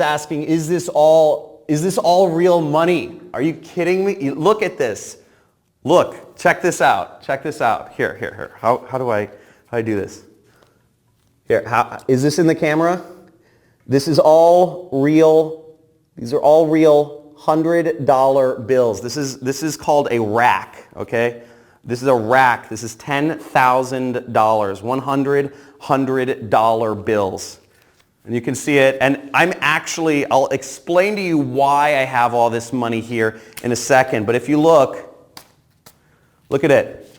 Asking, is this all real money? Are you kidding me? Look at this. Look, check this out. Check this out. Here. How do I do this? Here, is this in the camera? This is all real. These are all real $100 bills. This is called a rack, okay? This is a rack. This is $10,000, $100 bills. And you can see it, and I'll explain to you why I have all this money here in a second, but if you look at it.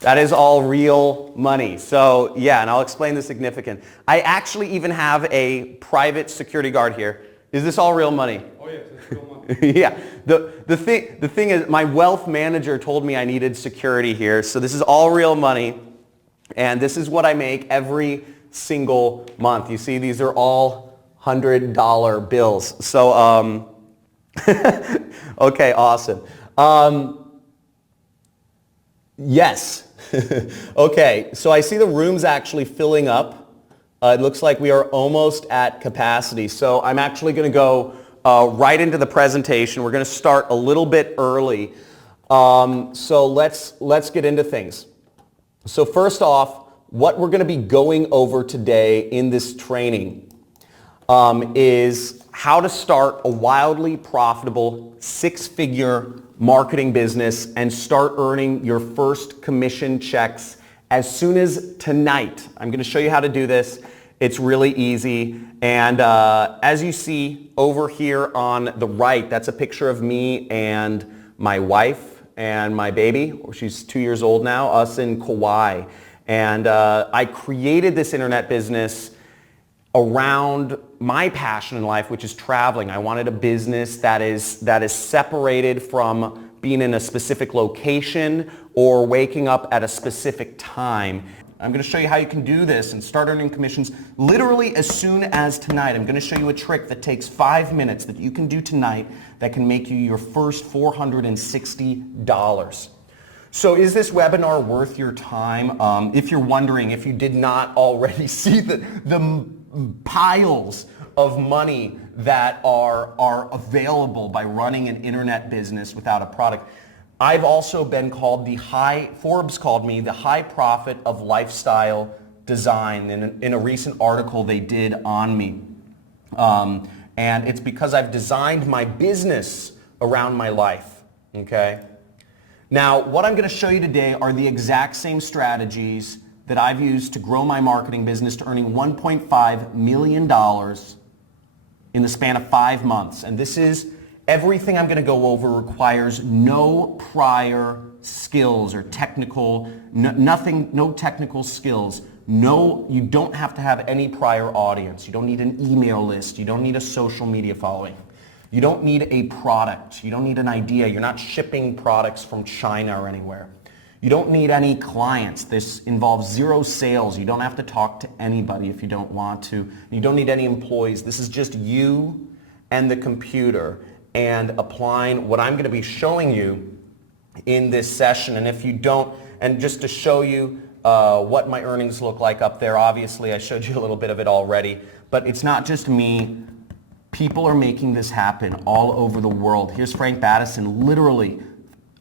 That is all real money. So yeah, and I'll explain the significance. I actually even have a private security guard here. Is this all real money? Oh yes, it's real money. Yeah. The thing is, my wealth manager told me I needed security here, so this is all real money, and this is what I make every single month. You see, these are all $100 bills. So, okay, awesome. Yes. Okay, so I see the room's actually filling up. It looks like we are almost at capacity. So I'm actually going to go right into the presentation. We're going to start a little bit early. So let's get into things. So first off, what we're going to be going over today in this training is how to start a wildly profitable six-figure marketing business and start earning your first commission checks as soon as tonight. I'm going to show you how to do this. It's really easy. And as you see over here on the right, that's a picture of me and my wife and my baby. She's 2 years old now, us in Kauai. And I created this internet business around my passion in life, which is traveling. I wanted a business that is separated from being in a specific location or waking up at a specific time. I'm going to show you how you can do this and start earning commissions literally as soon as tonight. I'm going to show you a trick that takes 5 minutes that you can do tonight that can make you your first $460. So is this webinar worth your time? If you're wondering, if you did not already see the piles of money that are available by running an internet business without a product. I've also been called Forbes called me the high prophet of lifestyle design in a recent article they did on me. And it's because I've designed my business around my life, okay? Now, what I'm going to show you today are the exact same strategies that I've used to grow my marketing business to earning $1.5 million in the span of 5 months. And this is everything I'm going to go over requires no prior skills or no technical skills. No, you don't have to have any prior audience. You don't need an email list. You don't need a social media following. You don't need a product. You don't need an idea. You're not shipping products from China or anywhere. You don't need any clients. This involves zero sales. You don't have to talk to anybody if you don't want to. You don't need any employees. This is just you and the computer and applying what I'm going to be showing you in this session. And if you don't, and just to show you what my earnings look like up there, obviously I showed you a little bit of it already, but it's not just me. People are making this happen all over the world. Here's Frank Battison. Literally,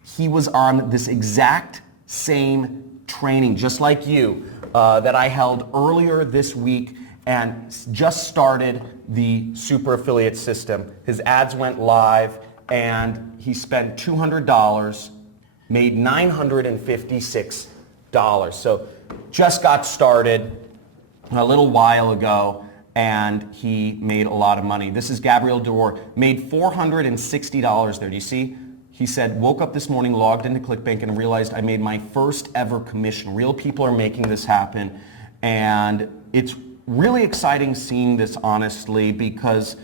he was on this exact same training, just like you, that I held earlier this week and just started the super affiliate system. His ads went live and he spent $200, made $956. So just got started a little while ago, and he made a lot of money. This is Gabriel Doror, made $460 there. Do you see? He said, woke up this morning, logged into ClickBank, and realized I made my first ever commission. Real people are making this happen, and it's really exciting seeing this, honestly, because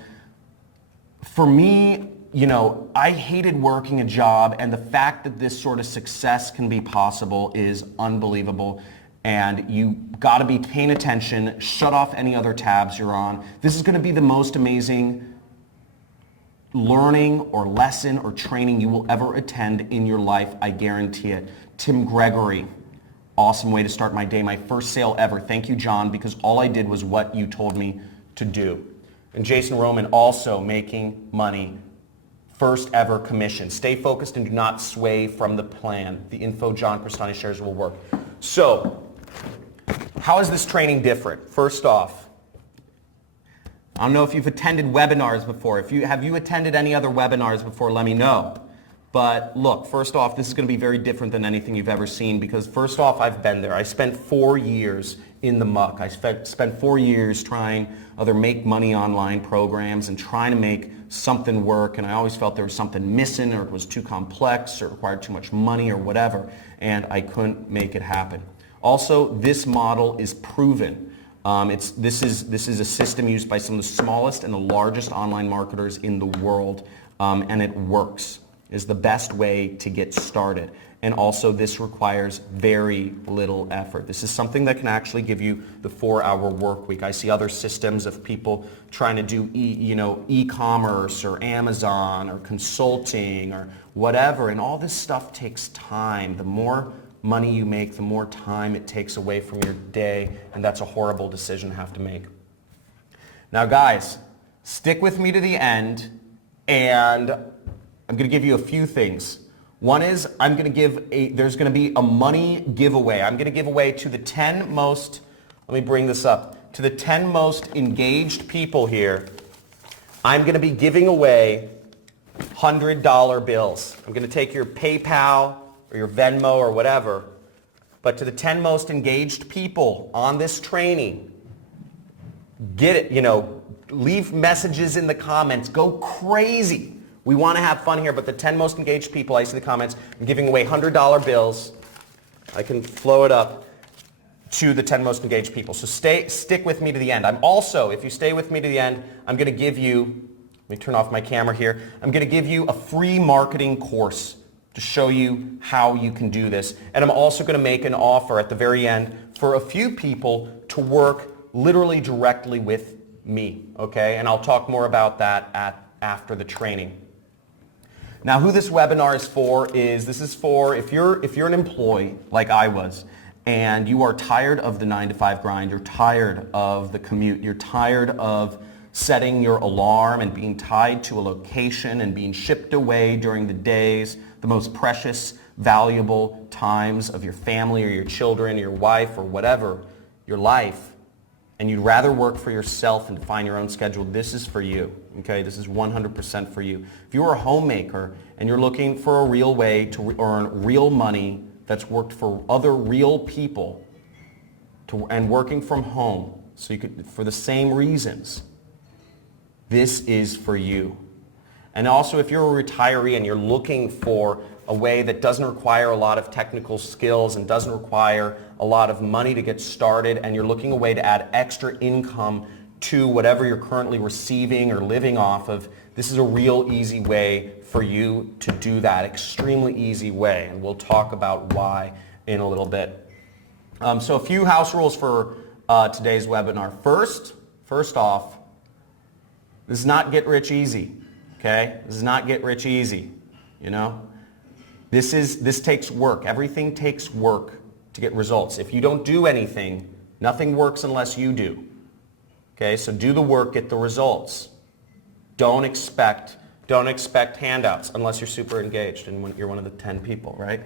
for me, you know, I hated working a job, and the fact that this sort of success can be possible is unbelievable. And you got to be paying attention, shut off any other tabs you're on. This is going to be the most amazing learning or lesson or training you will ever attend in your life, I guarantee it. Tim Gregory, awesome way to start my day, my first sale ever. Thank you, John, because all I did was what you told me to do. And Jason Roman also making money. First ever commission. Stay focused and do not sway from the plan. The info John Crestani shares will work. So, how is this training different? First off, I don't know if you've attended webinars before. Have you attended any other webinars before? Let me know. But look, first off, this is going to be very different than anything you've ever seen because first off, I've been there. I spent 4 years in the muck. I spent 4 years trying other make money online programs and trying to make something work, and I always felt there was something missing or it was too complex or it required too much money or whatever, and I couldn't make it happen. Also, this model is proven. This is a system used by some of the smallest and the largest online marketers in the world, and it works. Is the best way to get started. And also this requires very little effort. This is something that can actually give you the 4-hour work week. I see other systems of people trying to do e-commerce or Amazon or consulting or whatever, and all this stuff takes time. The more money you make, the more time it takes away from your day, and that's a horrible decision to have to make. Now guys, stick with me to the end, and I'm going to give you a few things. One is there's going to be a money giveaway. I'm going to give away to the 10 most, let me bring this up, to the 10 most engaged people here. I'm going to be giving away $100 bills. I'm going to take your PayPal or your Venmo or whatever, but to the 10 most engaged people on this training, get it, leave messages in the comments, go crazy. We want to have fun here, but the 10 most engaged people, I see the comments, I'm giving away $100 bills. I can flow it up to the 10 most engaged people. So stick with me to the end. I'm also, if you stay with me to the end, I'm going to give you, let me turn off my camera here, I'm going to give you a free marketing course to show you how you can do this. And I'm also going to make an offer at the very end for a few people to work literally directly with me, okay? And I'll talk more about that after the training. Now, who this webinar is for this is for if you're an employee like I was, and you are tired of the 9-to-5 grind, you're tired of the commute, you're tired of setting your alarm and being tied to a location and being shipped away during the days, the most precious, valuable times of your family or your children, your wife or whatever, your life, and you'd rather work for yourself and define your own schedule, this is for you. Okay, this is 100% for you. If you're a homemaker and you're looking for a real way to earn real money that's worked for other real people and working from home, so you could, for the same reasons, this is for you. And also, if you're a retiree and you're looking for a way that doesn't require a lot of technical skills and doesn't require a lot of money to get started, and you're looking a way to add extra income to whatever you're currently receiving or living off of, this is a real easy way for you to do that. Extremely easy way, and we'll talk about why in a little bit. So a few house rules for today's webinar. First off, this is not get rich easy. Okay? This is not get rich easy. This takes work. Everything takes work to get results. If you don't do anything, nothing works unless you do. Okay, so do the work, get the results. Don't expect handouts unless you're super engaged and you're one of the 10 people, right?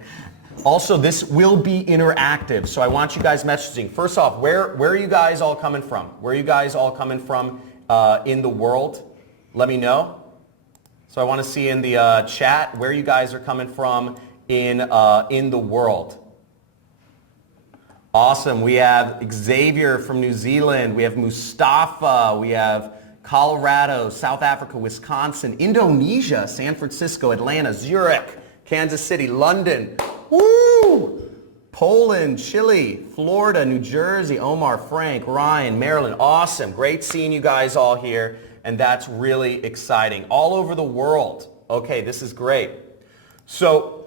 Also, this will be interactive, so I want you guys messaging. First off, where are you guys all coming from? Where are you guys all coming from in the world? Let me know. So I want to see in the chat where you guys are coming from in the world. Awesome. We have Xavier from New Zealand. We have Mustafa. We have Colorado, South Africa, Wisconsin, Indonesia, San Francisco, Atlanta, Zurich, Kansas City, London, woo! Poland, Chile, Florida, New Jersey, Omar, Frank, Ryan, Maryland. Awesome. Great seeing you guys all here, and that's really exciting. All over the world. Okay, this is great. So,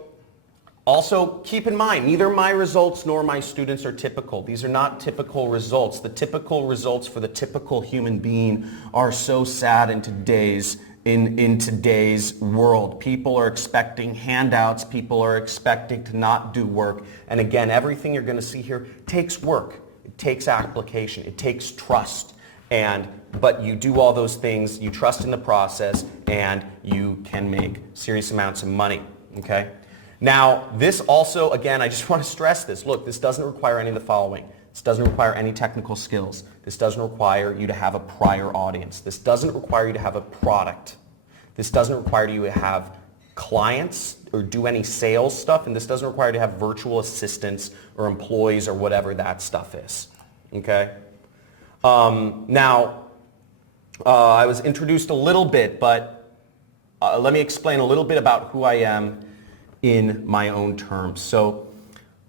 also, keep in mind, neither my results nor my students are typical. These are not typical results. The typical results for the typical human being are so sad in today's world. People are expecting handouts. People are expecting to not do work. And again, everything you're going to see here takes work. It takes application. It takes trust. But you do all those things, you trust in the process, and you can make serious amounts of money, okay? Now, this also, again, I just want to stress this. Look, this doesn't require any of the following. This doesn't require any technical skills. This doesn't require you to have a prior audience. This doesn't require you to have a product. This doesn't require you to have clients or do any sales stuff, and this doesn't require you to have virtual assistants or employees or whatever that stuff is, okay? Now, I was introduced a little bit, but let me explain a little bit about who I am in my own terms. So,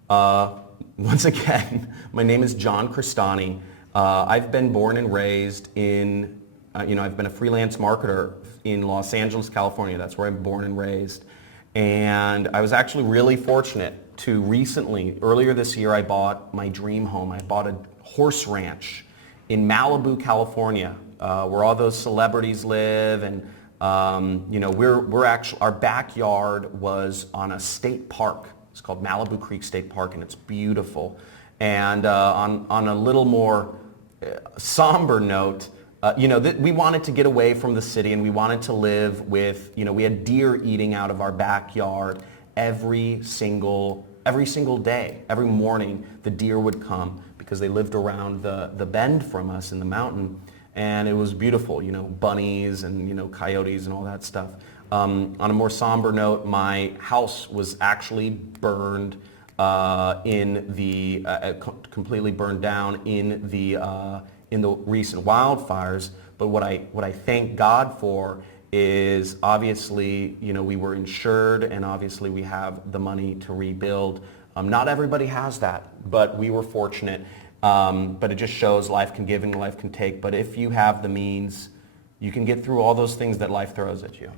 once again, my name is John Crestani. I've been born and raised in, I've been a freelance marketer in Los Angeles, California. That's where I'm born and raised. And I was actually really fortunate to recently, earlier this year, I bought my dream home. I bought a horse ranch in Malibu, California, where all those celebrities live. And, we're actually, our backyard was on a state park. It's called Malibu Creek State Park, and it's beautiful. And on a little more somber note, we wanted to get away from the city, and we wanted to live with, we had deer eating out of our backyard every single day. Every morning, the deer would come because they lived around the bend from us in the mountain, and it was beautiful, bunnies and, coyotes and all that stuff. On a more somber note, my house was actually burned completely burned down in the recent wildfires. But what I thank God for is obviously, we were insured, and obviously we have the money to rebuild. Not everybody has that, but we were fortunate. But it just shows life can give and life can take. But if you have the means, you can get through all those things that life throws at you.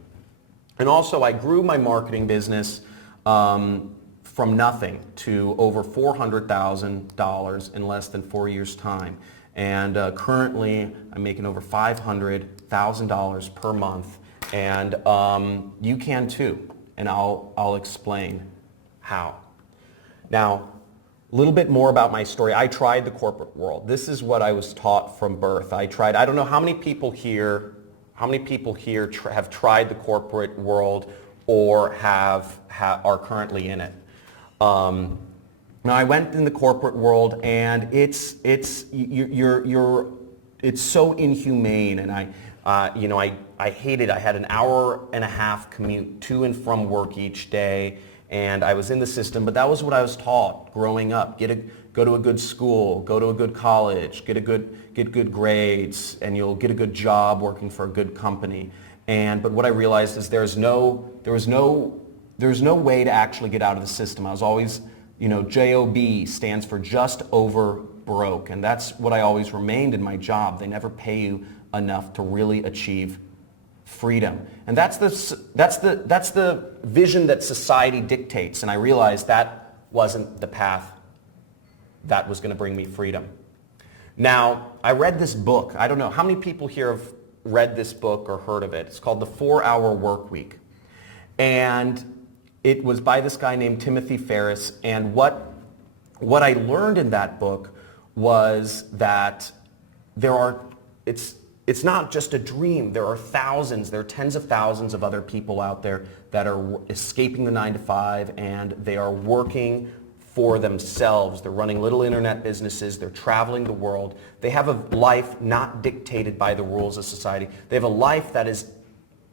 And also, I grew my marketing business from nothing to over $400,000 in less than 4 years' time. And currently, I'm making over $500,000 per month. And you can too. And I'll explain how. Now, a little bit more about my story. I tried the corporate world. This is what I was taught from birth. I don't know how many people here have tried the corporate world or are currently in it. Now, I went in the corporate world, and it's so inhumane, and I hated. I had an hour and a half commute to and from work each day, and I was in the system. But that was what I was taught growing up: go to a good school, go to a good college, get good grades, and you'll get a good job working for a good company. But what I realized is there was no way to actually get out of the system. I was always, JOB stands for just over broke, and that's what I always remained in my job. They never pay you enough to really achieve freedom, and that's the vision that society dictates. And I realized that wasn't the path that was going to bring me freedom. Now, I read this book. I don't know how many people here have read this book or heard of it. It's called The 4-Hour Workweek. And it was by this guy named Timothy Ferriss. And what I learned in that book was that it's not just a dream. There are tens of thousands of other people out there that are escaping the 9-to-5, and they are working for themselves. They're running little internet businesses. They're traveling the world. They have a life not dictated by the rules of society. They have a life that is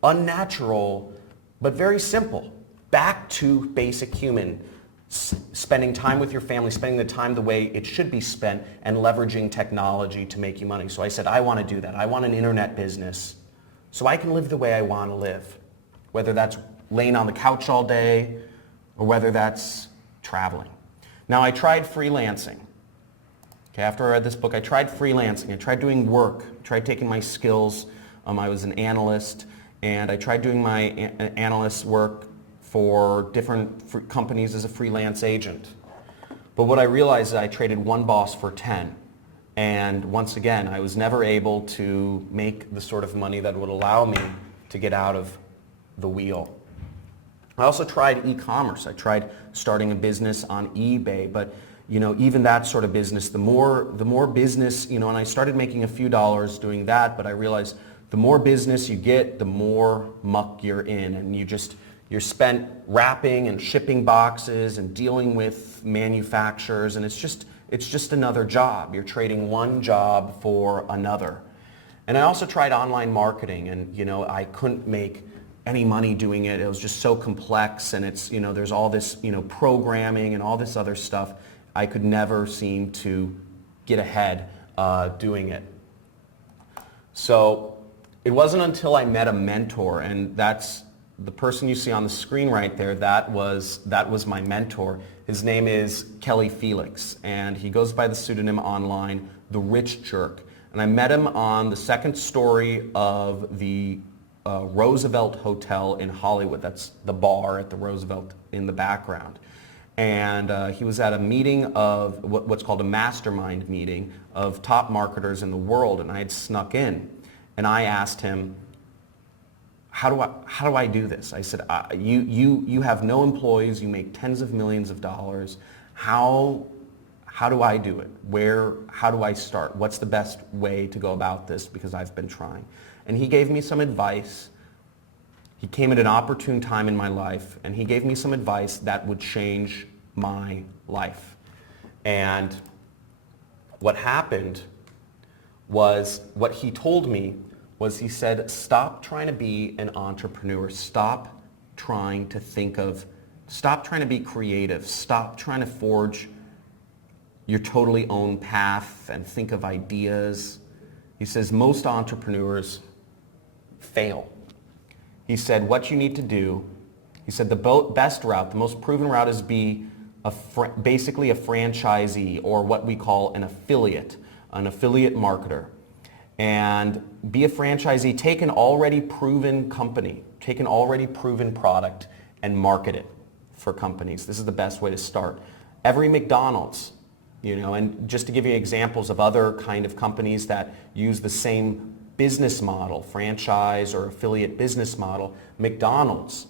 unnatural, but very simple. Back to basic human. Spending time with your family, spending the time the way it should be spent, and leveraging technology to make you money. So I said, I want to do that. I want an internet business so I can live the way I want to live, whether that's laying on the couch all day or whether that's traveling. Now, I tried freelancing. Okay, after I read this book, I tried freelancing. I tried doing work. I tried taking my skills. I was an analyst, and I tried doing my analyst work for different companies as a freelance agent. But what I realized is I traded one boss for 10. And once again, I was never able to make the sort of money that would allow me to get out of the wheel. I also tried e-commerce. I tried starting a business on eBay, but even that sort of business, the more business, and I started making a few dollars doing that, but I realized the more business you get, the more muck you're in, and you're spent wrapping and shipping boxes and dealing with manufacturers, and it's just another job. You're trading one job for another. And I also tried online marketing, and I couldn't make any money doing it. It was just so complex, and it's there's all this programming and all this other stuff. I could never seem to get ahead doing it. So it wasn't until I met a mentor, and that's the person you see on the screen right there. That was my mentor. His name is Kelly Felix, and he goes by the pseudonym online, The Rich Jerk. And I met him on the second story of the Roosevelt Hotel in Hollywood. That's the bar at the Roosevelt in the background. And he was at a meeting of what's called a mastermind meeting of top marketers in the world, and I had snuck in. And I asked him, how do I do this? I said, you have no employees, you make tens of millions of dollars. How do I do it? How do I start? What's the best way to go about this? Because I've been trying. And he gave me some advice. He came at an opportune time in my life, and he gave me some advice that would change my life. And what happened was, what he told me was, he said, stop trying to be an entrepreneur. Stop trying to be creative. Stop trying to forge your totally own path and think of ideas. He says most entrepreneurs fail. He said what you need to do, he said the best route, the most proven route is be basically a franchisee, or what we call an affiliate marketer. And be a franchisee, take an already proven company, take an already proven product and market it for companies. This is the best way to start. Every McDonald's, and just to give you examples of other kind of companies that use the same business model, franchise or affiliate business model, McDonald's.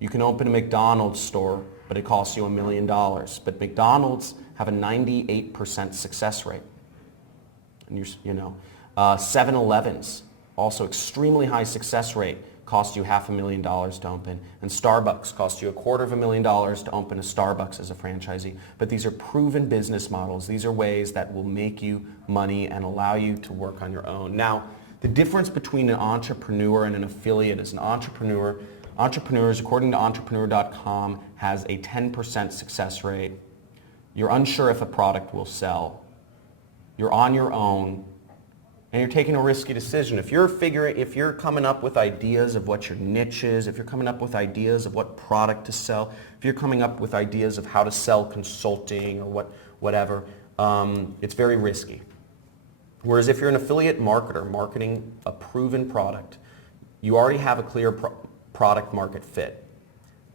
You can open a McDonald's store, but it costs you $1 million. But McDonald's have a 98% success rate. And 7-Elevens, also extremely high success rate, cost you $500,000 to open. And Starbucks cost you $250,000 to open a Starbucks as a franchisee. But these are proven business models. These are ways that will make you money and allow you to work on your own. Now, the difference between an entrepreneur and an affiliate is entrepreneurs, according to entrepreneur.com, has a 10% success rate. You're unsure if a product will sell. You're on your own, and you're taking a risky decision. If you're coming up with ideas of what your niche is, if you're coming up with ideas of what product to sell, if you're coming up with ideas of how to sell consulting or whatever, it's very risky. Whereas if you're an affiliate marketer marketing a proven product, you already have a clear product market fit.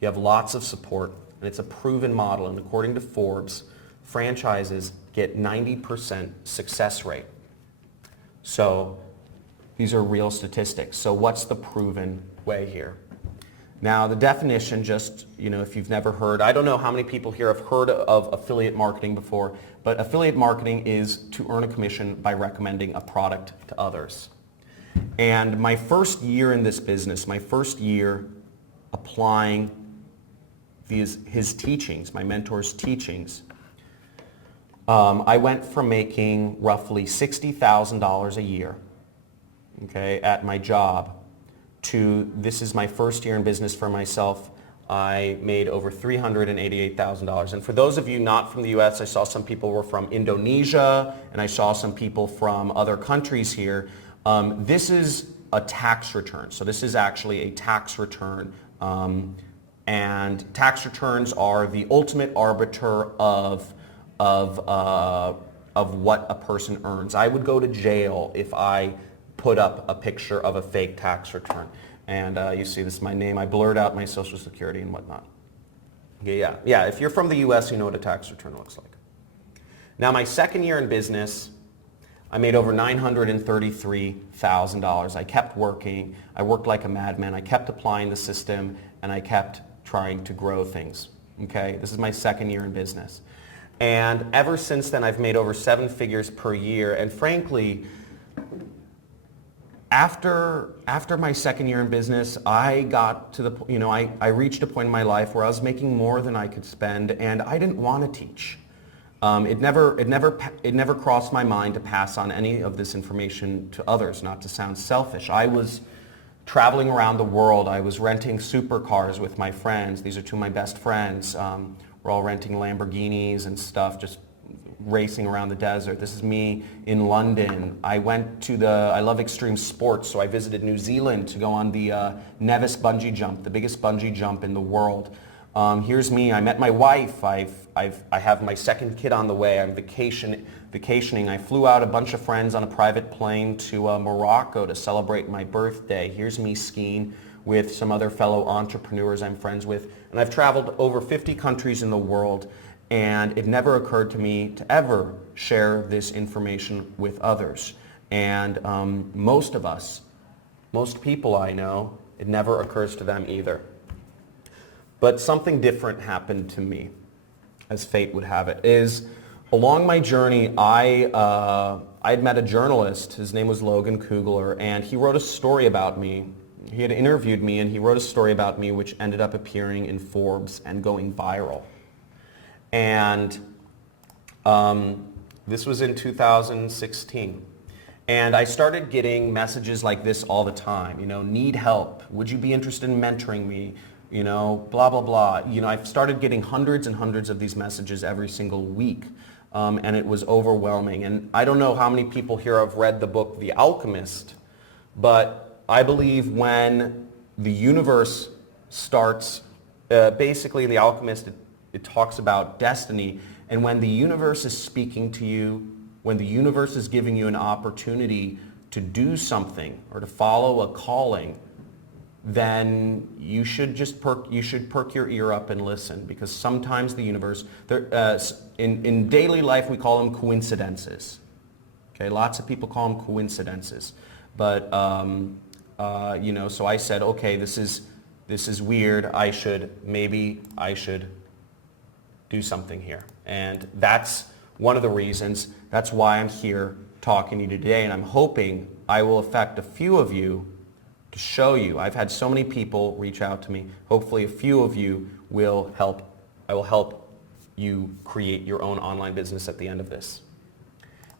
You have lots of support, and it's a proven model. And according to Forbes, franchises get 90% success rate. So these are real statistics. So what's the proven way here? Now the definition, just, if you've never heard, I don't know how many people here have heard of affiliate marketing before, but affiliate marketing is to earn a commission by recommending a product to others. And my first year in this business, my first year applying his teachings, my mentor's teachings, I went from making roughly $60,000 a year, at my job, to this is my first year in business for myself. I made over $388,000. And for those of you not from the US, I saw some people were from Indonesia, and I saw some people from other countries here. This is a tax return. So this is actually a tax return. And tax returns are the ultimate arbiter of what a person earns. I would go to jail if I put up a picture of a fake tax return. And you see this is my name. I blurred out my social security and whatnot. Yeah, if you're from the US, you know what a tax return looks like. Now my second year in business, I made over $933,000. I kept working. I worked like a madman. I kept applying the system, and I kept trying to grow things. This is my second year in business. And ever since then, I've made over 7 figures per year. And frankly, after my second year in business, I got to the, I reached a point in my life where I was making more than I could spend, and I didn't want to teach. It never crossed my mind to pass on any of this information to others, not to sound selfish. I was traveling around the world. I was renting supercars with my friends. These are 2 of my best friends. We're all renting Lamborghinis and stuff, just racing around the desert. This is me in London. I love extreme sports, so I visited New Zealand to go on the Nevis bungee jump, the biggest bungee jump in the world. Here's me. I met my wife. I have my second kid on the way. I'm vacationing. I flew out a bunch of friends on a private plane to Morocco to celebrate my birthday. Here's me skiing with some other fellow entrepreneurs I'm friends with. And I've traveled over 50 countries in the world, and it never occurred to me to ever share this information with others. And most people I know, it never occurs to them either. But something different happened to me, as fate would have it, is along my journey, I had met a journalist. His name was Logan Kugler, and he wrote a story about me. He had interviewed me, and he wrote a story about me which ended up appearing in Forbes and going viral. And this was in 2016. And I started getting messages like this all the time, need help, would you be interested in mentoring me, blah, blah, blah. I've started getting hundreds and hundreds of these messages every single week, and it was overwhelming. And I don't know how many people here have read the book The Alchemist, but I believe when the universe starts, basically The Alchemist, it talks about destiny, and when the universe is speaking to you, when the universe is giving you an opportunity to do something or to follow a calling, then you should just perk your ear up and listen, because sometimes the universe, in daily life we call them coincidences. Okay, lots of people call them coincidences, but so I said, okay, this is weird. I should do something here, and that's one of the reasons. That's why I'm here talking to you today, and I'm hoping I will affect a few of you to show you. I've had so many people reach out to me. Hopefully a few of you will help. I will help you create your own online business at the end of this.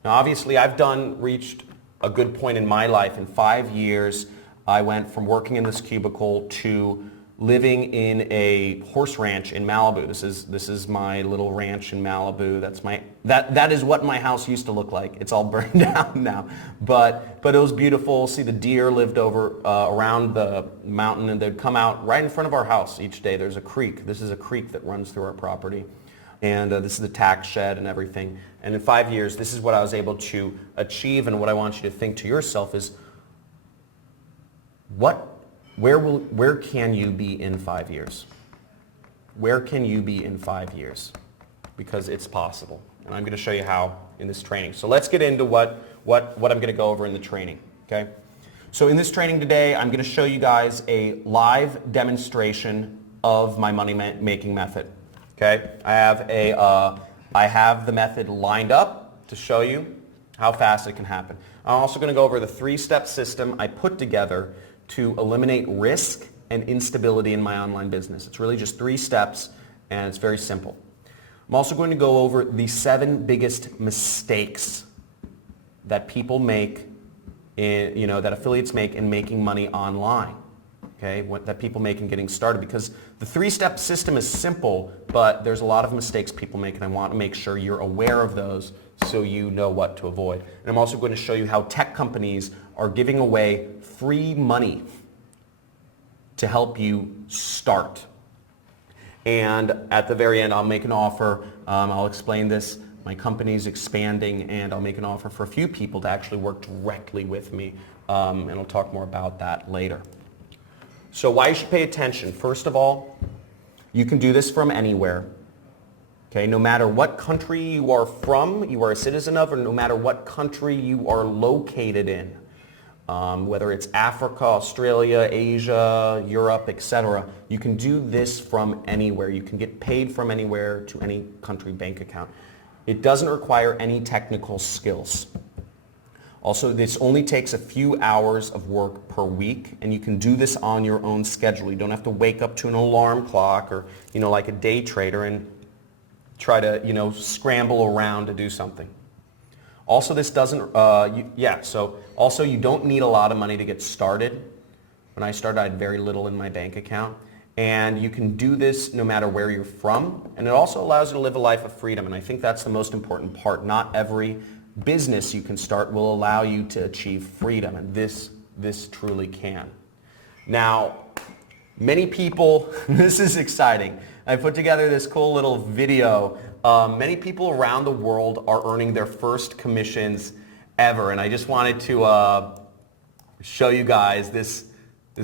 Now obviously I've reached a good point in my life. In 5 years I went from working in this cubicle to living in a horse ranch in Malibu. This is my little ranch in Malibu. That is what my house used to look like. It's all burned down now, but it was beautiful. See, the deer lived over around the mountain, and they'd come out right in front of our house each day. There's a creek. This is a creek that runs through our property, and this is the tax shed and everything. And in 5 years, this is what I was able to achieve. And what I want you to think to yourself is, where can you be in 5 years? Where can you be in 5 years? Because it's possible. And I'm going to show you how in this training. So let's get into what I'm going to go over in the training. Okay? So in this training today, I'm going to show you guys a live demonstration of my money making method. Okay? I have the method lined up to show you how fast it can happen. I'm also going to go over the 3-step system I put together to eliminate risk and instability in my online business. It's really just 3 steps, and it's very simple. I'm also going to go over the 7 biggest mistakes that people make, that affiliates make in making money online. Okay, that people make in getting started, because the 3-step system is simple, but there's a lot of mistakes people make, and I want to make sure you're aware of those so you know what to avoid. And I'm also going to show you how tech companies are giving away free money to help you start. And at the very end, I'll make an offer. I'll explain this. My company's expanding, and I'll make an offer for a few people to actually work directly with me. And I'll talk more about that later. So why you should pay attention? First of all, you can do this from anywhere. Okay, no matter what country you are from, you are a citizen of, or no matter what country you are located in, whether it's Africa, Australia, Asia, Europe, etc., you can do this from anywhere. You can get paid from anywhere to any country bank account. It doesn't require any technical skills. Also, this only takes a few hours of work per week, and you can do this on your own schedule. You don't have to wake up to an alarm clock or, like a day trader and try to, scramble around to do something. Also, this doesn't, also you don't need a lot of money to get started. When I started, I had very little in my bank account. And you can do this no matter where you're from, and it also allows you to live a life of freedom, and I think that's the most important part. Not every business you can start will allow you to achieve freedom, and this truly can. Now, many people, this is exciting. I put together this cool little video. Many people around the world are earning their first commissions ever, and I just wanted to show you guys this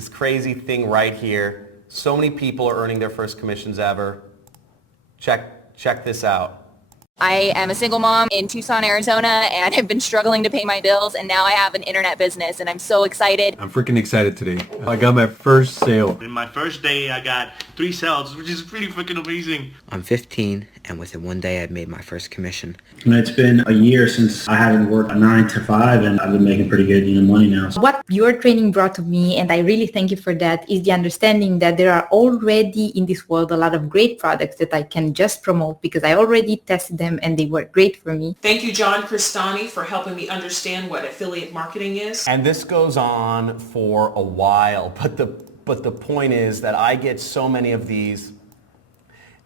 crazy thing right here. So many people are earning their first commissions ever. Check this out. I am a single mom in Tucson, Arizona, and I've been struggling to pay my bills, and now I have an internet business, and I'm so excited. I'm freaking excited today. I got my first sale. In my first day, I got 3 sales, which is pretty freaking amazing. I'm 15, and within one day, I'd made my first commission. And it's been a year since I haven't worked a 9 to 5, and I've been making pretty good money now. What your training brought to me, and I really thank you for that, is the understanding that there are already in this world a lot of great products that I can just promote because I already tested them and they work great for me. Thank you, John Cristani, for helping me understand what affiliate marketing is. And this goes on for a while, but the point is that I get so many of these,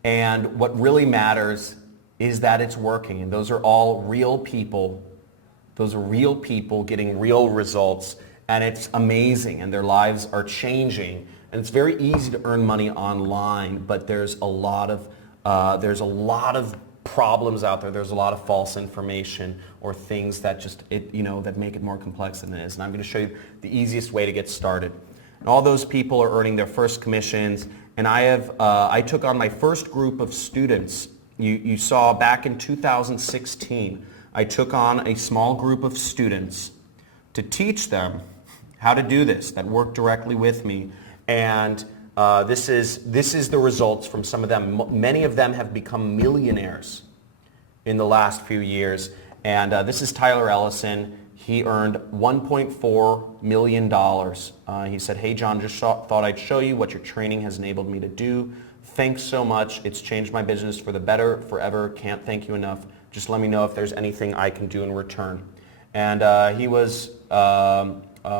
and what really matters is that it's working, and those are all real people. Those are real people getting real results, and it's amazing, and their lives are changing. And it's very easy to earn money online, but there's a lot of problems out there. There's a lot of false information or things that that make it more complex than it is. And I'm going to show you the easiest way to get started. And all those people are earning their first commissions, and I took on my first group of students. You saw back in 2016, I took on a small group of students to teach them how to do this, that worked directly with me. And this is the results from some of them. Many of them have become millionaires in the last few years. And this is Tyler Ellison. He earned $1.4 million. He said, "Hey John, just thought I'd show you what your training has enabled me to do. Thanks so much. It's changed my business for the better forever. Can't thank you enough. Just let me know if there's anything I can do in return." And he was a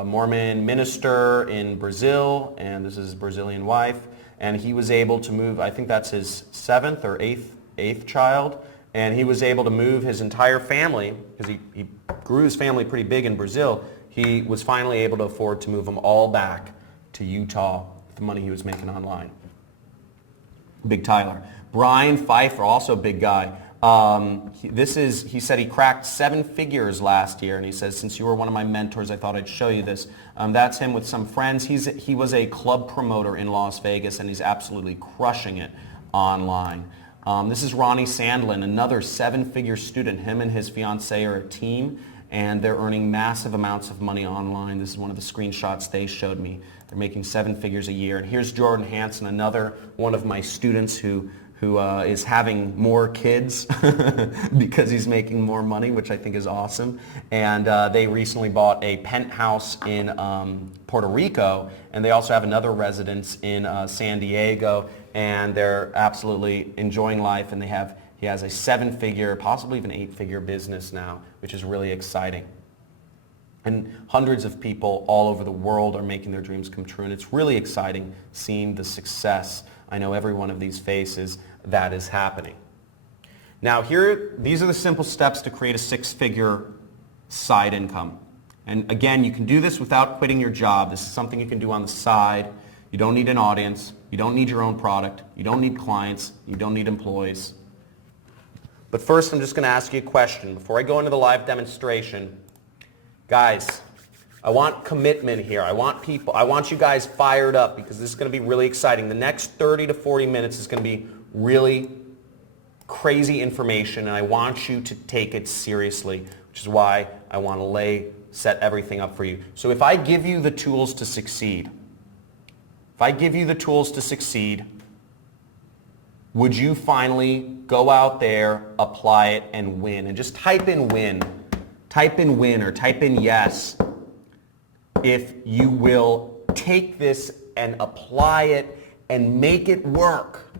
Mormon minister in Brazil, and this is his Brazilian wife. And he was able to move, I think that's his 7th or 8th child. And he was able to move his entire family, because he grew his family pretty big in Brazil. He was finally able to afford to move them all back to Utah with the money he was making online. Big Tyler. Brian Pfeiffer, also a big guy. He said he cracked 7 figures last year, and he says, "Since you were one of my mentors, I thought I'd show you this." That's him with some friends. He was a club promoter in Las Vegas, and he's absolutely crushing it online. This is Ronnie Sandlin, another 7-figure student. Him and his fiancee are a team, and they're earning massive amounts of money online. This is one of the screenshots they showed me. They're making 7 figures a year. And here's Jordan Hansen, another one of my students who is having more kids because he's making more money, which I think is awesome. And they recently bought a penthouse in Puerto Rico, and they also have another residence in San Diego, and they're absolutely enjoying life, and he has a 7-figure, possibly even 8-figure business now, which is really exciting. And hundreds of people all over the world are making their dreams come true, and it's really exciting seeing the success. I know every one of these faces that is happening. Now these are the simple steps to create a 6-figure side income. And again, you can do this without quitting your job. This is something you can do on the side. You don't need an audience. You don't need your own product. You don't need clients. You don't need employees. But first, I'm just going to ask you a question. Before I go into the live demonstration, guys, I want commitment here. I want you guys fired up because this is going to be really exciting. The next 30 to 40 minutes is going to be really crazy information, and I want you to take it seriously, which is why I want to set everything up for you. So if I give you the tools to succeed, would you finally go out there, apply it, and win? And just type in win. Type in win or type in yes if you will take this and apply it and make it work.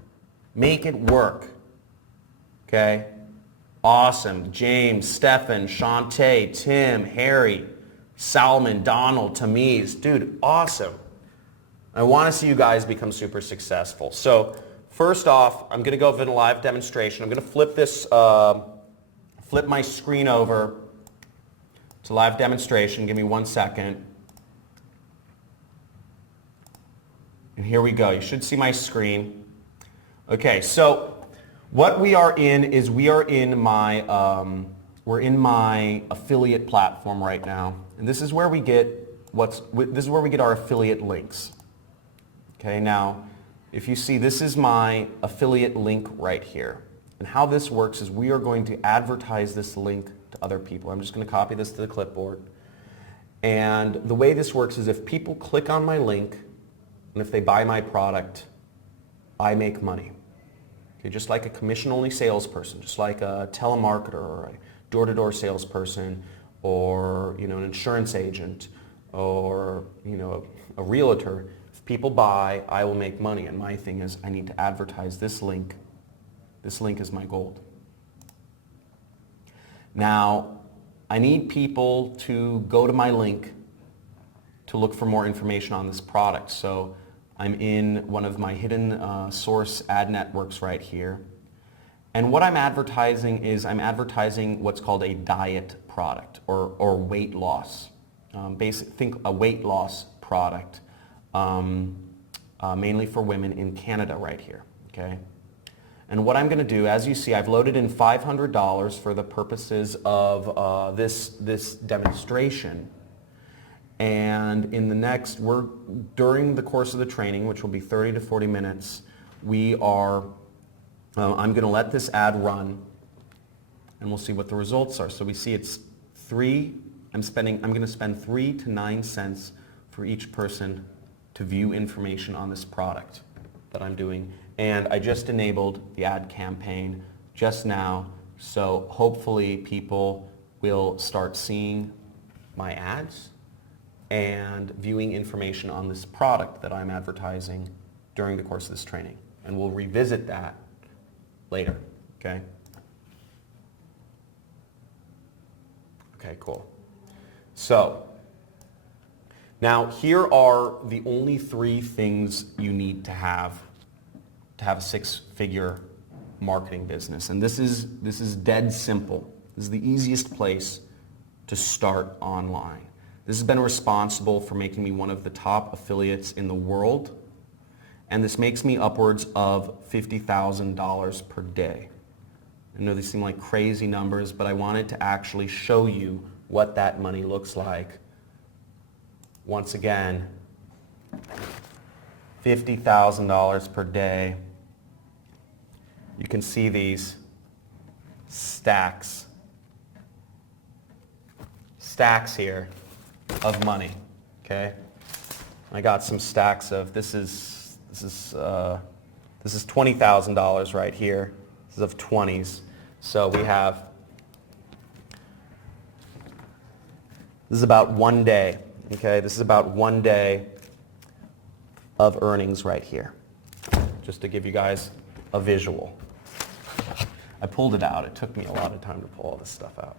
Make it work. Okay? Awesome. James, Stefan, Shantae, Tim, Harry, Salman, Donald, Tamiz. Dude, awesome. I want to see you guys become super successful. So first off, I'm going to go over a live demonstration. I'm going to flip this, flip my screen over. It's a live demonstration. Give me 1 second. And here we go. You should see my screen. Okay, so what we are in is we're in my affiliate platform right now, and this is where we get our affiliate links. Okay, now if you see, this is my affiliate link right here, and how this works is we are going to advertise this link to other people. I'm just going to copy this to the clipboard, and the way this works is if people click on my link and if they buy my product, I make money. Okay, just like a commission-only salesperson, just like a telemarketer or a door-to-door salesperson, or an insurance agent, or a realtor. If people buy, I will make money. And my thing is, I need to advertise this link. This link is my gold. Now, I need people to go to my link to look for more information on this product. So I'm in one of my hidden source ad networks right here. And what I'm advertising is I'm advertising what's called a diet product or weight loss. Think a weight loss product, mainly for women in Canada right here. Okay. And what I'm going to do, as you see, I've loaded in $500 for the purposes of this demonstration. And in the next, during the course of the training, which will be 30 to 40 minutes, I'm going to let this ad run, and we'll see what the results are. So we see it's I'm going to spend 3 to 9 cents for each person to view information on this product that I'm doing. And I just enabled the ad campaign just now, so hopefully people will start seeing my ads and viewing information on this product that I'm advertising during the course of this training. And we'll revisit that later, okay? Okay, cool. So, now here are the only 3 things you need to have a 6-figure marketing business. And this is dead simple. This is the easiest place to start online. This has been responsible for making me one of the top affiliates in the world, and this makes me upwards of $50,000 per day. I know these seem like crazy numbers, but I wanted to actually show you what that money looks like. Once again, $50,000 per day. You can see these stacks here of money, okay? I got some stacks of, this is $20,000 right here. This is of 20s. So we have, this is about 1 day, okay? This is about 1 day of earnings right here, just to give you guys a visual. I pulled it out. It took me a lot of time to pull all this stuff out.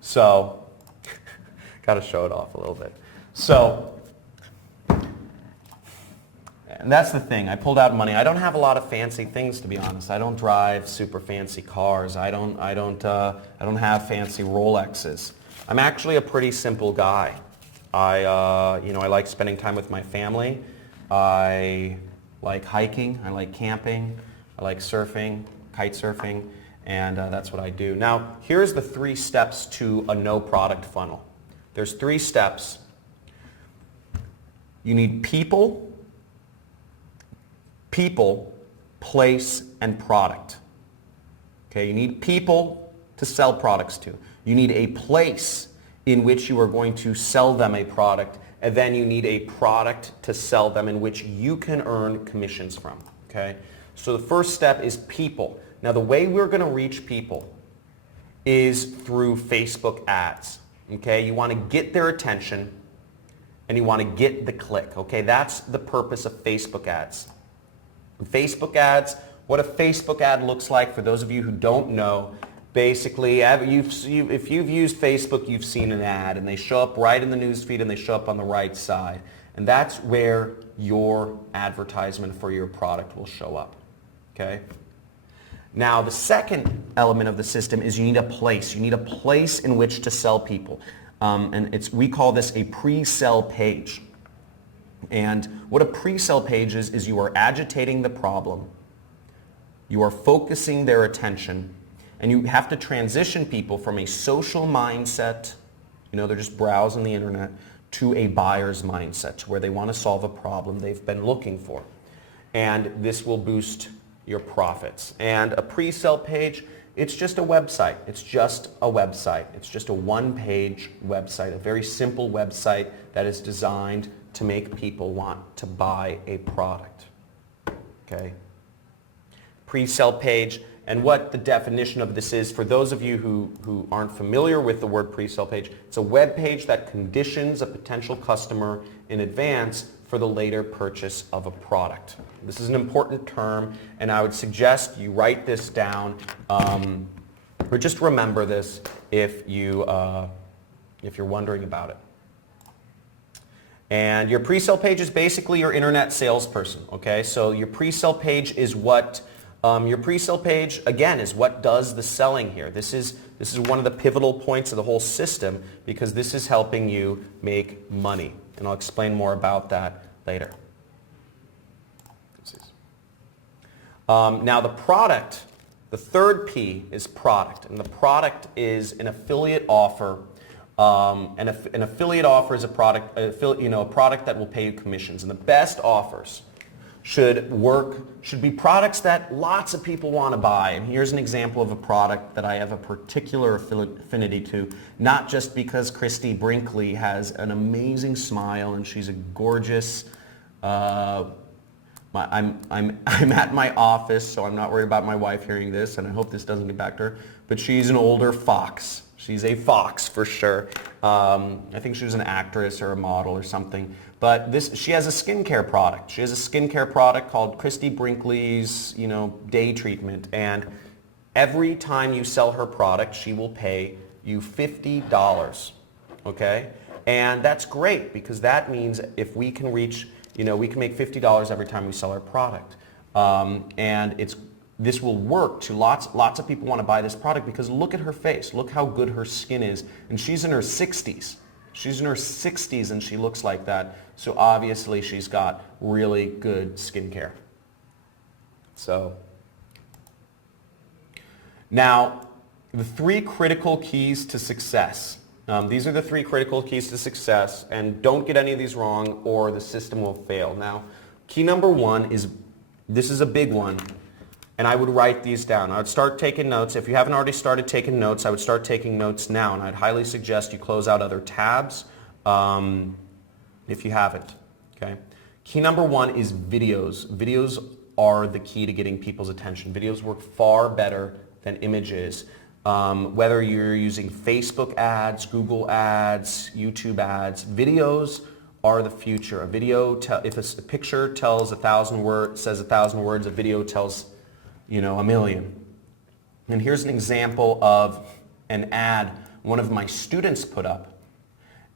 So, got to show it off a little bit. So, and that's the thing. I pulled out money. I don't have a lot of fancy things, to be honest. I don't drive super fancy cars. I don't have fancy Rolexes. I'm actually a pretty simple guy. I like spending time with my family. I like hiking. I like camping. I like surfing, kite surfing, and that's what I do. Now, here's the 3 steps to a no product funnel. There's 3 steps. You need people, place, and product. Okay, you need people to sell products to. You need a place in which you are going to sell them a product, and then you need a product to sell them in which you can earn commissions from. Okay? So the first step is people. Now the way we're going to reach people is through Facebook ads. Okay, you want to get their attention and you want to get the click. Okay, that's the purpose of Facebook ads. Facebook ads, what a Facebook ad looks like, for those of you who don't know, basically, if you've used Facebook, you've seen an ad, and they show up right in the news feed and they show up on the right side. And that's where your advertisement for your product will show up. Okay? Now, the second element of the system is you need a place. You need a place in which to sell people. We call this a pre-sell page. And what a pre-sell page is you are agitating the problem, you are focusing their attention, and you have to transition people from a social mindset, they're just browsing the internet, to a buyer's mindset, where they want to solve a problem they've been looking for. And this will boost your profits. And a pre-sell page, it's just a website. It's just a website. It's just a one-page website, a very simple website that is designed to make people want to buy a product. Okay? Pre-sell page, and what the definition of this is, for those of you who aren't familiar with the word pre-sell page, it's a web page that conditions a potential customer in advance for the later purchase of a product. This is an important term, and I would suggest you write this down, or just remember this if you're wondering about it. And your pre-sale page is basically your internet salesperson. Okay, so your pre-sale page is what your pre-sale page, again, is what does the selling here. This is one of the pivotal points of the whole system, because this is helping you make money. And I'll explain more about that later. Now the product, the third P is product. And the product is an affiliate offer. An affiliate offer is a product, a product that will pay you commissions. And the best offers should be products that lots of people want to buy. And here's an example of a product that I have a particular affinity to, not just because Christy Brinkley has an amazing smile and she's a gorgeous, I'm at my office, so I'm not worried about my wife hearing this, and I hope this doesn't get back to her, but she's an older fox. She's a fox for sure. I think she was an actress or a model or something. But she has a skincare product. She has a skincare product called Christy Brinkley's, Day Treatment. And every time you sell her product, she will pay you $50. Okay? And that's great, because that means if we can reach, we can make $50 every time we sell her product. And this will work to lots of people want to buy this product, because look at her face. Look how good her skin is. And she's in her 60s. She's in her 60s and she looks like that. So obviously she's got really good skincare. So now the three critical keys to success. These are the three critical keys to success, and don't get any of these wrong or the system will fail. Now, key number one is, this is a big one, and I would write these down. I would start taking notes. If you haven't already started taking notes, I would start taking notes now, and I'd highly suggest you close out other tabs if you haven't. Okay. Key number one is videos. Videos are the key to getting people's attention. Videos work far better than images. Whether you're using Facebook ads, Google ads, YouTube ads, videos are the future. A video, if a picture tells says 1,000 words, a video tells, a million. And here's an example of an ad one of my students put up,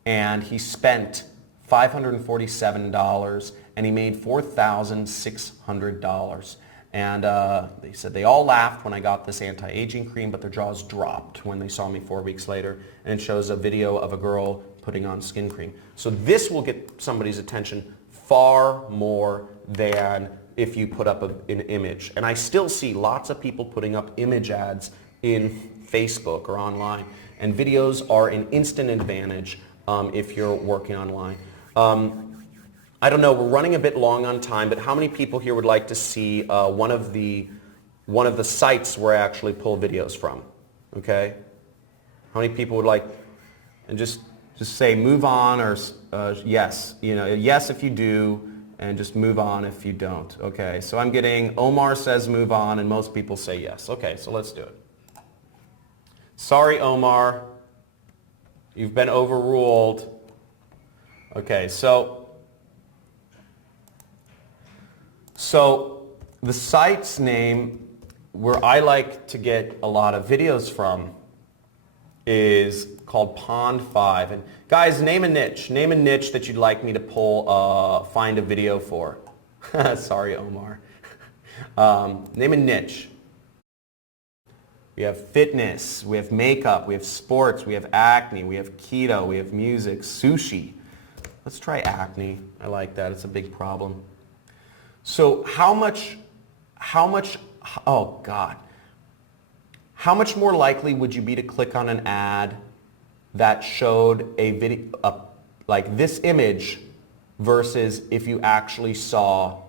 and he spent $547 and he made $4,600. And they said they all laughed when I got this anti-aging cream, but their jaws dropped when they saw me 4 weeks later. And it shows a video of a girl putting on skin cream. So this will get somebody's attention far more than if you put up an image. And I still see lots of people putting up image ads in Facebook or online. And videos are an instant advantage if you're working online. I don't know, we're running a bit long on time, but how many people here would like to see one of the sites where I actually pull videos from? Okay? How many people would like, and just say move on, or yes, yes if you do, and just move on if you don't. Okay, so I'm getting Omar says move on, and most people say yes. Okay, so let's do it. Sorry, Omar. You've been overruled. Okay, so the site's name where I like to get a lot of videos from is called Pond5. And guys, name a niche. Name a niche that you'd like me to find a video for. Sorry, Omar. Name a niche. We have fitness, we have makeup, we have sports, we have acne, we have keto, we have music, sushi. Let's try acne. I like that. It's a big problem. So how much, oh God. How much more likely would you be to click on an ad that showed a video, like this image, versus if you actually saw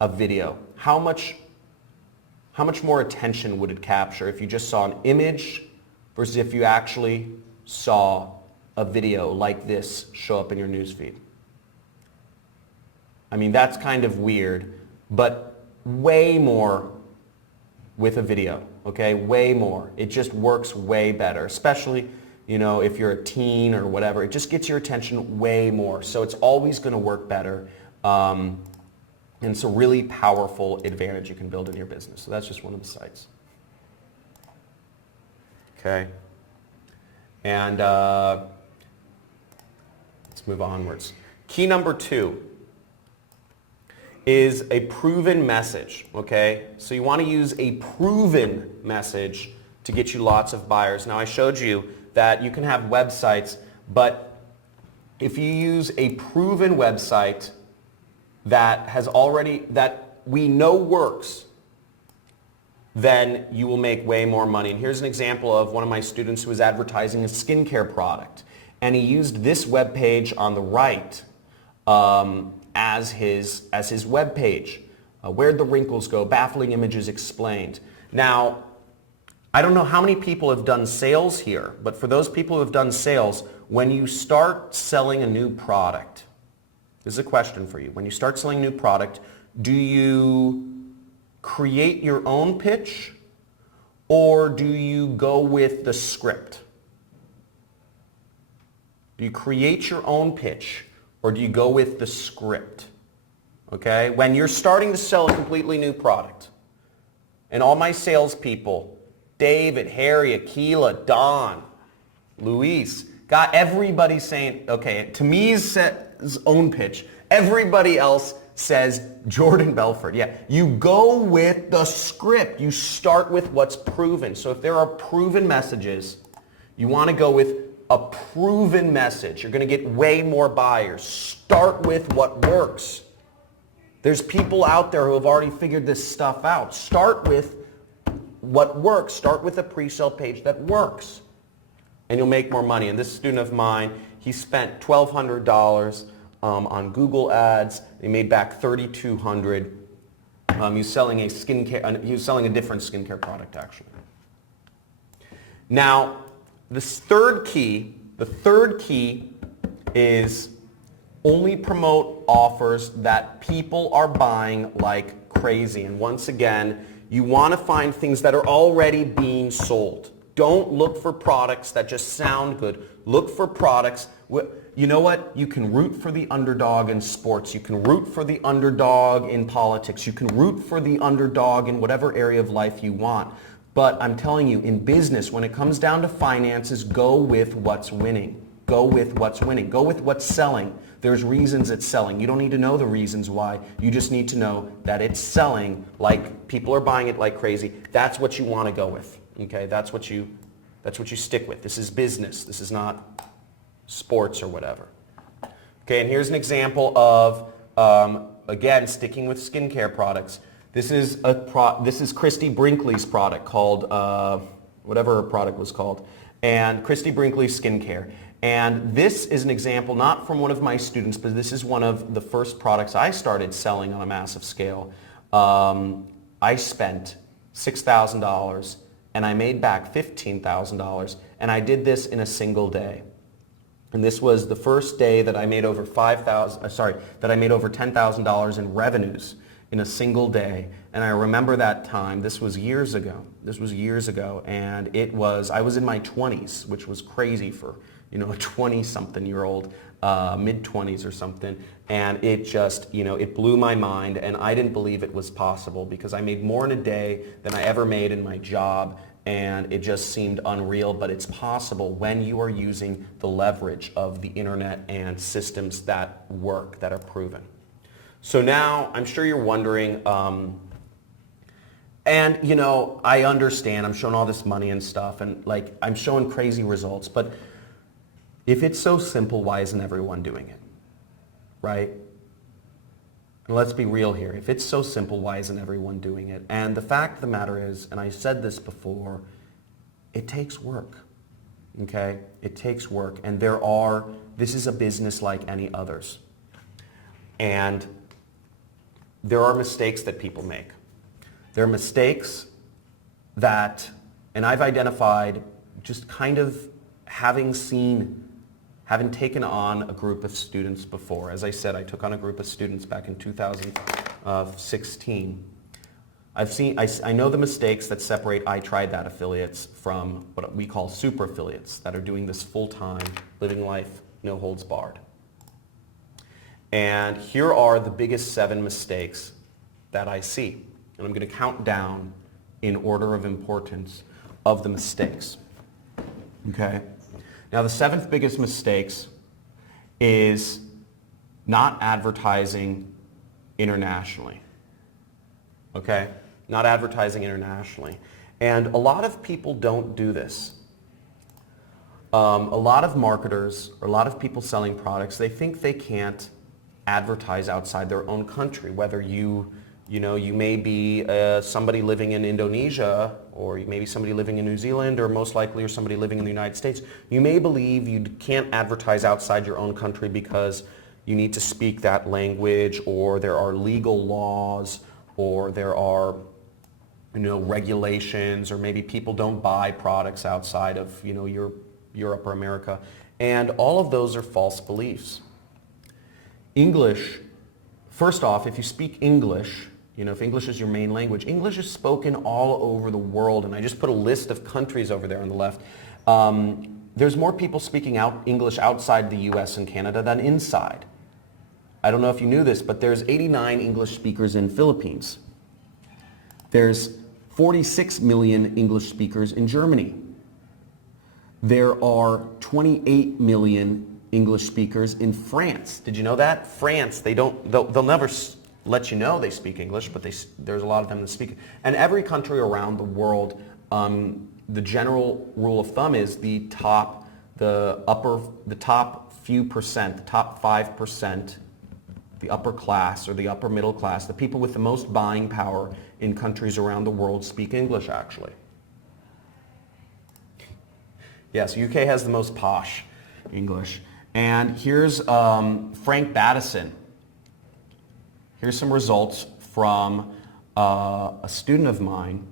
a video? How much more attention would it capture if you just saw an image versus if you actually saw a video like this show up in your newsfeed? I mean, that's kind of weird, but way more with a video, okay? Way more. It just works way better, especially, you know, if you're a teen or whatever. It just gets your attention way more. So it's always going to work better. And it's a really powerful advantage you can build in your business. So that's just one of the sites. Okay. And let's move onwards. Key number 2 is a proven message, okay? So you want to use a proven message to get you lots of buyers. Now I showed you that you can have websites, but if you use a proven website that we know works, then you will make way more money. And here's an example of one of my students who was advertising a skincare product. And he used this web page on the right as his web page. Where'd the wrinkles go? Baffling images explained. Now, I don't know how many people have done sales here, but for those people who have done sales, when you start selling a new product, this is a question for you. When you start selling a new product, do you create your own pitch or do you go with the script? Do you create your own pitch or do you go with the script? Okay? When you're starting to sell a completely new product, and all my salespeople, David, Harry, Akila, Don, Luis, got everybody saying, okay, Tamiz says own pitch. Everybody else says Jordan Belfort. Yeah, you go with the script. You start with what's proven. So if there are proven messages, you want to go with a proven message. You're going to get way more buyers. Start with what works. There's people out there who have already figured this stuff out. Start with what works. Start with a pre-sale page that works, and you'll make more money. And this student of mine, he spent $1,200 on Google ads. He made back $3,200. He was selling a different skincare product actually. Now, the third key is only promote offers that people are buying like crazy. And once again, you want to find things that are already being sold. Don't look for products that just sound good. Look for products. You know what? You can root for the underdog in sports. You can root for the underdog in politics. You can root for the underdog in whatever area of life you want. But I'm telling you, in business, when it comes down to finances, go with what's winning. Go with what's winning. Go with what's selling. There's reasons it's selling. You don't need to know the reasons why. You just need to know that it's selling, like people are buying it like crazy. That's what you want to go with. Okay? That's what you stick with. This is business. This is not sports or whatever. Okay, and here's an example of, again, sticking with skincare products. This is Christy Brinkley's product called, whatever her product was called, and Christy Brinkley Skincare. And this is an example, not from one of my students, but this is one of the first products I started selling on a massive scale. I spent $6,000 and I made back $15,000, and I did this in a single day. And this was the first day that I made over that I made over $10,000 in revenues in a single day. And I remember that time. This was years ago. And I was in my 20s, which was crazy for, a 20-something-year-old, mid-20s or something. And it just, it blew my mind, and I didn't believe it was possible because I made more in a day than I ever made in my job. And it just seemed unreal, but it's possible when you are using the leverage of the internet and systems that work, that are proven. So now, I'm sure you're wondering, I understand, I'm showing all this money and stuff, and I'm showing crazy results, but if it's so simple, why isn't everyone doing it, right? And let's be real here. If it's so simple, why isn't everyone doing it? And the fact of the matter is, and I said this before, it takes work, okay? It takes work. And this is a business like any others. And there are mistakes that people make. There are mistakes that, and I've identified just kind of having taken on a group of students before. As I said, I took on a group of students back in 2016. I know the mistakes that separate I Tried That affiliates from what we call super affiliates that are doing this full-time, living life, no holds barred. And here are the biggest 7 mistakes that I see. And I'm going to count down in order of importance of the mistakes. Okay? Now, the 7th biggest mistakes is not advertising internationally. Okay? Not advertising internationally. And a lot of people don't do this. A lot of marketers, or a lot of people selling products, they think they can't advertise outside their own country, whether you may be somebody living in Indonesia, or you may be somebody living in New Zealand, or most likely you're somebody living in the United States. You may believe you can't advertise outside your own country because you need to speak that language, or there are legal laws, or there are regulations, or maybe people don't buy products outside of Europe or America. And all of those are false beliefs. English, first off, if you speak English, if English is your main language, English is spoken all over the world, and I just put a list of countries over there on the left. There's more people speaking English outside the US and Canada than inside. I don't know if you knew this, but there's 89 English speakers in Philippines. There's 46 million English speakers in Germany. There are 28 million English speakers in France. Did you know that? France, they'll never let you know they speak English, but there's a lot of them that speak it. And every country around the world, the general rule of thumb is the top few percent, the top 5%, the upper class or the upper middle class, the people with the most buying power in countries around the world speak English, actually. Yes, UK has the most posh English. And here's Frank Battison. Here's some results from a student of mine.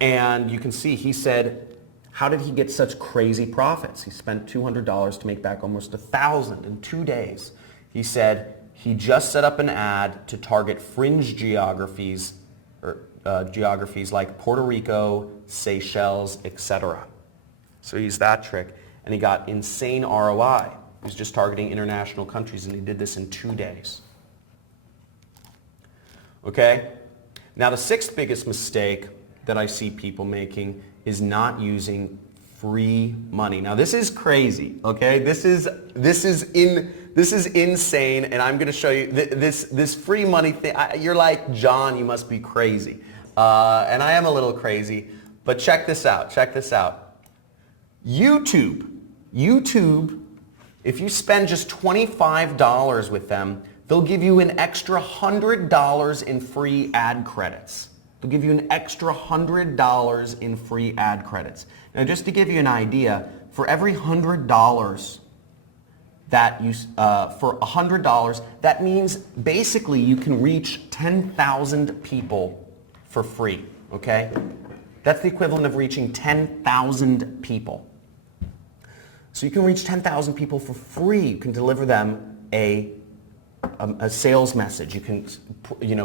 And you can see he said, how did he get such crazy profits? He spent $200 to make back almost $1,000 in 2 days. He said he just set up an ad to target fringe geographies, or geographies like Puerto Rico, Seychelles, etc. So he used that trick, and he got insane ROI. He was just targeting international countries, and he did this in 2 days. Okay? Now the 6th biggest mistake that I see people making is not using free money. Now this is crazy, okay? This is insane, and I'm going to show you this free money thing. You're like, John, you must be crazy, and I am a little crazy. But check this out. Check this out. YouTube. If you spend just $25 with them, they'll give you an extra $100 in free ad credits. They'll give you an extra $100 in free ad credits. Now, just to give you an idea, for every $100 that for $100, that means basically you can reach 10,000 people for free, okay? That's the equivalent of reaching 10,000 people. So you can reach 10,000 people for free. You can deliver them a sales message. You can,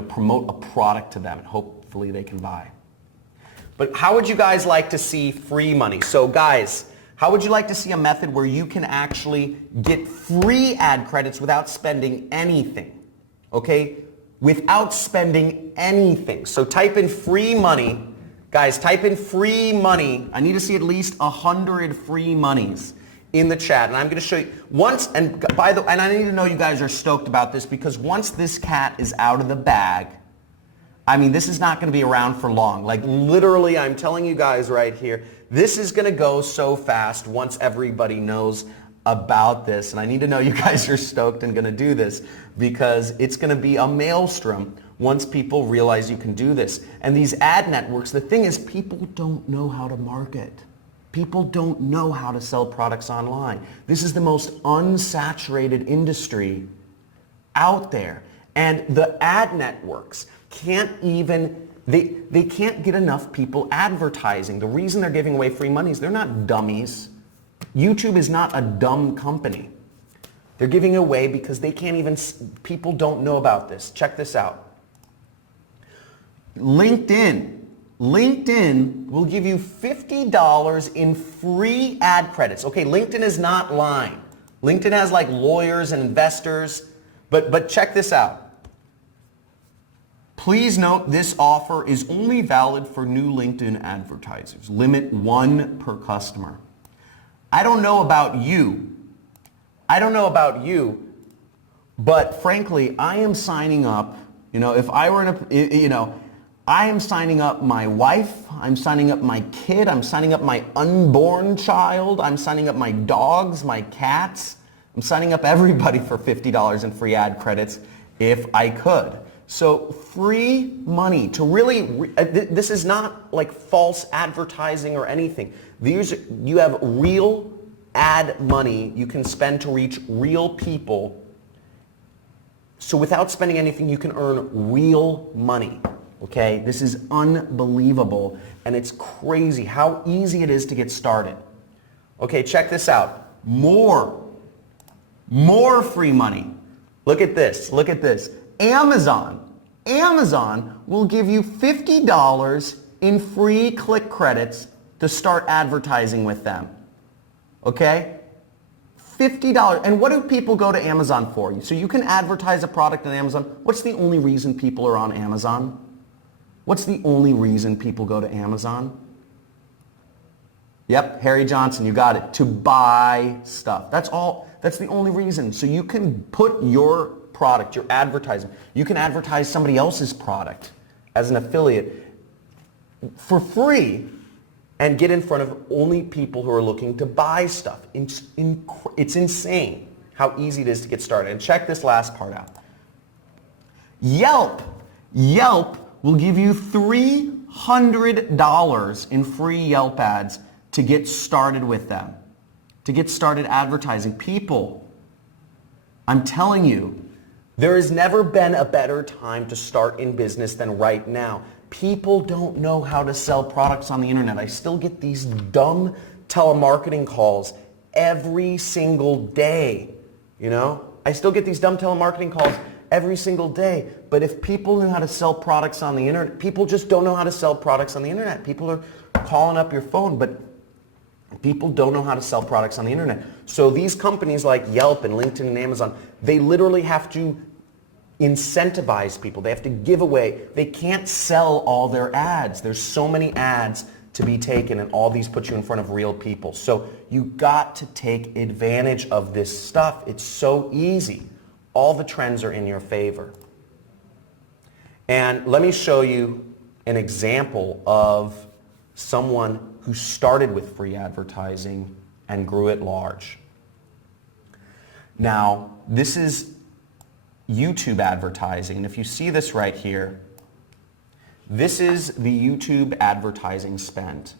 promote a product to them, and hopefully they can buy. But how would you guys like to see free money? So guys, how would you like to see a method where you can actually get free ad credits without spending anything? Okay? Without spending anything. So type in free money. Guys, type in free money. I need to see at least 100 free monies in the chat. And I'm going to show you and I need to know you guys are stoked about this, because once this cat is out of the bag, I mean, this is not going to be around for long. Like literally, I'm telling you guys right here, this is going to go so fast once everybody knows about this. And I need to know you guys are stoked and going to do this, because it's going to be a maelstrom once people realize you can do this. And these ad networks, the thing is, people don't know how to market. People don't know how to sell products online. This is the most unsaturated industry out there. And the ad networks can't even, they can't get enough people advertising. The reason they're giving away free money is they're not dummies. YouTube is not a dumb company. They're giving away because they can't even, people don't know about this. Check this out. LinkedIn will give you $50 in free ad credits. Okay, LinkedIn is not lying. LinkedIn has like lawyers and investors, but check this out. Please note this offer is only valid for new LinkedIn advertisers. Limit 1 per customer. I don't know about you, but frankly, I am signing up, if I were in I am signing up my wife, I'm signing up my kid, I'm signing up my unborn child, I'm signing up my dogs, my cats, I'm signing up everybody for $50 in free ad credits if I could. So free money to really, this is not like false advertising or anything. You have real ad money you can spend to reach real people. So without spending anything, you can earn real money. Okay, this is unbelievable, and it's crazy how easy it is to get started. Okay, check this out. More free money. Look at this. Amazon will give you $50 in free click credits to start advertising with them. Okay? $50. And what do people go to Amazon for? So you can advertise a product on Amazon. What's the only reason people are on Amazon? What's the only reason people go to Amazon? Yep, Harry Johnson, you got it. To buy stuff. That's all. That's the only reason. So you can put your product, your advertising, you can advertise somebody else's product as an affiliate for free and get in front of only people who are looking to buy stuff. It's insane how easy it is to get started. And check this last part out. Yelp will give you $300 in free Yelp ads to get started with them, to get started advertising. People, I'm telling you, there has never been a better time to start in business than right now. People don't know how to sell products on the internet. I still get these dumb telemarketing calls every single day, I still get these dumb telemarketing calls every single day. But if people know how to sell products on the internet, people just don't know how to sell products on the internet. People are calling up your phone, but people don't know how to sell products on the internet. So these companies like Yelp and LinkedIn and Amazon, they literally have to incentivize people. They have to give away. They can't sell all their ads. There's so many ads to be taken, and all these put you in front of real people. So you got to take advantage of this stuff. It's so easy. All the trends are in your favor. And let me show you an example of someone who started with free advertising and grew it large. Now, this is YouTube advertising. And if you see this right here, this is the YouTube advertising spend.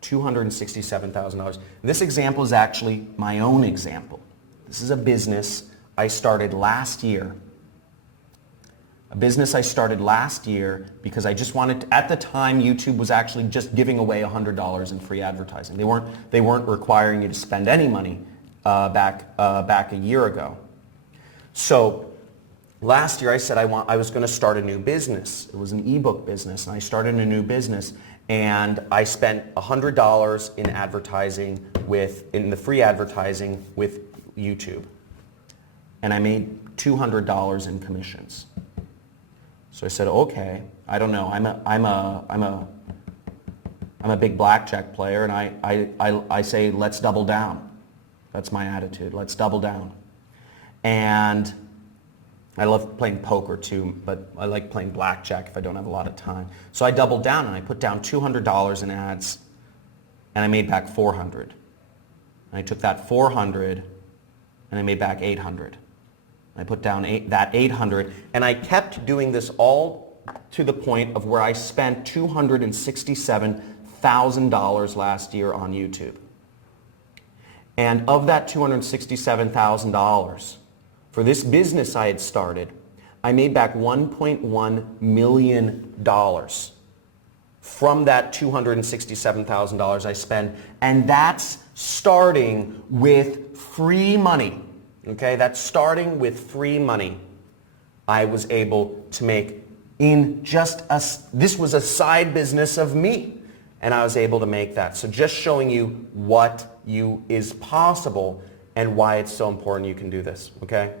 $267,000. This example is actually my own example. This is a business I started last year. A business I started last year because I just wanted to, at the time YouTube was actually just giving away $100 in free advertising. They weren't requiring you to spend any money back a year ago. So last year I said I was going to start a new business. It was an ebook business, and I started a new business, and I spent $100 in advertising in the free advertising with YouTube, and I made $200 in commissions. So I said, okay, I don't know. I'm a big blackjack player, and I say, let's double down. That's my attitude. Let's double down. And I love playing poker too, but I like playing blackjack if I don't have a lot of time. So I doubled down and I put down $200 in ads, and I made back $400. And I took that $400 and I made back $800. I put down that $800, and I kept doing this all to the point of where I spent $267,000 last year on YouTube. And of that $267,000, for this business I had started, I made back $1.1 million from that $267,000 I spent, and that's starting with free money. Okay, that's starting with free money. I was able to make this was a side business of me, and I was able to make that. So just showing you what is possible and why it's so important you can do this, okay?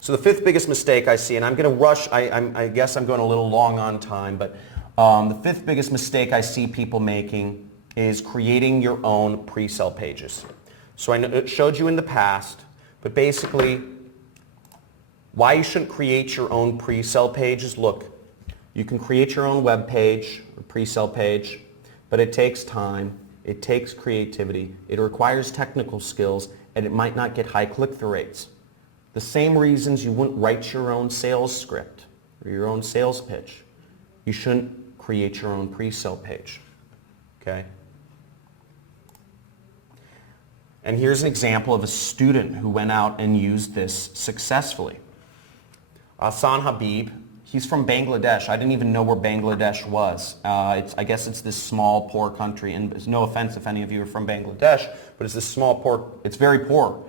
So the fifth biggest mistake I see, and I'm going to rush, I guess I'm going a little long on time, but the fifth biggest mistake I see people making is creating your own pre-sale pages. So I showed you in the past, but basically why you shouldn't create your own pre-sale pages. Look, you can create your own web page or pre-sale page, but it takes time, it takes creativity, it requires technical skills, and it might not get high click-through rates. The same reasons you wouldn't write your own sales script or your own sales pitch. You shouldn't create your own pre-sale page, okay? And here's an example of a student who went out and used this successfully. Ahsan Habib, he's from Bangladesh. I didn't even know where Bangladesh was. I guess it's this small, poor country, and there's no offense if any of you are from Bangladesh, but it's this small, poor, it's very poor,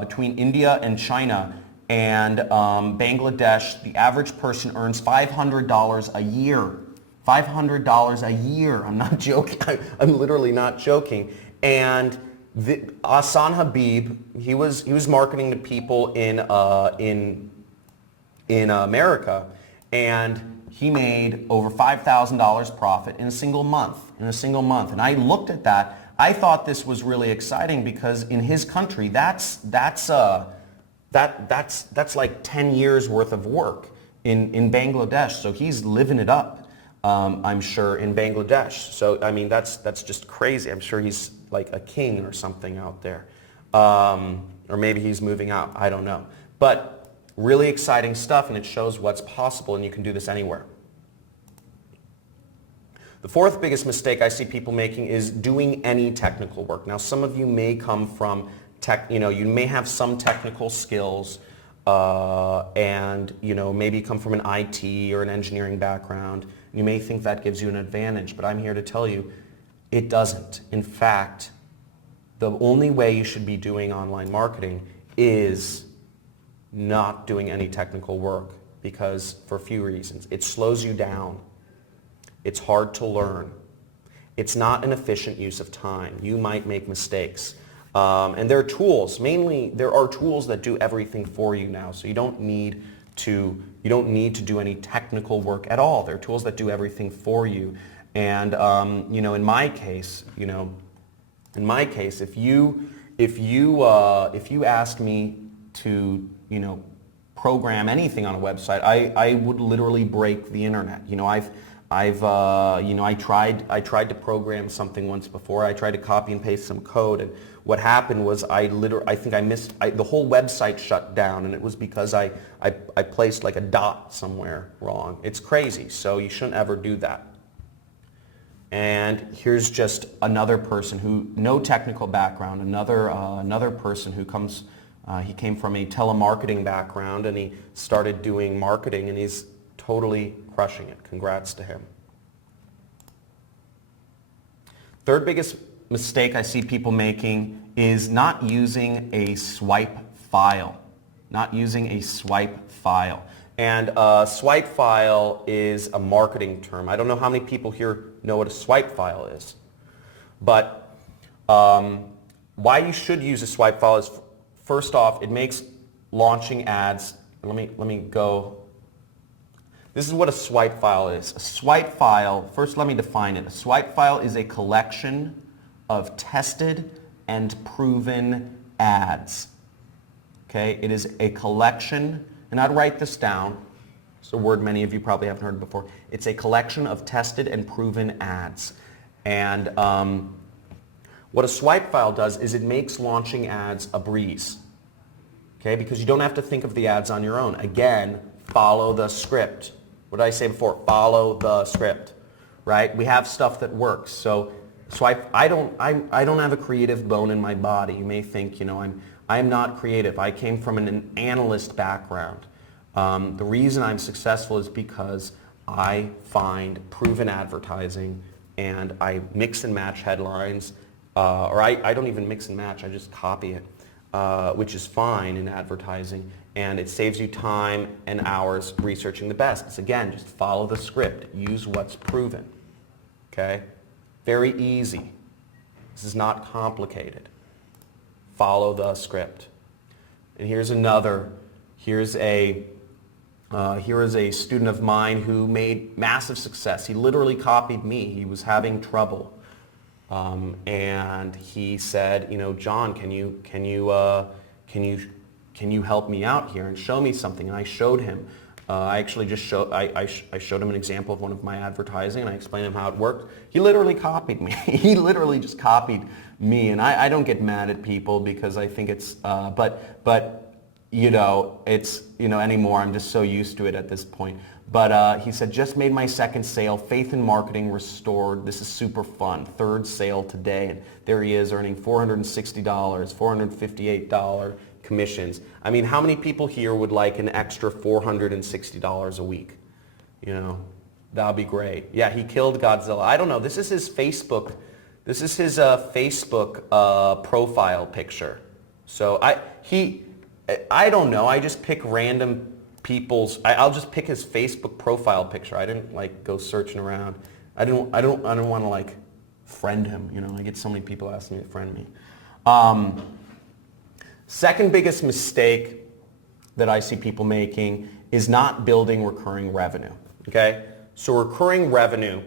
between India and China. And Bangladesh, the average person earns $500 a year. $500 a year. I'm not joking. I'm literally not joking. And Ahsan Habib, he was marketing to people in America, and he made over $5,000 profit in a single month. And I looked at that. I thought this was really exciting because in his country, that's like 10 years worth of work in Bangladesh. So he's living it up, I'm sure, in Bangladesh. So I mean, that's just crazy. I'm sure he's like a king or something out there. Or maybe he's moving out. I don't know. But really exciting stuff, and it shows what's possible, and you can do this anywhere. The fourth biggest mistake I see people making is doing any technical work. Now, some of you may come from you may have some technical skills, and maybe come from an IT or an engineering background. You may think that gives you an advantage, but I'm here to tell you it doesn't. In fact, the only way you should be doing online marketing is not doing any technical work, because for a few reasons. It slows you down. It's hard to learn. It's not an efficient use of time. You might make mistakes. And there are tools. Mainly, there are tools that do everything for you now. So you don't need to do any technical work at all. There are tools that do everything for you. And in my case, if you ask me to program anything on a website, I would literally break the internet. I tried to program something once before. I tried to copy and paste some code, and what happened was the whole website shut down, and it was because I placed like a dot somewhere wrong. It's crazy, so you shouldn't ever do that. And here's just another person who, no technical background, another person who comes He came from a telemarketing background and he started doing marketing and he's totally crushing it. Congrats to him. Third biggest mistake I see people making is not using a swipe file. Not using a swipe file. And a swipe file is a marketing term. I don't know how many people here know what a swipe file is. But why you should use a swipe file is, first off, it makes launching ads. Let me go. This is what a swipe file is. A swipe file, first let me define it. A swipe file is a collection of tested and proven ads. Okay, it is a collection, and I'd write this down. It's a word many of you probably haven't heard before. It's a collection of tested and proven ads. And what a swipe file does is it makes launching ads a breeze. Okay, because you don't have to think of the ads on your own. Again, follow the script. What did I say before? Follow the script, right? We have stuff that works. So I don't have a creative bone in my body. You may think, I'm not creative. I came from an analyst background. The reason I'm successful is because I find proven advertising and I mix and match headlines, or I don't even mix and match, I just copy it, which is fine in advertising, and it saves you time and hours researching the best. It's, again, just follow the script, use what's proven, okay? Very easy. This is not complicated. Follow the script. And here is a student of mine who made massive success. He literally copied me. He was having trouble. And he said, John, can you help me out here and show me something? And I showed him. I actually just showed him an example of one of my advertising, and I explained to him how it worked. He literally copied me. He literally just copied me, and I don't get mad at people because I think it's, it's, anymore. I'm just so used to it at this point. But he said, just made my second sale, faith in marketing restored. This is super fun. Third sale today. And there he is earning $460, $458 commissions. I mean, how many people here would like an extra $460 a week? That would be great. Yeah, he killed Godzilla. I don't know. This is his Facebook. This is his Facebook profile picture. So I don't know. I just pick random people's. I'll just pick his Facebook profile picture. I didn't go searching around. I don't want to friend him. I get so many people asking me to friend me. Second biggest mistake that I see people making is not building recurring revenue. Okay, so recurring revenue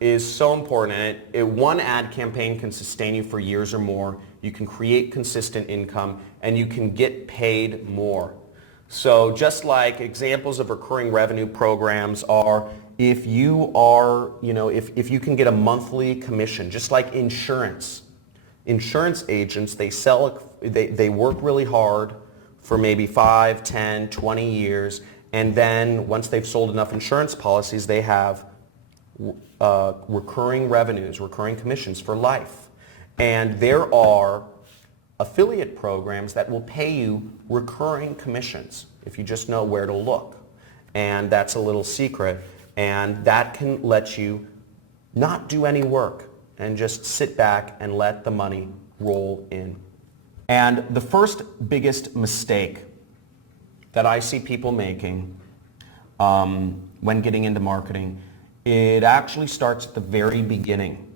is so important. And one ad campaign can sustain you for years or more. You can create consistent income and you can get paid more. So just like examples of recurring revenue programs are if you are, if you can get a monthly commission, just like insurance. Insurance agents, they work really hard for maybe 5, 10, 20 years, and then once they've sold enough insurance policies, they have recurring revenues, recurring commissions for life. And there are affiliate programs that will pay you recurring commissions if you just know where to look. And that's a little secret. And that can let you not do any work and just sit back and let the money roll in. And the first biggest mistake that I see people making when getting into marketing, it actually starts at the very beginning,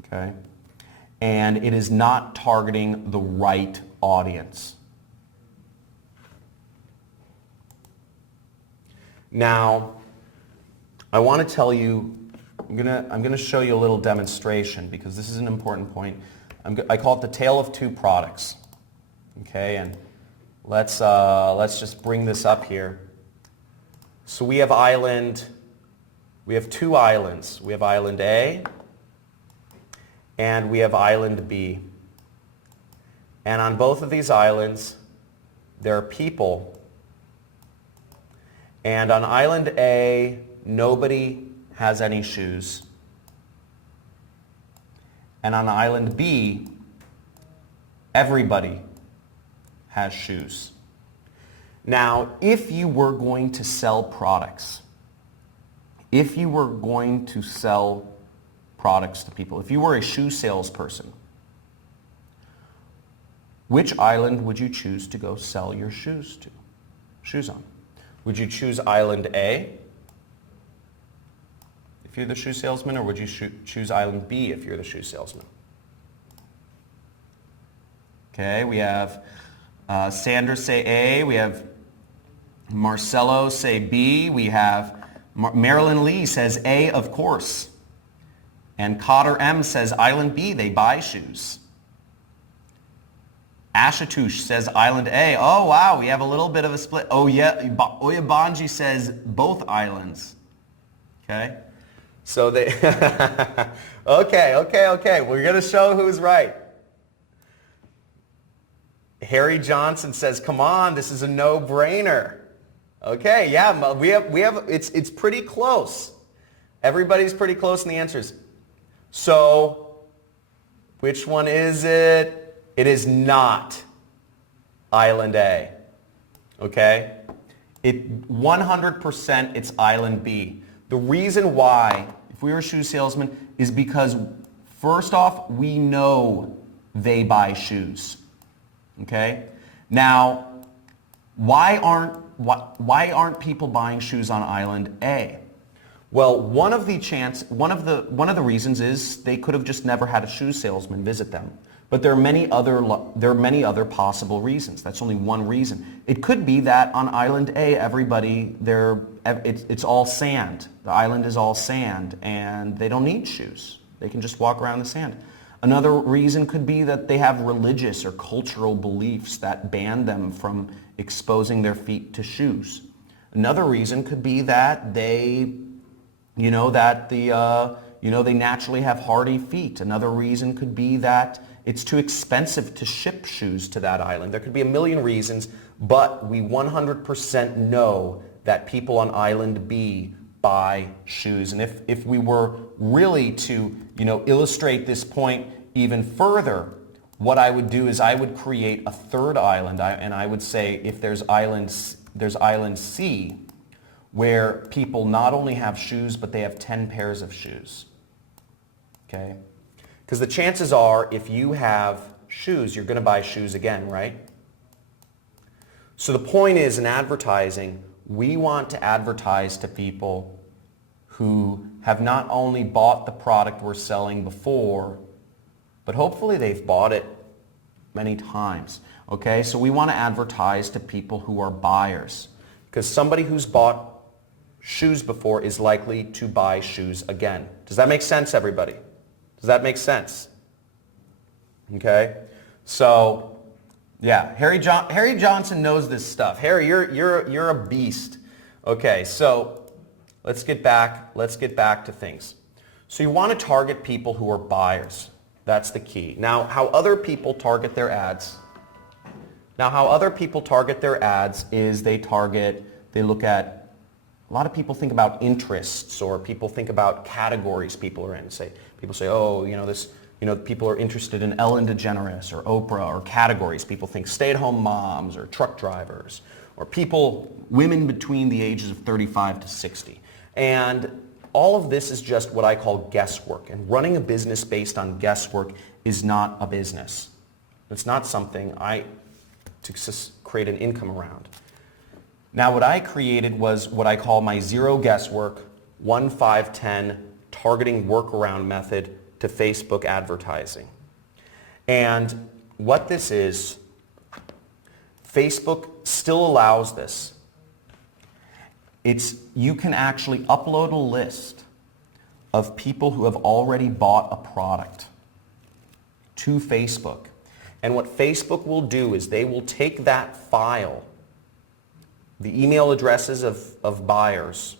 okay? And it is not targeting the right audience. Now, I want to tell you, I'm gonna show you a little demonstration because this is an important point. I call it the tale of two products. Okay, and let's just bring this up here. So we have two islands. We have island A and we have island B. And on both of these islands, there are people. And on island A, nobody has any shoes. And on island B, Everybody has shoes. Now, if you were going to sell products, if you were going to sell products to people, if you were a shoe salesperson, which island would you choose to go sell your shoes on? Would you choose island A if you're the shoe salesman, or would you choose island B if you're the shoe salesman? Okay, we have Sandra say A, we have Marcelo say B, we have Marilyn Lee says A, of course. And Cotter M says island B, they buy shoes. Ashatush says island A. Oh, wow, we have a little bit of a split. Oh, yeah, Oyabanji says both islands. Okay? So they... Okay. We're going to show who's right. Harry Johnson says, come on, this is a no-brainer. Okay, yeah, we have it's pretty close. Everybody's pretty close in the answers. So, which one is it? It is not Island A, okay? 100% it's Island B. The reason why, if we were a shoe salesman, is because first off, we know they buy shoes, okay? Now, why aren't people buying shoes on Island A? Well, one of the reasons is they could have just never had a shoe salesman visit them. But there are many other possible reasons. That's only one reason. It could be that on Island A, it's all sand. The island is all sand, and they don't need shoes. They can just walk around the sand. Another reason could be that they have religious or cultural beliefs that ban them from exposing their feet to shoes. Another reason could be that they naturally have hardy feet. Another reason could be that it's too expensive to ship shoes to that island. There could be a million reasons, but we 100% know that people on Island B buy shoes. And if we were really to, illustrate this point even further, what I would do is I would create a third island, and I would say if there's Island C, where people not only have shoes, but they have 10 pairs of shoes. Okay? Because the chances are, if you have shoes, you're going to buy shoes again, right? So the point is, in advertising, we want to advertise to people who have not only bought the product we're selling before, but hopefully they've bought it many times. Okay? So we want to advertise to people who are buyers. Because somebody who's bought shoes before is likely to buy shoes again. Does that make sense, everybody? Does that make sense? Okay? So, yeah, Harry Johnson knows this stuff. Harry, you're a beast. Okay, so let's get back to things. So you want to target people who are buyers. That's the key. Now, how other people target their ads is they look at, a lot of people think about interests, or people think about categories people are in. People say, people are interested in Ellen DeGeneres or Oprah, or categories. People think stay-at-home moms or truck drivers, or women between the ages of 35 to 60. And all of this is just what I call guesswork. And running a business based on guesswork is not a business. It's not something to create an income around. Now, what I created was what I call my zero guesswork, 1-5-10 targeting workaround method to Facebook advertising. And what this is, Facebook still allows this. You can actually upload a list of people who have already bought a product to Facebook. And what Facebook will do is they will take that file, the email addresses of buyers.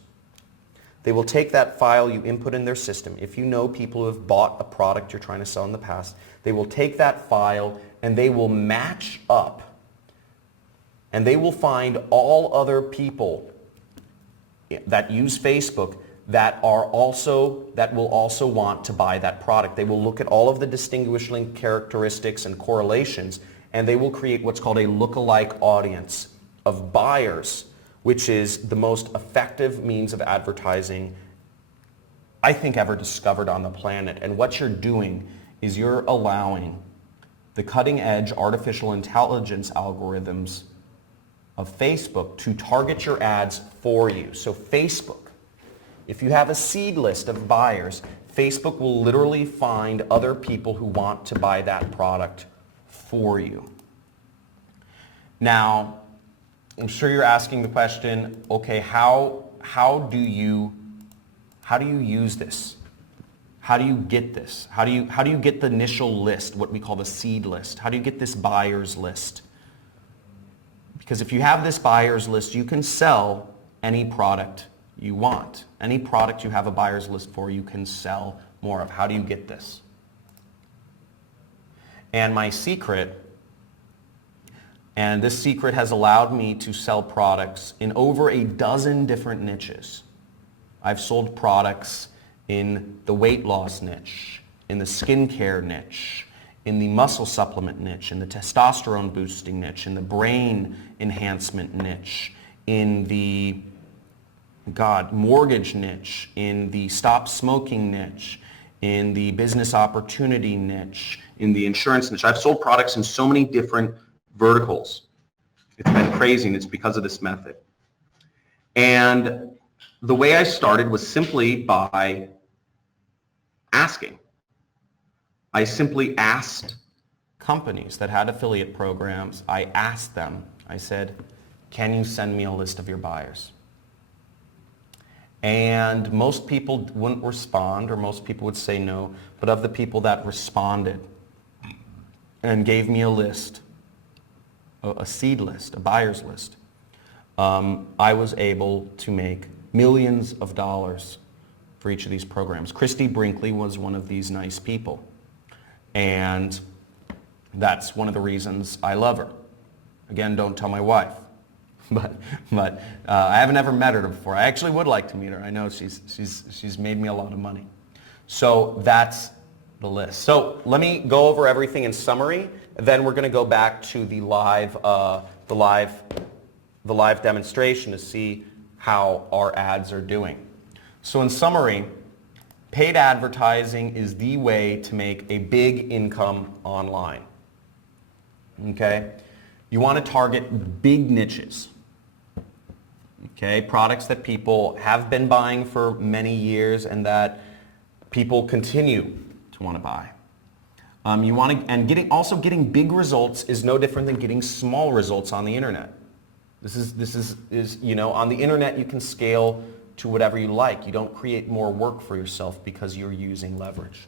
They will take that file you input in their system. If you know people who have bought a product you're trying to sell in the past, they will take that file and they will match up, and they will find all other people that use Facebook that will also want to buy that product. They will look at all of the distinguishing characteristics and correlations, and they will create what's called a lookalike audience of buyers, which is the most effective means of advertising I think ever discovered on the planet. And what you're doing is you're allowing the cutting edge artificial intelligence algorithms of Facebook to target your ads for you. So Facebook, if you have a seed list of buyers, Facebook will literally find other people who want to buy that product for you. Now, I'm sure you're asking the question, okay, how do you use this? How do you get this? How do you get the initial list, what we call the seed list? How do you get this buyer's list? Because if you have this buyer's list, you can sell any product you want. Any product you have a buyer's list for, you can sell more of. How do you get this? And my secret, and this secret has allowed me to sell products in over a dozen different niches. I've sold products in the weight loss niche, in the skincare niche, in the muscle supplement niche, in the testosterone boosting niche, in the brain enhancement niche, in the mortgage niche, in the stop smoking niche, in the business opportunity niche, in the insurance niche. I've sold products in so many different verticals. It's been crazy, and it's because of this method. And the way I started was simply by asking. I simply asked companies that had affiliate programs, I asked them, I said, can you send me a list of your buyers? And most people wouldn't respond, or most people would say no, but of the people that responded and gave me a list, a seed list, a buyer's list, I was able to make millions of dollars for each of these programs. Christy Brinkley was one of these nice people. And that's one of the reasons I love her. Again, don't tell my wife. But I haven't ever met her before. I actually would like to meet her. I know she's made me a lot of money. So that's the list. So let me go over everything in summary. Then we're going to go back to the live demonstration to see how our ads are doing. So in summary, paid advertising is the way to make a big income online. Okay? You want to target big niches. Okay? Products that people have been buying for many years and that people continue to want to buy. You want to, and getting big results is no different than getting small results on the internet. This is on the internet you can scale to whatever you like. You don't create more work for yourself because you're using leverage.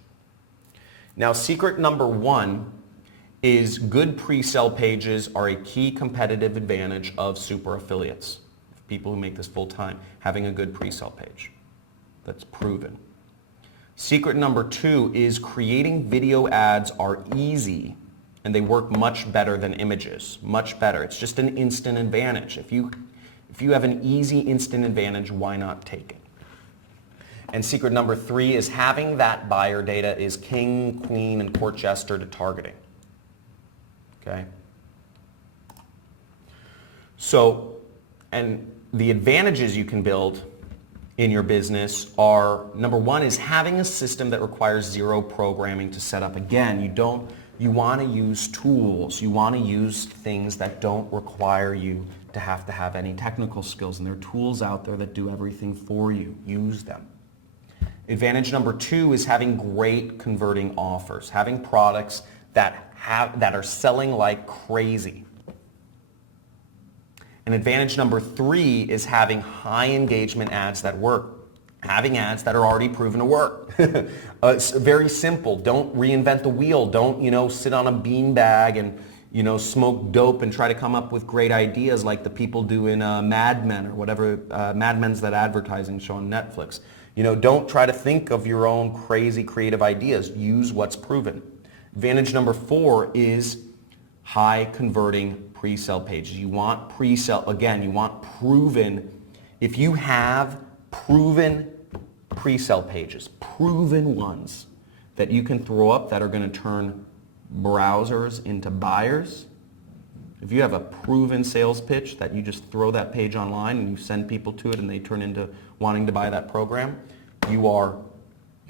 Now, secret number one is good pre-sale pages are a key competitive advantage of super affiliates, people who make this full time, having a good pre-sale page. That's proven. Secret number two is creating video ads are easy and they work much better than images, much better. It's just an instant advantage. If you have an easy instant advantage, why not take it? And secret number three is having that buyer data is king, queen, and court jester to targeting. Okay? So, and the advantages you can build in your business are, number one is having a system that requires zero programming to set up. Again, you want to use tools. You want to use things that don't require you to have any technical skills. And there are tools out there that do everything for you. Use them. Advantage number two is having great converting offers, having products that are selling like crazy. And advantage number three is having high engagement ads that work. Having ads that are already proven to work. It's very simple. Don't reinvent the wheel. Don't, sit on a beanbag and, smoke dope and try to come up with great ideas like the people do in Mad Men or whatever, Mad Men's that advertising show on Netflix. Don't try to think of your own crazy creative ideas. Use what's proven. Advantage number four is high converting pre-sale pages. You want pre-sale, again, you want proven. If you have proven pre-sale pages, proven ones that you can throw up that are going to turn browsers into buyers. If you have a proven sales pitch that you just throw that page online and you send people to it and they turn into wanting to buy that program, you're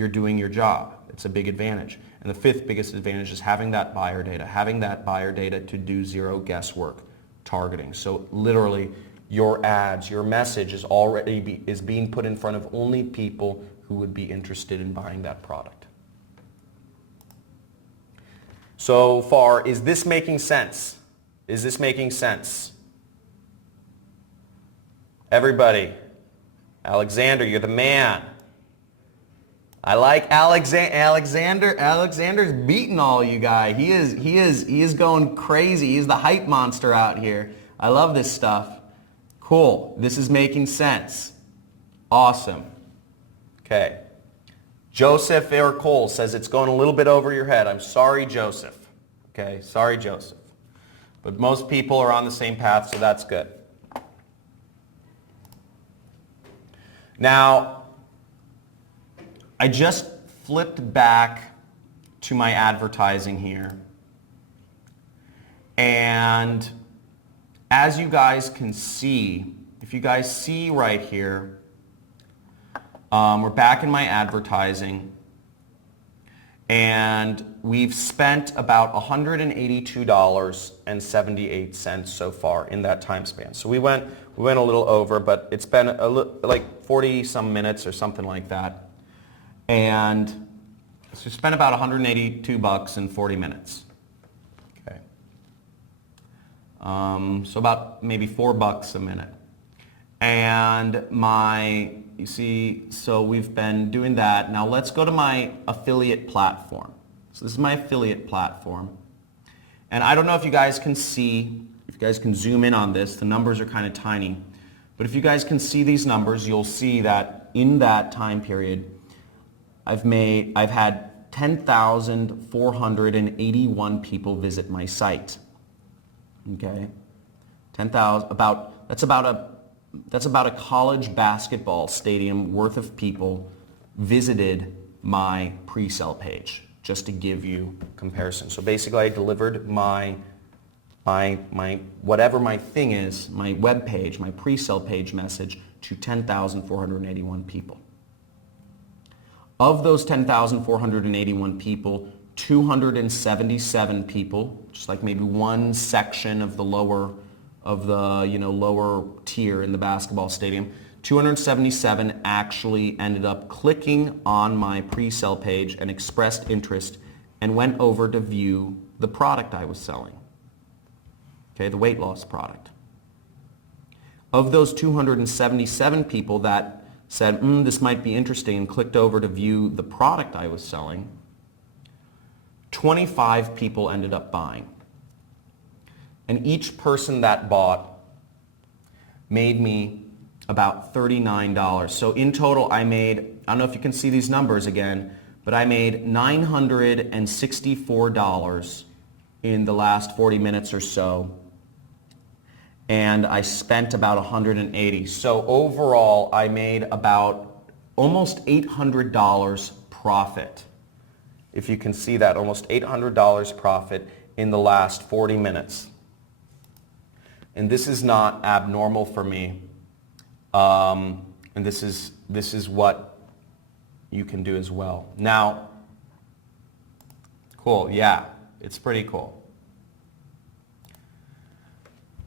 doing your job. It's a big advantage. And the fifth biggest advantage is having that buyer data to do zero guesswork targeting. So literally your ads, your message is being put in front of only people who would be interested in buying that product. So far, is this making sense? Is this making sense? Everybody, Alexander, you're the man. I like Alexander. Alexander's beating all you guys. He is going crazy. He's the hype monster out here. I love this stuff. Cool. This is making sense. Awesome. Okay. Joseph Cole says it's going a little bit over your head. I'm sorry, Joseph. Okay. Sorry, Joseph. But most people are on the same path, so that's good. Now, I just flipped back to my advertising here. And as you guys can see, if you guys see right here, we're back in my advertising. And we've spent about $182.78 so far in that time span. So we went a little over, but it's been like 40 some minutes or something like that. And so we spent about $182 in 40 minutes. Okay. So about maybe $4 a minute. And you see, so we've been doing that. Now let's go to my affiliate platform. So this is my affiliate platform. And I don't know if you guys can see, if you guys can zoom in on this, the numbers are kind of tiny. But if you guys can see these numbers, you'll see that in that time period, I've had 10,481 people visit my site. Okay? 10,000, that's about a college basketball stadium worth of people visited my pre-sale page, just to give you comparison. So basically I delivered my whatever my thing is, my web page, my pre-sale page message to 10,481 people. Of those 10,481 people, 277 people, just like maybe one section of the lower tier in the basketball stadium, 277 actually ended up clicking on my pre-sale page and expressed interest and went over to view the product I was selling. Okay, the weight loss product. Of those 277 people that said, this might be interesting, and clicked over to view the product I was selling, 25 people ended up buying. And each person that bought made me about $39. So in total I made, I don't know if you can see these numbers again, but I made $964 in the last 40 minutes or so. And I spent about $180. So overall, I made about almost $800 profit. If you can see that, almost $800 profit in the last 40 minutes. And this is not abnormal for me. And this is what you can do as well. Now, cool, yeah, it's pretty cool.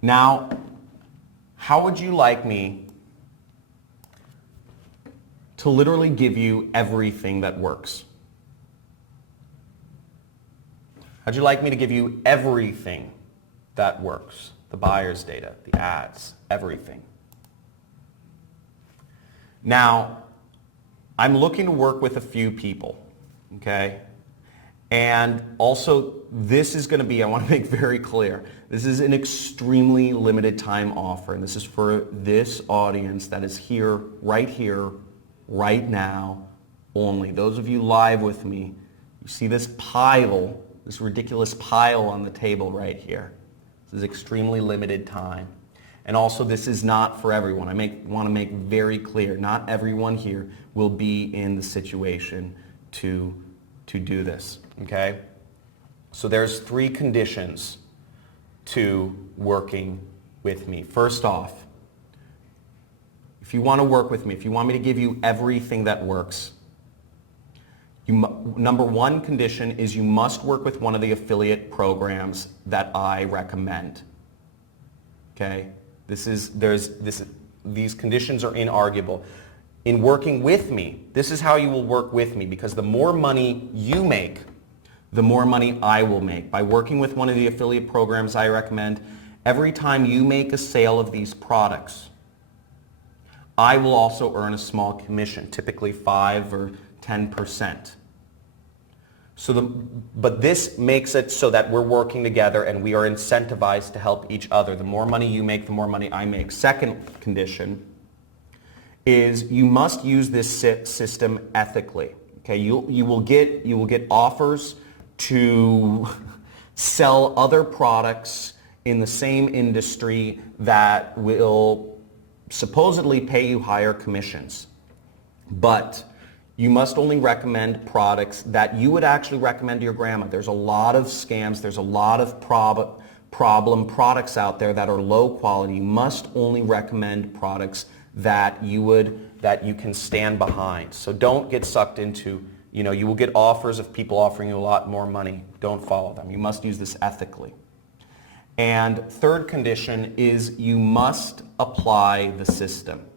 Now, how would you like me to literally give you everything that works? How'd you like me to give you everything that works? The buyer's data, the ads, everything. Now, I'm looking to work with a few people, okay? And also, this is going to be, I want to make very clear, this is an extremely limited time offer, and this is for this audience that is here, right now, only. Those of you live with me, you see this pile, this ridiculous pile on the table right here. This is extremely limited time. And also, this is not for everyone. I want to make very clear, not everyone here will be in the situation to do this, okay? So there's 3 conditions to working with me. First off, if you want to work with me, if you want me to give you everything that works, number 1 condition is you must work with one of the affiliate programs that I recommend. Okay? These conditions are inarguable. In working with me, this is how you will work with me, because the more money you make, the more money I will make. By working with one of the affiliate programs I recommend, every time you make a sale of these products, I will also earn a small commission, typically 5 or 10%. But this makes it so that we're working together and we are incentivized to help each other. The more money you make, the more money I make. Second condition is you must use this system ethically. Okay, you will get offers to sell other products in the same industry that will supposedly pay you higher commissions. But you must only recommend products that you would actually recommend to your grandma. There's a lot of scams, there's a lot of problem products out there that are low quality. You must only recommend products that you can stand behind. So don't get sucked into, you will get offers of people offering you a lot more money. Don't follow them. You must use this ethically. And third condition is you must apply the system.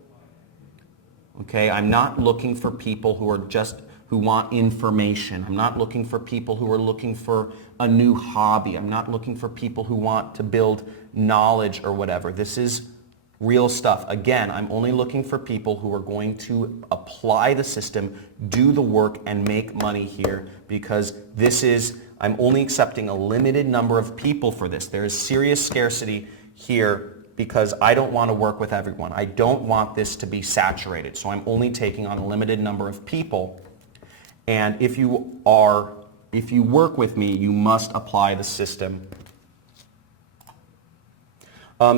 Okay, I'm not looking for people who want information. I'm not looking for people who are looking for a new hobby. I'm not looking for people who want to build knowledge or whatever. This is real stuff. Again, I'm only looking for people who are going to apply the system, do the work, and make money here, because I'm only accepting a limited number of people for this. There is serious scarcity here because I don't want to work with everyone. I don't want this to be saturated. So I'm only taking on a limited number of people. And if you work with me, you must apply the system.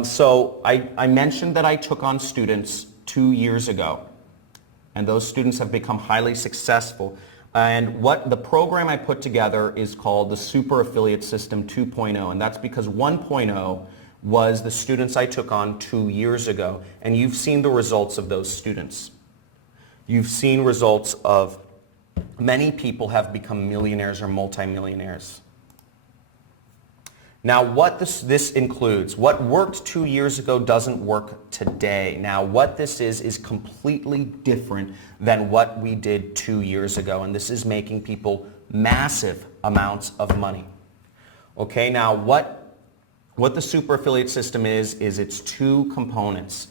So I mentioned that I took on students 2 years ago, and those students have become highly successful. And what the program I put together is called the Super Affiliate System 2.0, and that's because 1.0 was the students I took on 2 years ago, and you've seen the results of those students. You've seen results of many people have become millionaires or multimillionaires. Now what this includes, what worked 2 years ago doesn't work today. Now what this is completely different than what we did 2 years ago, and this is making people massive amounts of money. Okay, now what the Super Affiliate System is it's 2 components.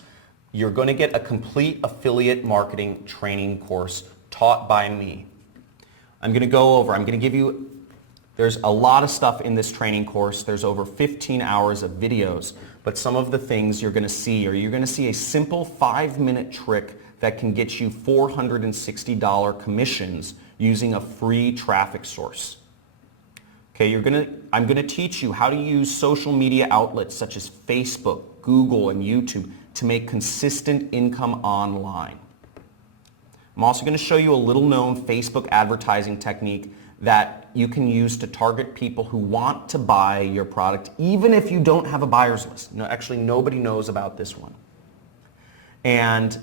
You're going to get a complete affiliate marketing training course taught by me. I'm going to give you, there's a lot of stuff in this training course. There's over 15 hours of videos, but some of the things you're going to see a simple 5-minute trick that can get you $460 commissions using a free traffic source. Okay, I'm going to teach you how to use social media outlets such as Facebook, Google, and YouTube to make consistent income online. I'm also going to show you a little-known Facebook advertising technique that you can use to target people who want to buy your product even if you don't have a buyer's list. No, actually, nobody knows about this one. And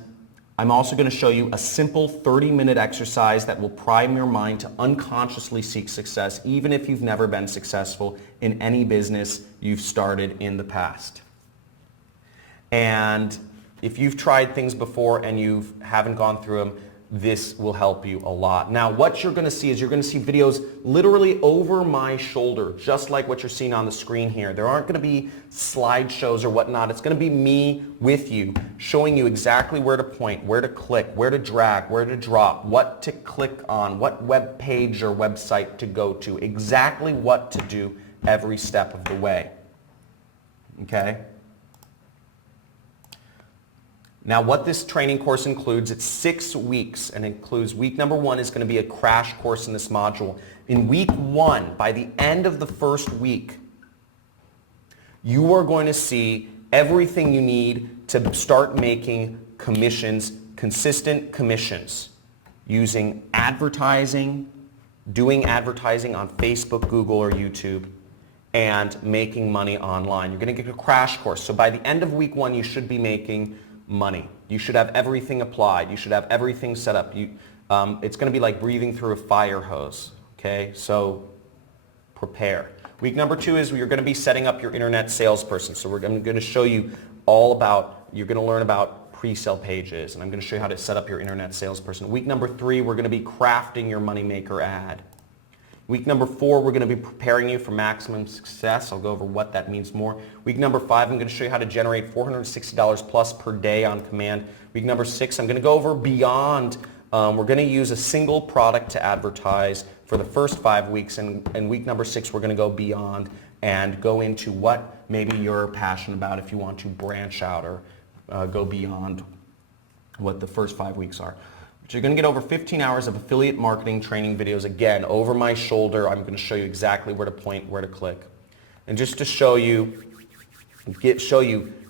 I'm also going to show you a simple 30-minute exercise that will prime your mind to unconsciously seek success, even if you've never been successful in any business you've started in the past. And if you've tried things before and you haven't gone through them, this will help you a lot. Now, what you're going to see is you're going to see videos literally over my shoulder, just like what you're seeing on the screen here. There aren't going to be slideshows or whatnot. It's going to be me with you, showing you exactly where to point, where to click, where to drag, where to drop, what to click on, what web page or website to go to, exactly what to do every step of the way. Okay? Now what this training course includes, it's 6 weeks, and includes week number 1 is going to be a crash course in this module. In week 1, by the end of the first week, you are going to see everything you need to start making commissions, consistent commissions, using advertising, doing advertising on Facebook, Google, or YouTube, and making money online. You're going to get a crash course. So by the end of week 1, you should be making money. You should have everything applied. You should have everything set up. It's going to be like breathing through a fire hose. Okay, so prepare. Week number 2 is you're going to be setting up your internet salesperson. So I'm going to show you all about, you're going to learn about pre-sale pages, and I'm going to show you how to set up your internet salesperson. Week number 3, we're going to be crafting your moneymaker ad. Week number 4, we're going to be preparing you for maximum success. I'll go over what that means more. Week number 5, I'm going to show you how to generate $460 plus per day on command. Week number 6, I'm going to go over beyond. We're going to use a single product to advertise for the first 5 weeks, and week number 6, we're going to go beyond and go into what maybe you're passionate about if you want to branch out or go beyond what the first 5 weeks are. But you're going to get over 15 hours of affiliate marketing training videos, again, over my shoulder. I'm going to show you exactly where to point, where to click. And just to show you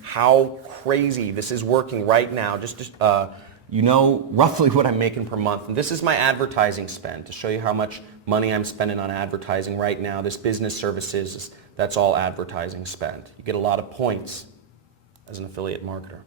how crazy this is working right now, just to, you know roughly what I'm making per month. And this is my advertising spend, to show you how much money I'm spending on advertising right now. This business services, that's all advertising spend. You get a lot of points as an affiliate marketer.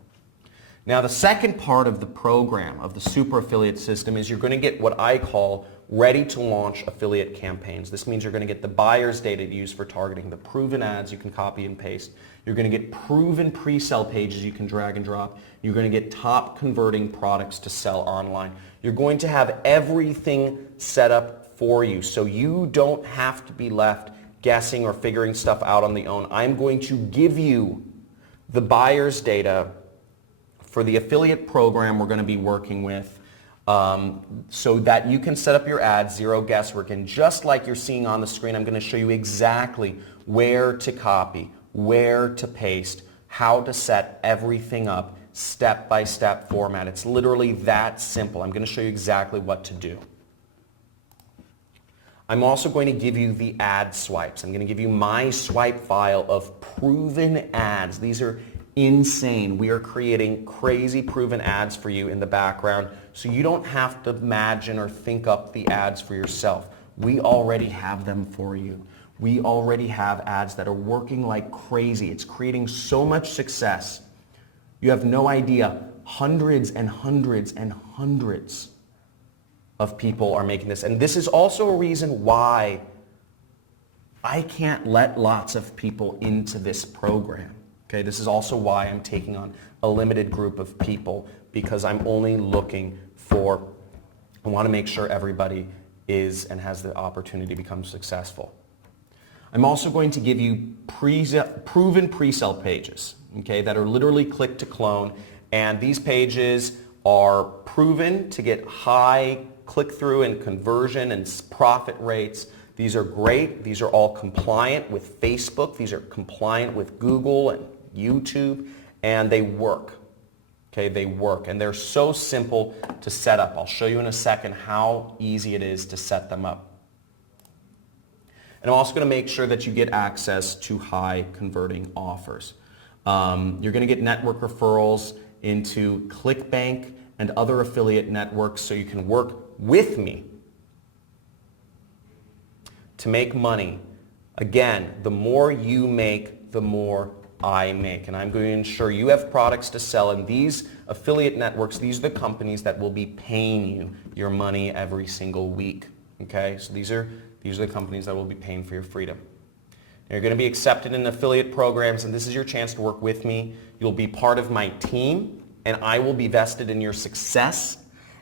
Now the second part of the program, of the super affiliate system, is you're going to get what I call ready to launch affiliate campaigns. This means you're going to get the buyer's data to use for targeting, the proven ads you can copy and paste. You're going to get proven pre-sale pages you can drag and drop. You're going to get top converting products to sell online. You're going to have everything set up for you, so you don't have to be left guessing or figuring stuff out on the own. I'm going to give you the buyer's data for the affiliate program we're going to be working with, so that you can set up your ads, zero guesswork. And just like you're seeing on the screen, I'm going to show you exactly where to copy, where to paste, how to set everything up, step-by-step format. It's literally that simple. I'm going to show you exactly what to do. I'm also going to give you the ad swipes. I'm going to give you my swipe file of proven ads. These are insane. We are creating crazy proven ads for you in the background, so you don't have to imagine or think up the ads for yourself. We already have them for you. We already have ads that are working like crazy. It's creating so much success. You have no idea. Hundreds and hundreds and hundreds of people are making this. And this is also a reason why I can't let lots of people into this program. Okay, this is also why I'm taking on a limited group of people, because I'm only looking for, I want to make sure everybody is and has the opportunity to become successful. I'm also going to give you proven pre-sale pages, okay, that are literally click to clone, and these pages are proven to get high click-through and conversion and profit rates. These are great. These are all compliant with Facebook. These are compliant with Google and YouTube, and they work. Okay, they work, and they're so simple to set up. I'll show you in a second how easy it is to set them up. And I'm also going to make sure that you get access to high converting offers. You're going to get network referrals into ClickBank and other affiliate networks, so you can work with me to make money. Again, the more you make, the more I make. And I'm going to ensure you have products to sell, and these affiliate networks, these are the companies that will be paying you your money every single week. Okay, so these are the companies that will be paying for your freedom. You're going to be accepted in affiliate programs, and this is your chance to work with me. You'll be part of my team, and I will be vested in your success.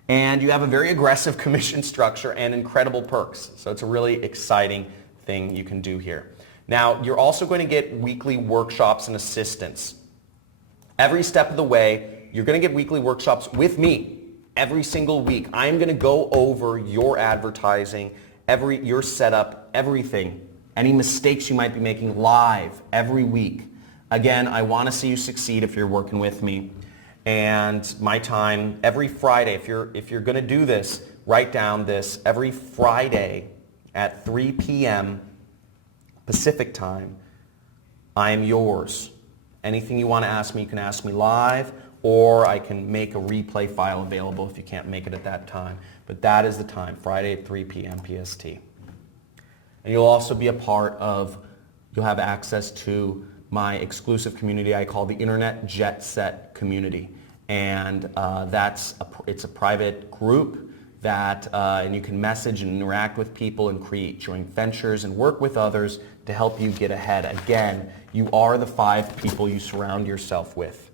And you have a very aggressive commission structure and incredible perks. So it's a really exciting thing you can do here. Now, you're also going to get weekly workshops and assistance. Every step of the way, you're going to get weekly workshops with me every single week. I'm going to go over your advertising, your setup, everything, any mistakes you might be making live every week. Again, I want to see you succeed if you're working with me. And my time every Friday, if you're going to do this, write down this, every Friday at 3 p.m. Pacific time, I am yours. Anything you want to ask me, you can ask me live, or I can make a replay file available if you can't make it at that time. But that is the time, Friday at 3 p.m. PST. And you'll also be a part of, you'll have access to my exclusive community I call the Internet Jet Set Community. And it's a private group that, and you can message and interact with people and create joint ventures and work with others to help you get ahead. Again, you are the 5 people you surround yourself with.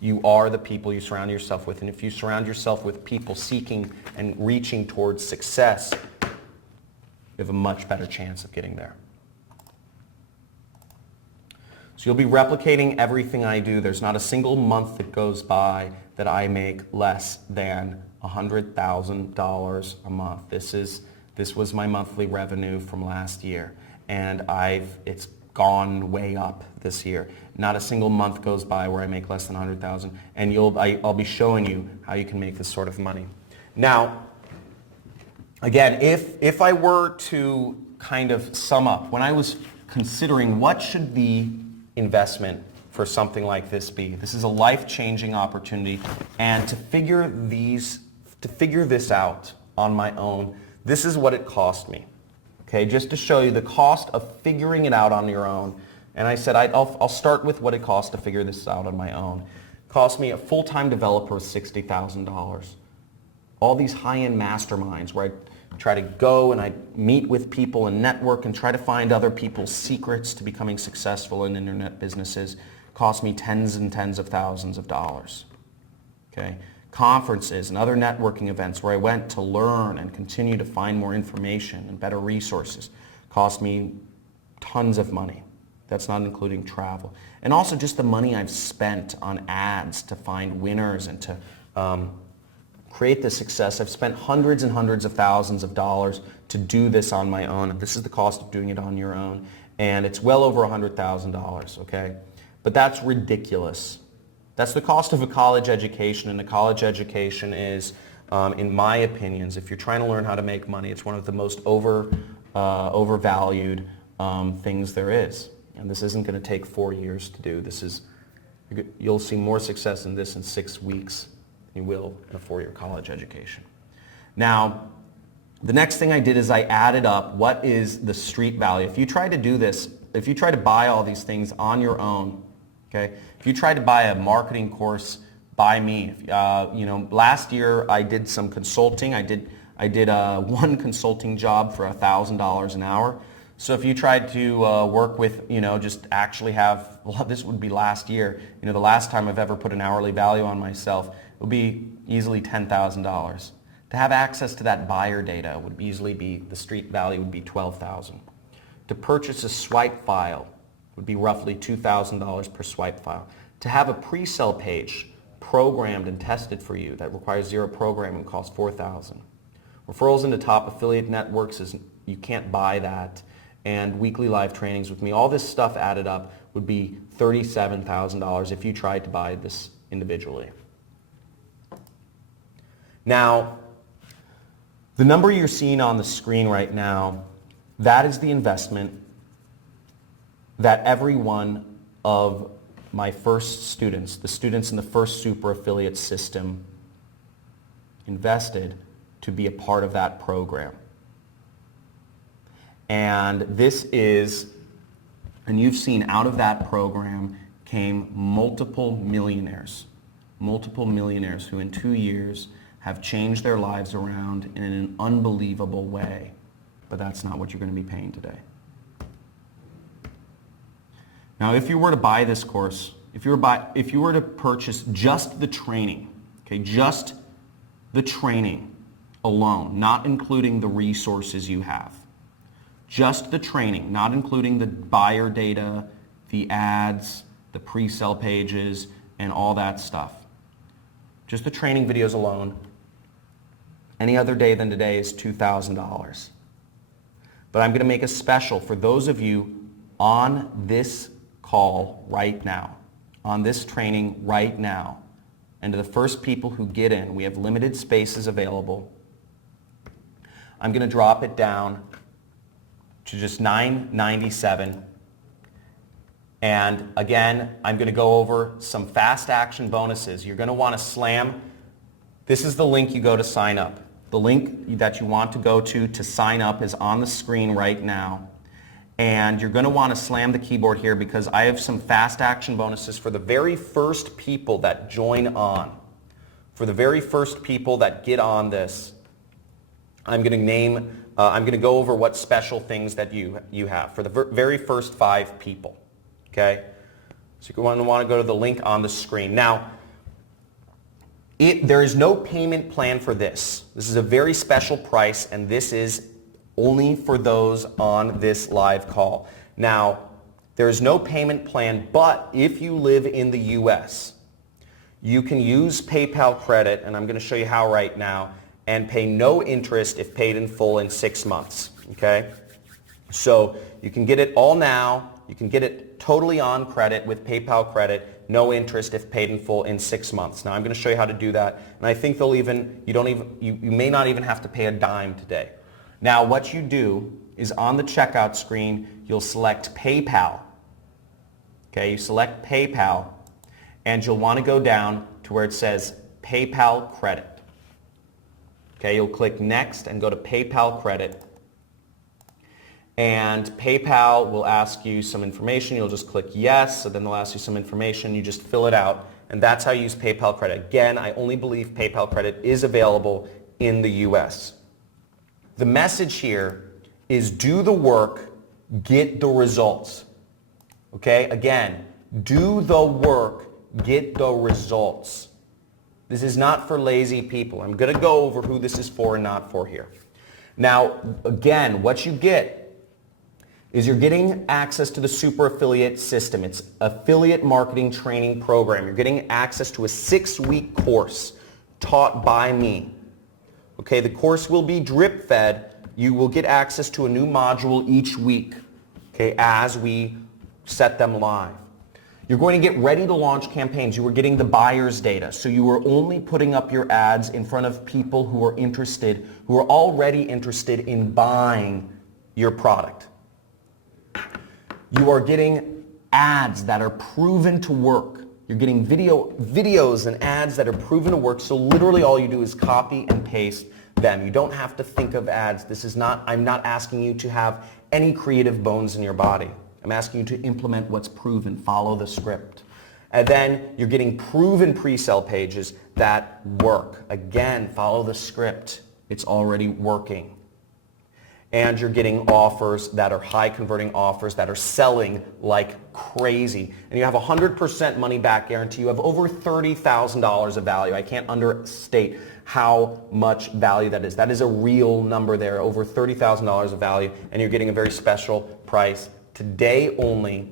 You are the people you surround yourself with. And if you surround yourself with people seeking and reaching towards success, you have a much better chance of getting there. So you'll be replicating everything I do. There's not a single month that goes by that I make less than $100,000 a month. This was my monthly revenue from last year, and it's gone way up this year. Not a single month goes by where I make less than $100,000, and I'll be showing you how you can make this sort of money. Now, again, if I were to kind of sum up, when I was considering what should the investment for something like this be, this is a life-changing opportunity, and to figure this out on my own, this is what it cost me. Okay, just to show you the cost of figuring it out on your own. And I said I'll start with what it cost to figure this out on my own. It cost me a full-time developer was $60,000. All these high-end masterminds where I try to go and I meet with people and network and try to find other people's secrets to becoming successful in internet businesses cost me tens and tens of thousands of dollars. Okay? Conferences and other networking events where I went to learn and continue to find more information and better resources cost me tons of money. That's not including travel. And also just the money I've spent on ads to find winners and to create this success. I've spent hundreds and hundreds of thousands of dollars to do this on my own. And this is the cost of doing it on your own. And it's well over $100,000, okay? But that's ridiculous. That's the cost of a college education, and a college education is, in my opinions, if you're trying to learn how to make money, it's one of the most overvalued things there is. And this isn't going to take 4 years to do. You'll see more success in this in 6 weeks than you will in a 4-year college education. Now, the next thing I did is I added up what is the street value. If you try to do this, if you try to buy all these things on your own, okay? If you tried to buy a marketing course by me, last year I did some consulting. I did one consulting job for $1,000 an hour. So if you tried to work with, just actually have, well, this would be last year. The last time I've ever put an hourly value on myself, it would be easily $10,000. To have access to that buyer data would easily be, the street value would be $12,000. To purchase a swipe file would be roughly $2,000 per swipe file. To have a pre-sell page programmed and tested for you that requires zero programming costs $4,000. Referrals into top affiliate networks you can't buy that. And weekly live trainings with me, all this stuff added up would be $37,000 if you tried to buy this individually. Now, the number you're seeing on the screen right now, that is the investment that every one of my first students, the students in the first super affiliate system, invested to be a part of that program. And and you've seen out of that program came multiple millionaires who in 2 years have changed their lives around in an unbelievable way. But that's not what you're going to be paying today. Now, if you were to buy this course, if you were to purchase just the training, okay, just the training alone, not including the resources you have, just the training, not including the buyer data, the ads, the pre-sell pages, and all that stuff. Just the training videos alone, any other day than today is $2,000. But I'm going to make a special for those of you on this call right now, on this training right now, and to the first people who get in, we have limited spaces available. I'm going to drop it down to just $997, And again, I'm going to go over some fast action bonuses. You're going to want to slam. This is the link you go to sign up. The link that you want to go to sign up is on the screen right now. And you're going to want to slam the keyboard here because I have some fast action bonuses for the very first people that join on. For the very first people that get on this, I'm going to go over what special things that you have for the very first 5 people. Okay? So you're going to want to go to the link on the screen. Now, there is no payment plan for this. This is a very special price, and this is only for those on this live call. Now, there is no payment plan, but if you live in the U.S., you can use PayPal credit, and I'm going to show you how right now, and pay no interest if paid in full in 6 months. Okay? So you can get it all now. You can get it totally on credit with PayPal credit, no interest if paid in full in 6 months. Now I'm going to show you how to do that, and I think you may not even have to pay a dime today. Now what you do is on the checkout screen, you'll select PayPal. Okay, you select PayPal, and you'll want to go down to where it says PayPal credit. Okay, you'll click next and go to PayPal credit. And PayPal will ask you some information. You'll just click yes, so then they'll ask you some information. You just fill it out, and that's how you use PayPal credit. Again, I only believe PayPal credit is available in the US. The message here is do the work, get the results. Okay, again, do the work, get the results. This is not for lazy people. I'm going to go over who this is for and not for here. Now, again, what you get is you're getting access to the Super Affiliate System. It's affiliate marketing training program. You're getting access to a 6-week course taught by me. Okay, the course will be drip fed. You will get access to a new module each week, okay, as we set them live. You're going to get ready to launch campaigns. You are getting the buyer's data. So you are only putting up your ads in front of people who are interested, who are already interested in buying your product. You are getting ads that are proven to work. You're getting videos and ads that are proven to work. So literally all you do is copy and paste them. You don't have to think of ads. I'm not asking you to have any creative bones in your body. I'm asking you to implement what's proven. Follow the script. And then you're getting proven pre-sale pages that work. Again, follow the script. It's already working. And you're getting offers that are high converting offers that are selling like crazy. And you have 100% money back guarantee. You have over $30,000 of value. I can't understate how much value that is. That is a real number there, over $30,000 of value, and you're getting a very special price today only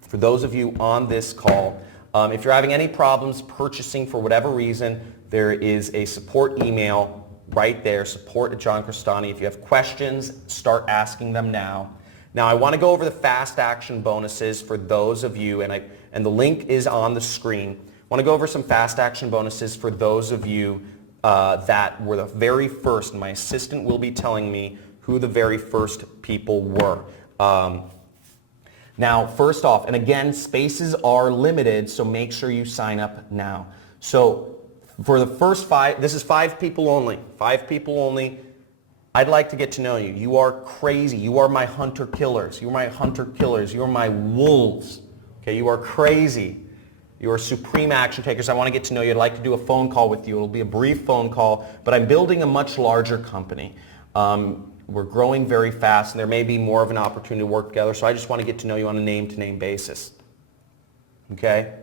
for those of you on this call. If you're having any problems purchasing for whatever reason, there is a support email right there, support@JohnCrestani. If you have questions, start asking them now. Now I want to go over the fast action bonuses for those of you, and the link is on the screen. I want to go over some fast action bonuses for those of you that were the very first, and my assistant will be telling me who the very first people were. Now, first off, and again, spaces are limited, so make sure you sign up now. So for the first 5, this is 5 people only. 5 people only. I'd like to get to know you. You are crazy. You are my hunter killers. You are my hunter killers. You are my wolves. Okay, you are crazy. You are supreme action takers. I want to get to know you. I'd like to do a phone call with you. It'll be a brief phone call, but I'm building a much larger company. We're growing very fast, and there may be more of an opportunity to work together, so I just want to get to know you on a name-to-name basis. Okay?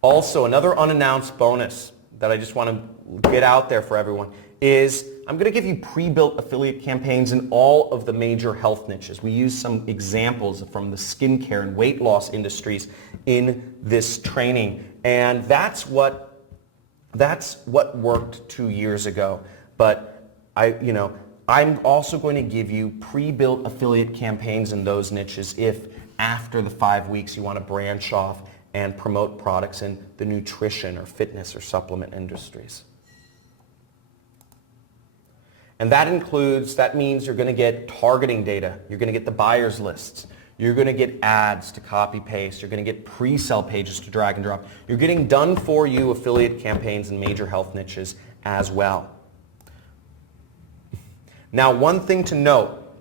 Also, another unannounced bonus that I just want to get out there for everyone is I'm going to give you pre-built affiliate campaigns in all of the major health niches. We use some examples from the skincare and weight loss industries in this training, and that's what worked 2 years ago. But I'm also going to give you pre-built affiliate campaigns in those niches if after the 5 weeks you want to branch off and promote products in the nutrition or fitness or supplement industries. And that means you're going to get targeting data. You're going to get the buyers lists. You're going to get ads to copy paste. You're going to get pre-sell pages to drag and drop. You're getting done for you affiliate campaigns in major health niches as well. Now, one thing to note,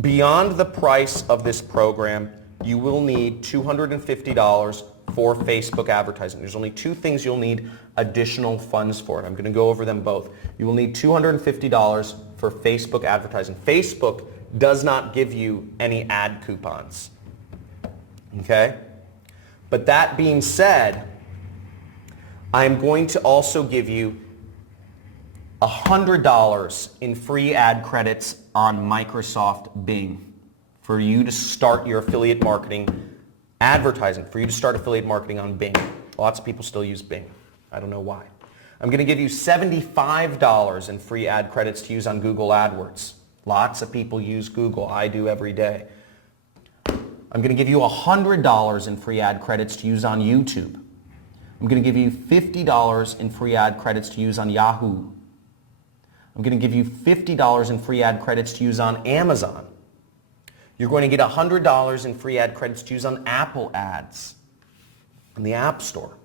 beyond the price of this program, you will need $250 for Facebook advertising. There's only two things you'll need additional funds for it. I'm going to go over them both. You will need $250 for Facebook advertising. Facebook does not give you any ad coupons. Okay? But that being said, I'm going to also give you $100 in free ad credits on Microsoft Bing for you to start your affiliate marketing advertising, for you to start affiliate marketing on Bing. Lots of people still use Bing. I don't know why. I'm going to give you $75 in free ad credits to use on Google AdWords. Lots of people use Google. I do every day. I'm going to give you $100 in free ad credits to use on YouTube. I'm going to give you $50 in free ad credits to use on Yahoo. I'm going to give you $50 in free ad credits to use on Amazon. You're going to get $100 in free ad credits to use on Apple ads in the App Store.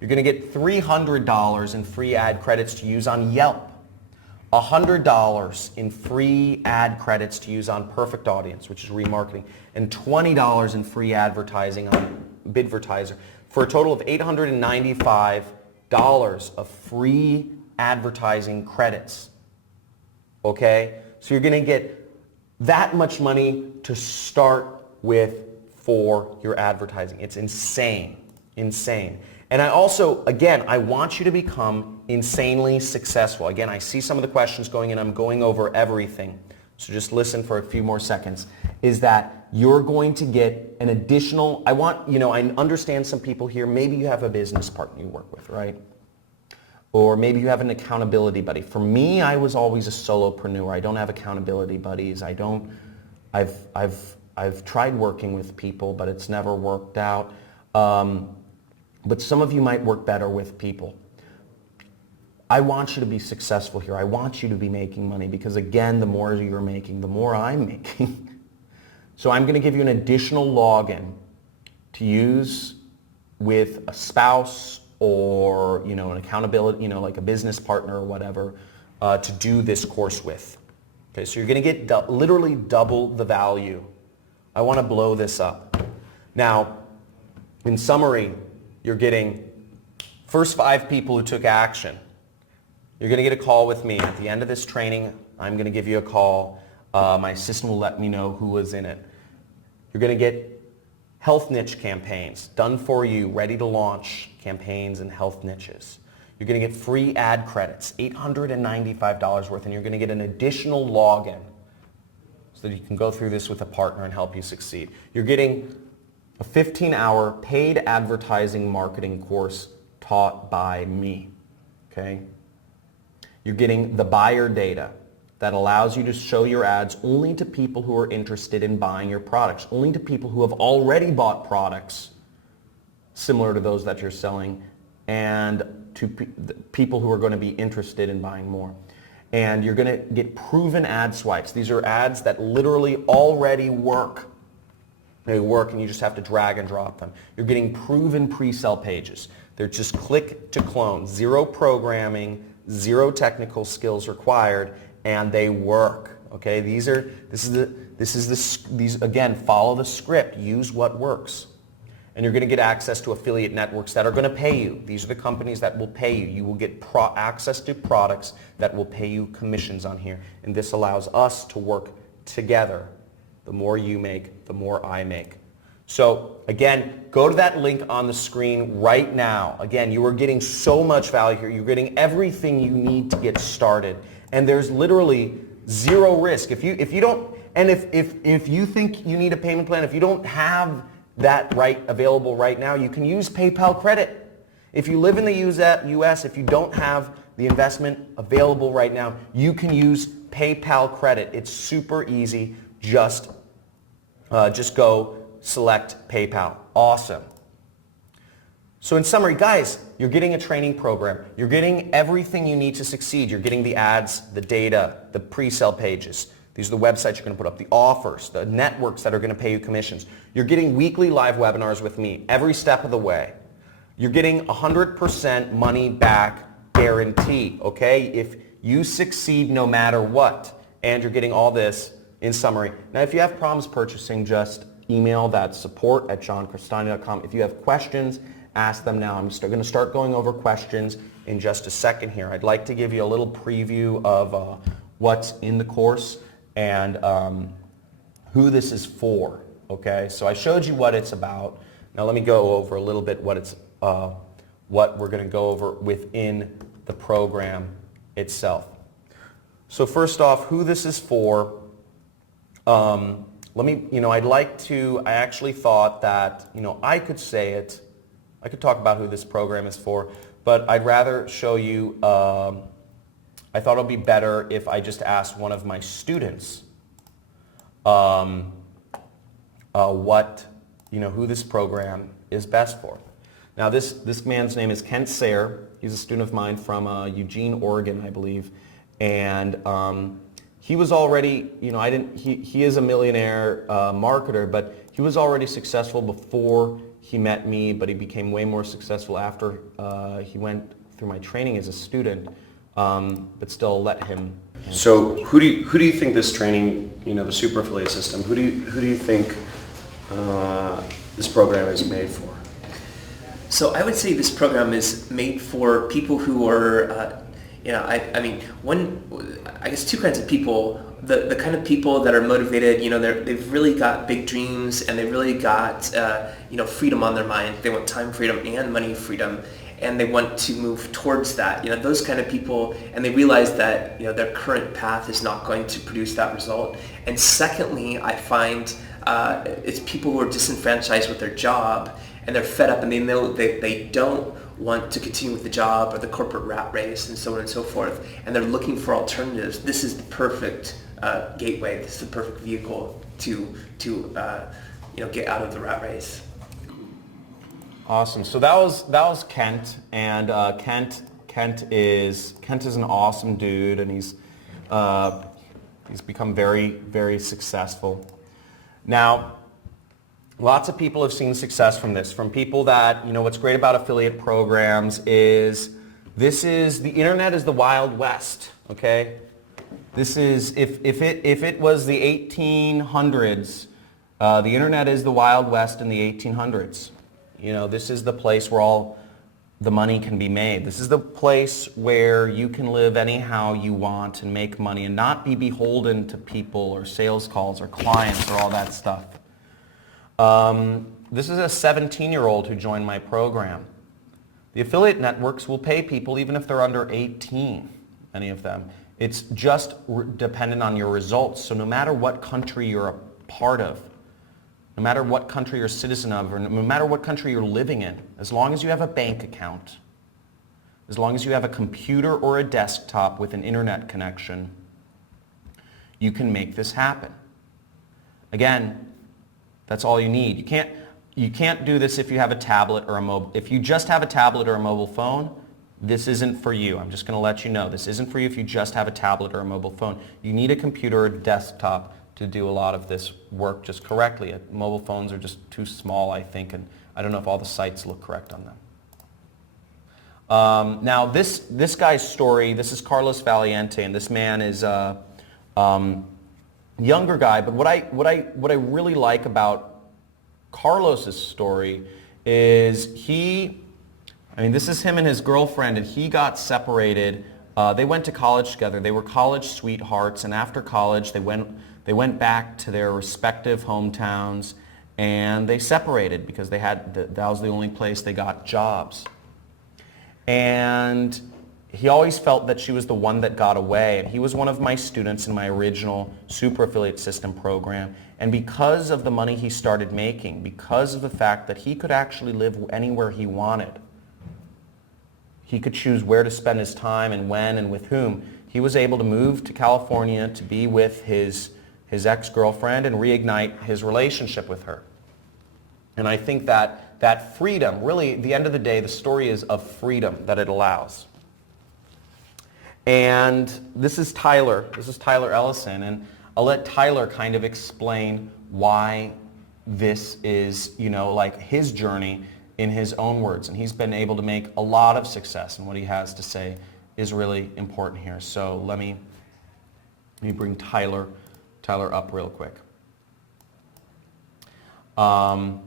You're going to get $300 in free ad credits to use on Yelp. $100 in free ad credits to use on Perfect Audience, which is remarketing, and $20 in free advertising on Bidvertiser, for a total of $895 of free advertising credits. Okay? So you're going to get that much money to start with for your advertising. It's insane. Insane. And I also, again, I want you to become insanely successful. Again, I see some of the questions going in. I'm going over everything. So just listen for a few more seconds. Is that you're going to get an additional, I understand some people here, maybe you have a business partner you work with, right? Or maybe you have an accountability buddy. For me, I was always a solopreneur. I don't have accountability buddies. I've tried working with people, but it's never worked out. But some of you might work better with people. I want you to be successful here. I want you to be making money because, again, the more you're making, the more I'm making. So I'm going to give you an additional login to use with a spouse or, an accountability, like a business partner or whatever, to do this course with. Okay, so you're going to get literally double the value. I want to blow this up. Now, in summary, you're getting first 5 people who took action. You're going to get a call with me. At the end of this training, I'm going to give you a call. My assistant will let me know who was in it. You're going to get health niche campaigns done for you, ready to launch campaigns in health niches. You're going to get free ad credits, $895 worth, and you're going to get an additional login so that you can go through this with a partner and help you succeed. You're getting a 15-hour paid advertising marketing course taught by me, okay? You're getting the buyer data that allows you to show your ads only to people who are interested in buying your products, only to people who have already bought products similar to those that you're selling, and to people who are going to be interested in buying more. And you're going to get proven ad swipes. These are ads that literally already work. They work and you just have to drag and drop them. You're getting proven pre-sell pages. They're just click to clone. Zero programming, zero technical skills required, and they work. Okay, these again, follow the script, use what works. And you're going to get access to affiliate networks that are going to pay you. These are the companies that will pay you. You will get access to products that will pay you commissions on here. And this allows us to work together. The more you make, the more I make. So again, go to that link on the screen right now. Again, you are getting so much value here. You're getting everything you need to get started. And there's literally zero risk. If you don't, and if you think you need a payment plan, if you don't have that available right now, you can use PayPal credit. If you live in the US, if you don't have the investment available right now, you can use PayPal credit. It's super easy. Just go select PayPal. Awesome. So in summary, guys, you're getting a training program. You're getting everything you need to succeed. You're getting the ads, the data, the pre-sell pages, These are the websites you're going to put up, the offers, the networks that are going to pay you commissions. You're getting weekly live webinars with me every step of the way. You're getting 100% money back guarantee, okay? If you succeed no matter what, and you're getting all this in summary. Now, if you have problems purchasing, just email that support@johncristani.com. If you have questions, ask them now. I'm going to start going over questions in just a second here. I'd like to give you a little preview of what's in the course and who this is for, okay? So I showed you what it's about. Now let me go over a little bit what we're going to go over within the program itself. So first off, who this is for. I actually thought that, I could say it. I could talk about who this program is for, but I'd rather show you, I thought it would be better if I just asked one of my students who this program is best for. Now this man's name is Kent Sayre. He's a student of mine from Eugene, Oregon, I believe. And he was already, he is a millionaire marketer, but he was already successful before he met me, but he became way more successful after he went through my training as a student, but still let him. So who do you think this training, the super affiliate system, who do you think this program is made for? So I would say this program is made for people who are, two kinds of people. The kind of people that are motivated, they've really got big dreams and they've really got, freedom on their mind. They want time freedom and money freedom, and they want to move towards that. Those kind of people, and they realize that, their current path is not going to produce that result. And secondly, I find it's people who are disenfranchised with their job, and they're fed up and they know they don't want to continue with the job or the corporate rat race and so on and so forth, and they're looking for alternatives. This is the perfect gateway. This is the perfect vehicle to get out of the rat race. Awesome. So that was Kent, and Kent is an awesome dude, and he's become very, very successful. Now, lots of people have seen success from this, from people that, what's great about affiliate programs is the internet is the Wild West, okay? This is, if it was the 1800s, the internet is the Wild West in the 1800s. This is the place where all the money can be made. This is the place where you can live anyhow you want and make money and not be beholden to people or sales calls or clients or all that stuff. This is a 17-year-old who joined my program. The affiliate networks will pay people even if they're under 18, many of them. It's just dependent on your results. So no matter what country you're a part of, no matter what country you're a citizen of, or no matter what country you're living in, as long as you have a bank account, as long as you have a computer or a desktop with an internet connection, you can make this happen. Again, that's all you need. You can't do this if you have a tablet or a mobile. If you just have a tablet or a mobile phone, this isn't for you. I'm just going to let you know. This isn't for you if you just have a tablet or a mobile phone. You need a computer or a desktop to do a lot of this work just correctly. Mobile phones are just too small, I think, and I don't know if all the sites look correct on them. Now, this guy's story, this is Carlos Valiente, and this man is a younger guy, but what I really like about Carlos's story is this is him and his girlfriend, and he got separated. They went to college together. They were college sweethearts, and after college, they went back to their respective hometowns, and they separated because that was the only place they got jobs. And he always felt that she was the one that got away, and he was one of my students in my original Super Affiliate System program. And because of the money he started making, because of the fact that he could actually live anywhere he wanted, he could choose where to spend his time and when and with whom, he was able to move to California to be with his ex-girlfriend and reignite his relationship with her. And I think that freedom, really, at the end of the day, the story is of freedom that it allows. And this is Tyler. This is Tyler Ellison. And I'll let Tyler kind of explain why this is, like his journey in his own words. And he's been able to make a lot of success, and what he has to say is really important here. So let me bring Tyler up real quick. Now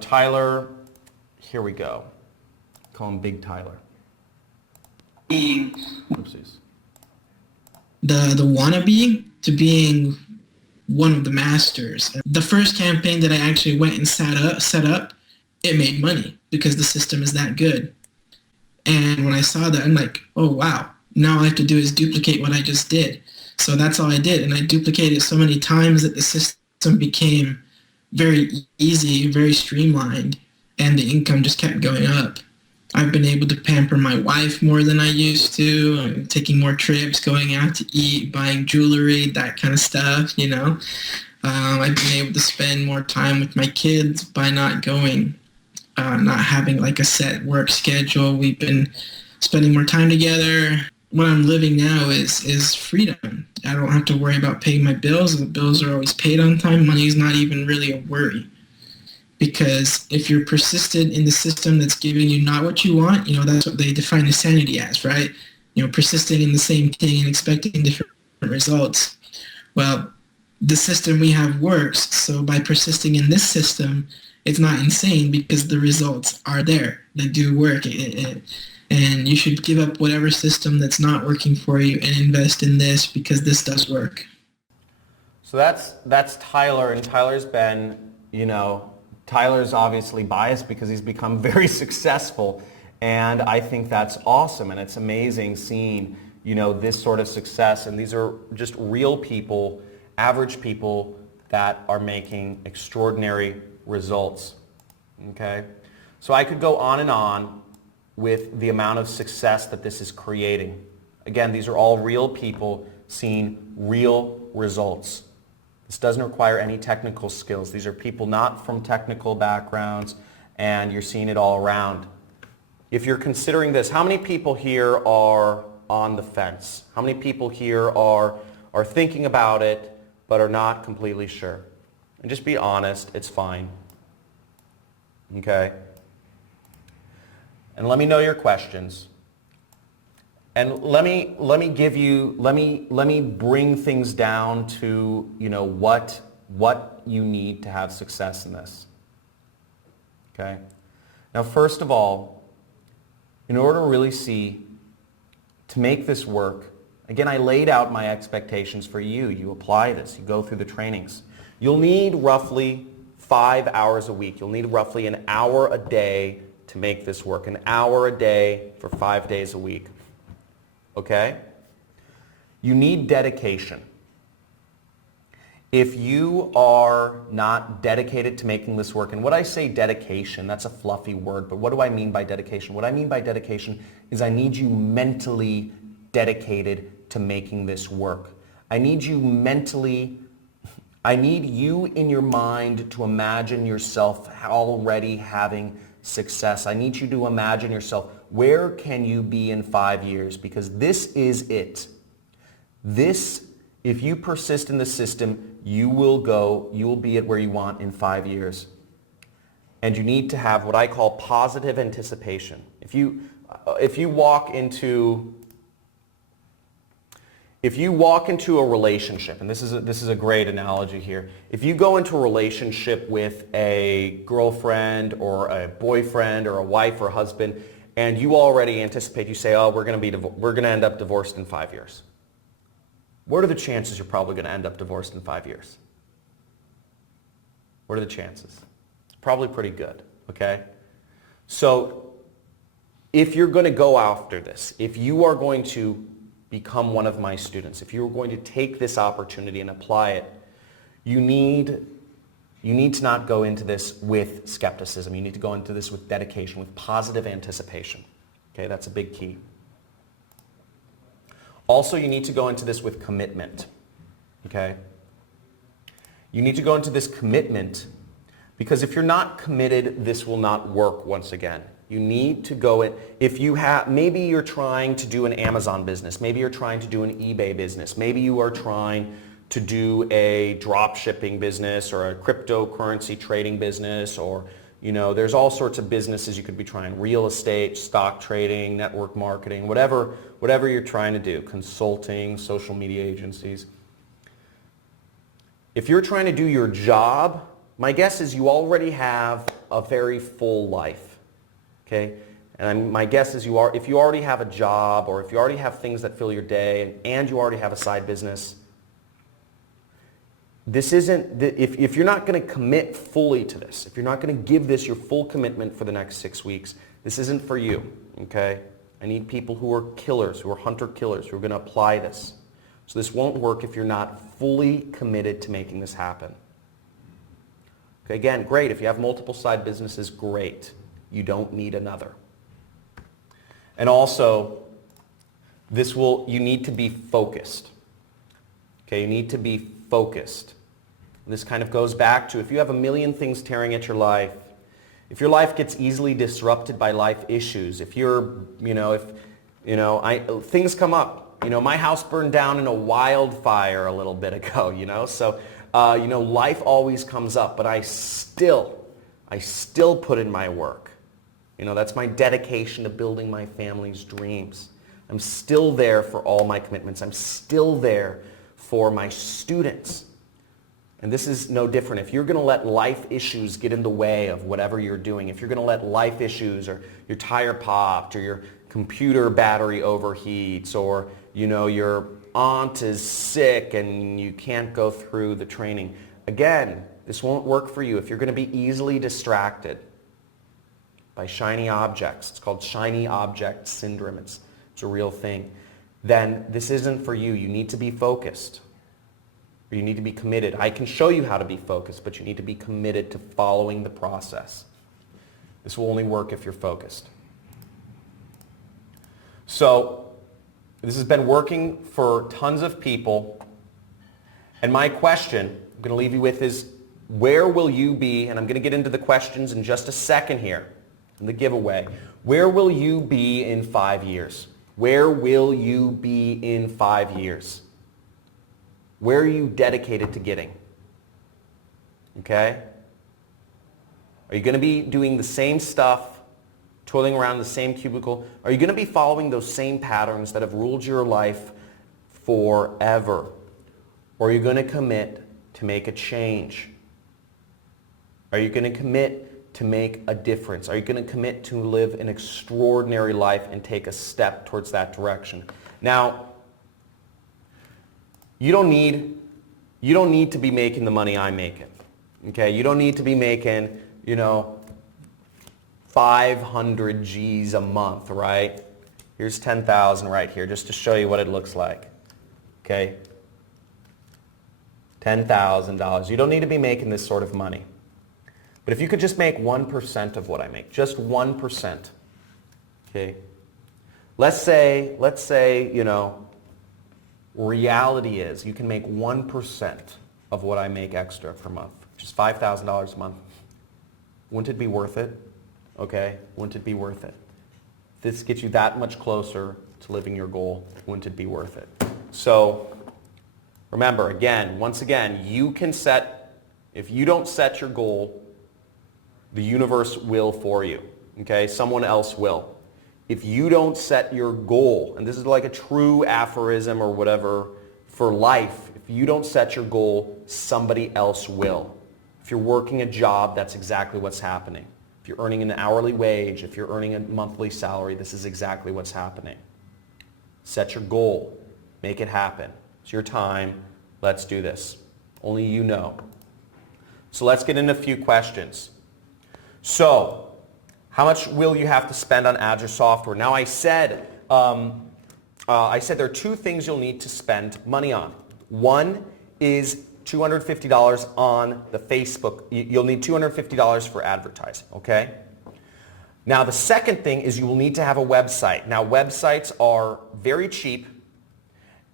Tyler, here we go. Call him Big Tyler. Being Oopsies. the wannabe to being one of the masters. The first campaign that I actually went and set up, it made money because the system is that good. And when I saw that, I'm like, oh wow, now all I have to do is duplicate what I just did. So that's all I did, and I duplicated so many times that the system became very easy, very streamlined, and the income just kept going up. I've been able to pamper my wife more than I used to. I'm taking more trips, going out to eat, buying jewelry, that kind of stuff, I've been able to spend more time with my kids by not having like a set work schedule. We've been spending more time together. What I'm living now is freedom. I don't have to worry about paying my bills. The bills are always paid on time. Money is not even really a worry. Because if you're persistent in the system that's giving you not what you want, that's what they define insanity as, right? Persisting in the same thing and expecting different results. Well, the system we have works, so by persisting in this system, it's not insane because the results are there. They do work. And you should give up whatever system that's not working for you and invest in this because this does work. So that's Tyler, and Tyler's been, Tyler's obviously biased because he's become very successful, and I think that's awesome, and it's amazing seeing, this sort of success, and these are just real people, average people that are making extraordinary results, okay? So I could go on and on with the amount of success that this is creating. Again, these are all real people seeing real results. This doesn't require any technical skills. These are people not from technical backgrounds, and you're seeing it all around. If you're considering this, how many people here are on the fence? How many people here are thinking about it but are not completely sure? And just be honest, it's fine. Okay? And let me know your questions. And let me bring things down to, what you need to have success in this. Okay? Now, first of all, in order to really to make this work, again, I laid out my expectations for you. You apply this, you go through the trainings. You'll need roughly 5 hours a week. You'll need roughly an hour a day to make this work. An hour a day for 5 days a week. Okay? You need dedication. If you are not dedicated to making this work, and when I say dedication, that's a fluffy word, but what do I mean by dedication? What I mean by dedication is I need you mentally dedicated to making this work. I need you in your mind to imagine yourself already having success. I need you to imagine yourself, where can you be in 5 years? Because this is it. If you persist in the system, you will be at where you want in 5 years. And you need to have what I call positive anticipation. If you walk into a relationship, and this is a great analogy here. If you go into a relationship with a girlfriend or a boyfriend or a wife or a husband, and you already anticipate, you say, oh, we're going to end up divorced in 5 years. What are the chances you're probably going to end up divorced in 5 years? What are the chances? It's probably pretty good, okay? So if you're going to go after this, if you are going to become one of my students, if you're going to take this opportunity and apply it, you need to not go into this with skepticism. You need to go into this with dedication, with positive anticipation. Okay, that's a big key. Also, you need to go into this with commitment. Okay? You need to go into this commitment because if you're not committed, this will not work once again. You need to go in. Maybe you're trying to do an Amazon business. Maybe you're trying to do an eBay business. Maybe you are trying to do a drop shipping business or a cryptocurrency trading business, or there's all sorts of businesses you could be trying: real estate, stock trading, network marketing, whatever you're trying to do, consulting, social media agencies. If you're trying to do your job, my guess is you already have a very full life, okay? And my guess is if you already have a job, or if you already have things that fill your day, and you already have a side business, this isn't, if you're not going to commit fully to this, if you're not going to give this your full commitment for the next 6 weeks, this isn't for you, okay? I need people who are killers, who are hunter killers, who are going to apply this. So this won't work if you're not fully committed to making this happen. Okay, again, great. If you have multiple side businesses, great. You don't need another. And also, you need to be focused. Okay, you need to be focused. This kind of goes back to, if you have a million things tearing at your life, if your life gets easily disrupted by life issues, if things come up. My house burned down in a wildfire a little bit ago, so life always comes up, but I still put in my work. That's my dedication to building my family's dreams. I'm still there for all my commitments. I'm still there for my students. And this is no different. If you're going to let life issues get in the way of whatever you're doing, if you're going to let life issues, or your tire popped, or your computer battery overheats, or your aunt is sick and you can't go through the training, again, this won't work for you. If you're going to be easily distracted by shiny objects, it's called shiny object syndrome, it's a real thing, then this isn't for you. You need to be focused. Or you need to be committed. I can show you how to be focused, but you need to be committed to following the process. This will only work if you're focused. So, this has been working for tons of people. And my question I'm going to leave you with is, where will you be, and I'm going to get into the questions in just a second here, in the giveaway. Where will you be in 5 years? Where will you be in 5 years? Where are you dedicated to getting? Okay? Are you going to be doing the same stuff, toiling around the same cubicle? Are you going to be following those same patterns that have ruled your life forever? Or are you going to commit to make a change? Are you going to commit to make a difference? Are you going to commit to live an extraordinary life and take a step towards that direction? Now, you don't need to be making the money I'm making. Okay? You don't need to be making, 500 G's a month, right? Here's 10,000 right here, just to show you what it looks like. Okay? $10,000. You don't need to be making this sort of money. But if you could just make 1% of what I make, just 1%. Okay? Let's say, reality is you can make 1% of what I make extra per month, which is $5,000 a month. Wouldn't it be worth it? Okay? Wouldn't it be worth it? If this gets you that much closer to living your goal, wouldn't it be worth it? So, remember, once again, you can if you don't set your goal, the universe will for you. Okay? Someone else will. If you don't set your goal, and this is like a true aphorism or whatever for life, if you don't set your goal, somebody else will. If you're working a job, that's exactly what's happening. If you're earning an hourly wage, if you're earning a monthly salary, this is exactly what's happening. Set your goal. Make it happen. It's your time. Let's do this. Only you know. So let's get into a few questions. So, how much will you have to spend on ads or software? Now I said there are two things you'll need to spend money on. One is $250 on the Facebook. You'll need $250 for advertising, okay? Now the second thing is you will need to have a website. Now websites are very cheap,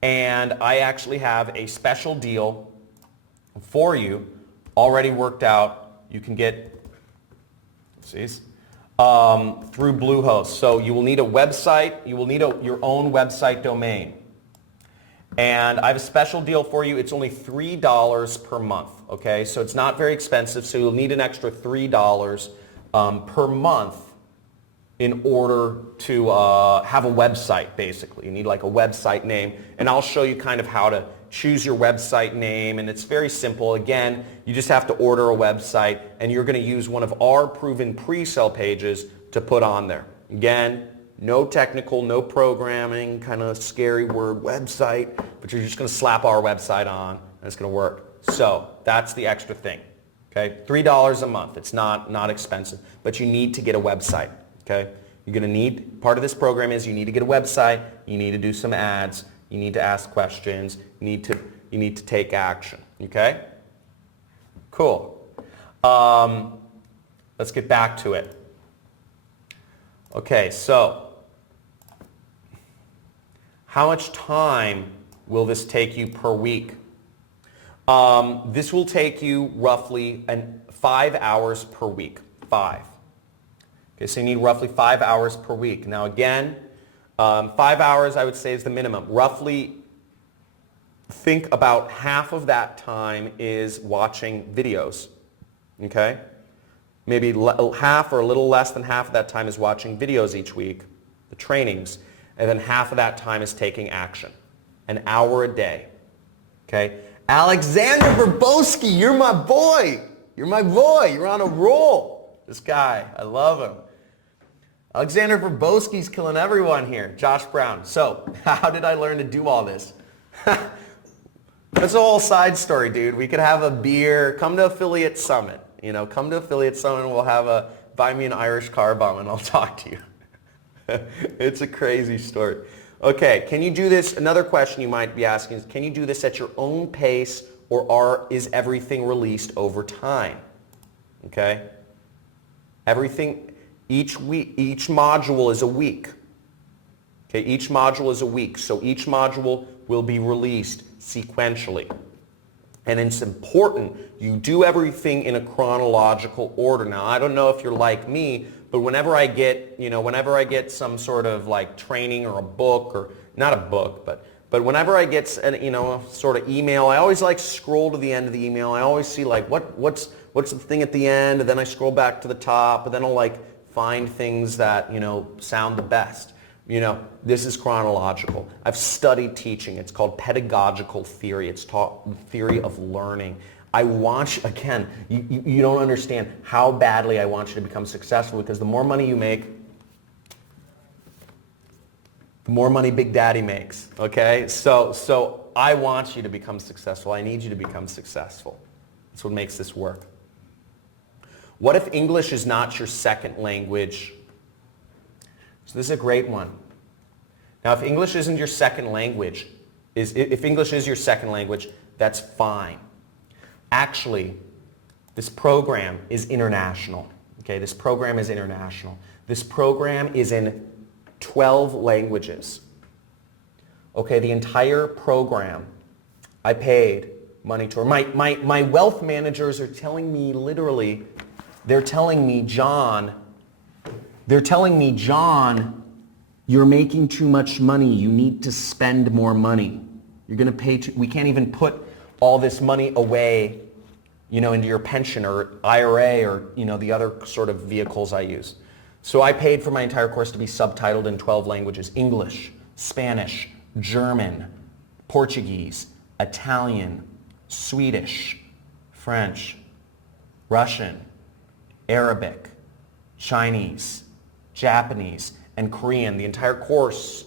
and I actually have a special deal for you already worked out. You can get, through Bluehost. So you will need a website. You will need your own website domain. And I have a special deal for you. It's only $3 per month, okay? So it's not very expensive, so you'll need an extra $3 per month in order to have a website, basically. You need like a website name, and I'll show you kind of how to choose your website name, and it's very simple. Again, you just have to order a website, and you're going to use one of our proven pre-sale pages to put on there. Again, no technical, no programming, kind of scary word website, but you're just going to slap our website on, and it's going to work. So that's the extra thing. Okay, $3 a month. It's not expensive, but you need to get a website. Okay, you're going to need, part of this program is you need to get a website, you need to do some ads, you need to ask questions, you need to take action. Okay, cool. Let's get back to it. Okay, so how much time will this take you per week? This will take you roughly 5 hours per week. 5. Okay, so you need roughly 5 hours per week. Now again, 5 hours I would say is the minimum. Roughly think about half of that time is watching videos. Okay? Maybe half or a little less than half of that time is watching videos each week, the trainings, and then half of that time is taking action. An hour a day. Okay? Alexander Verbowski, you're my boy. You're my boy. You're on a roll. This guy, I love him. Alexander Verbowski's killing everyone here. Josh Brown. So, how did I learn to do all this? That's a whole side story, dude. We could have a beer. Come to Affiliate Summit. You know, come to Affiliate Summit and we'll have buy me an Irish car bomb and I'll talk to you. It's a crazy story. Okay, can you do this? Another question you might be asking is, can you do this at your own pace, or is everything released over time? Okay? Everything, each module is a week. Okay, each module is a week, so each module will be released sequentially. And it's important you do everything in a chronological order. Now, I don't know if you're like me, but whenever I get some sort of like training or a book, or not a book, but whenever I get a sort of email, I always like scroll to the end of the email. I always see like what's the thing at the end, and then I scroll back to the top, and then I'll like find things that sound the best. This is chronological. I've studied teaching. It's called pedagogical theory. It's taught theory of learning. I want you, again, you don't understand how badly I want you to become successful, because the more money you make, the more money Big Daddy makes, okay? So I want you to become successful. I need you to become successful. That's what makes this work. What if English is not your second language? So this is a great one. Now, if English isn't your second language, if English is your second language, that's fine. Actually, this program is international. Okay, this program is international. This program is in 12 languages. Okay, the entire program, I paid money to. My wealth managers are telling me literally, they're telling me, John, you're making too much money. You need to spend more money. You're going to pay we can't even put all this money away, into your pension or IRA or, the other sort of vehicles I use. So I paid for my entire course to be subtitled in 12 languages: English, Spanish, German, Portuguese, Italian, Swedish, French, Russian, Arabic, Chinese, Japanese, and Korean. The entire course.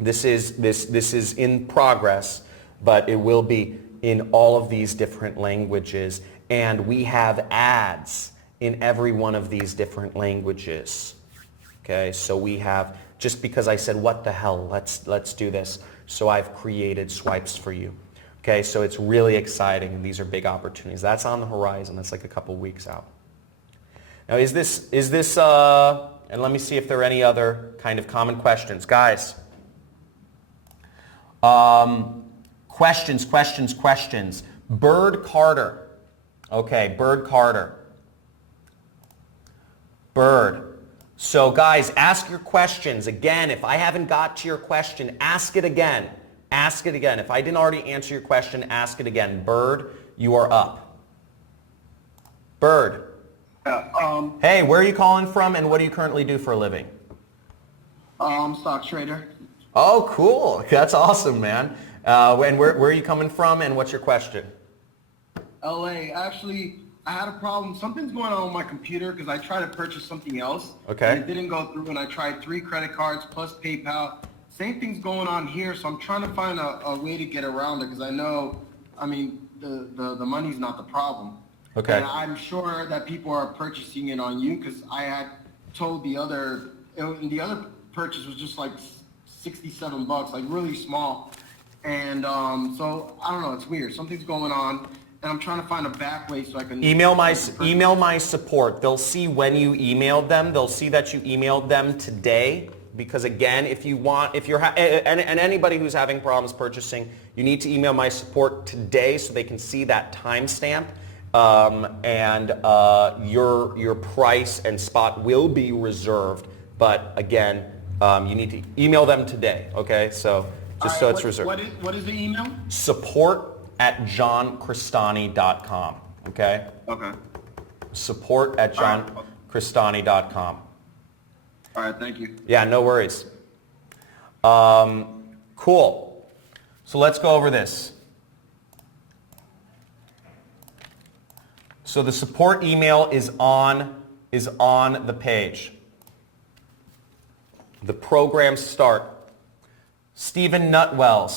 This is in progress, but it will be in all of these different languages, and we have ads in every one of these different languages. Okay, so we have, just because I said what the hell, let's do this, so I've created Swipes for you. Okay, so it's really exciting, and these are big opportunities. That's on the horizon. That's like a couple weeks out. Now, is this and let me see if there are any other kind of common questions. Guys, questions. Bird Carter. Okay, Bird Carter. Bird. So guys, ask your questions. Again, if I haven't got to your question, ask it again. Ask it again. If I didn't already answer your question, ask it again. Bird, you are up. Bird. Hey, where are you calling from and what do you currently do for a living? Stock trader. Oh, cool. That's awesome, man. And where are you coming from and what's your question? LA. Actually, I had a problem. Something's going on with my computer because I tried to purchase something else. Okay. And it didn't go through, and I tried 3 credit cards plus PayPal. Same thing's going on here, so I'm trying to find a way to get around it because I know, I mean, the money's not the problem. Okay. And I'm sure that people are purchasing it on you because I had told the other purchase was just like $67, like really small. And so I don't know, it's weird. Something's going on, and I'm trying to find a back way so I can email my support. They'll see when you emailed them. They'll see that you emailed them today. Because again, if you're and anybody who's having problems purchasing, you need to email my support today so they can see that timestamp. And your price and spot will be reserved. But again, you need to email them today. Okay, so just so it's reserved. What is the email? Support@johncristani.com. Okay. Okay. Support@johncristani.com. All right, thank you. Yeah, no worries. Cool. So let's go over this. So the support email is on the page. The program start. Stephen Nutwell.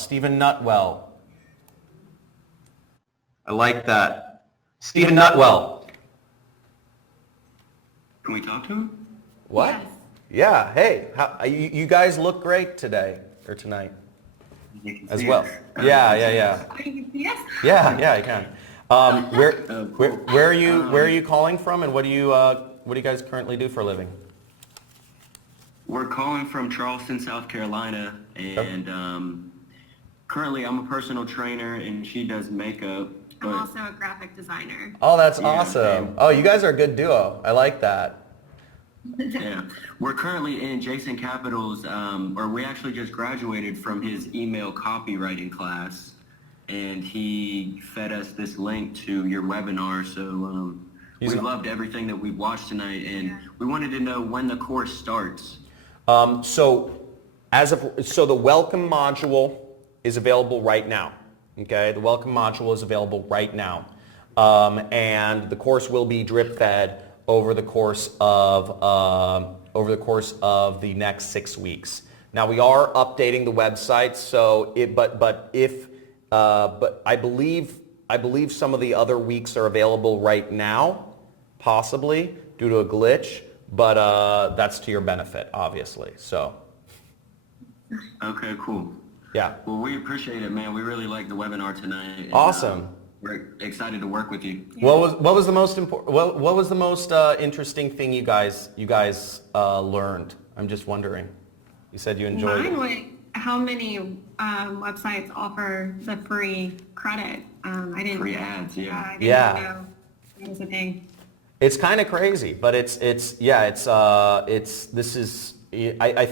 I like that. Stephen Nutwell. Can we talk to him? What? Yes. Yeah, hey, you guys look great today, or tonight, as well. Yeah. Yes. Yeah, I can. Where are you calling from, and what do you guys currently do for a living? We're calling from Charleston, South Carolina, and currently I'm a personal trainer, and she does makeup. I'm also a graphic designer. Oh, that's awesome. Oh, you guys are a good duo. I like that. Yeah, we're currently in Jason Capital's, or we actually just graduated from his email copywriting class, and he fed us this link to your webinar. So we loved everything that we watched tonight, and we wanted to know when the course starts. So the welcome module is available right now. Okay, the welcome module is available right now, and the course will be drip fed over the course of the next 6 weeks. Now we are updating the website, so but I believe some of the other weeks are available right now, possibly due to a glitch, but that's to your benefit, obviously. So. Okay, cool. Yeah. Well, we appreciate it, man. We really liked the webinar tonight. And, awesome. We're excited to work with you. What was the most important? What was the most interesting thing you guys learned? I'm just wondering. You said you enjoyed it. Mine was how many websites offer the free credit. I didn't. Free ads, yeah. I didn't know that was a thing. It's kind of crazy, but I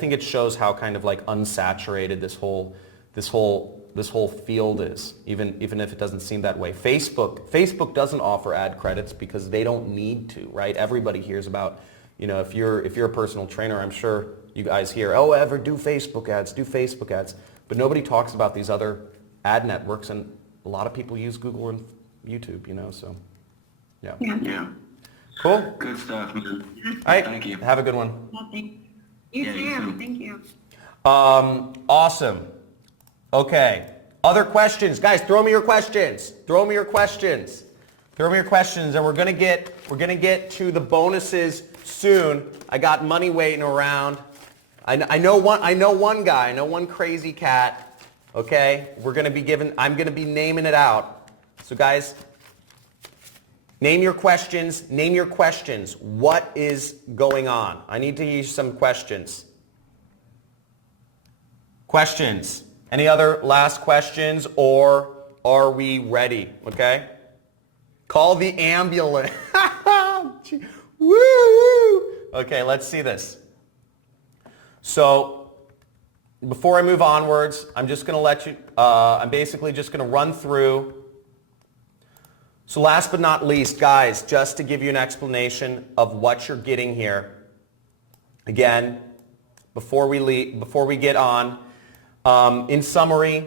think it shows how kind of like unsaturated this whole field is, even if it doesn't seem that way. Facebook doesn't offer ad credits because they don't need to, right? Everybody hears about, if you're a personal trainer, I'm sure you guys hear, ever do Facebook ads, but nobody talks about these other ad networks, and a lot of people use Google and YouTube, so yeah. Yeah. Cool. Good stuff, man. All right. Thank you. Have a good one. You too. Thank you. Awesome. Okay. Other questions, guys? Throw me your questions, and we're gonna get to the bonuses soon. I got money waiting around. I know one guy. I know one crazy cat. Okay. I'm gonna be naming it out. So guys, name your questions. What is going on? I need to hear some questions. Any other last questions, or are we ready? Okay. Call the ambulance. Woo! Okay, let's see this. So before I move onwards, I'm just going to let you, I'm basically just going to run through. So last but not least, guys, just to give you an explanation of what you're getting here. Again, before we get on, in summary,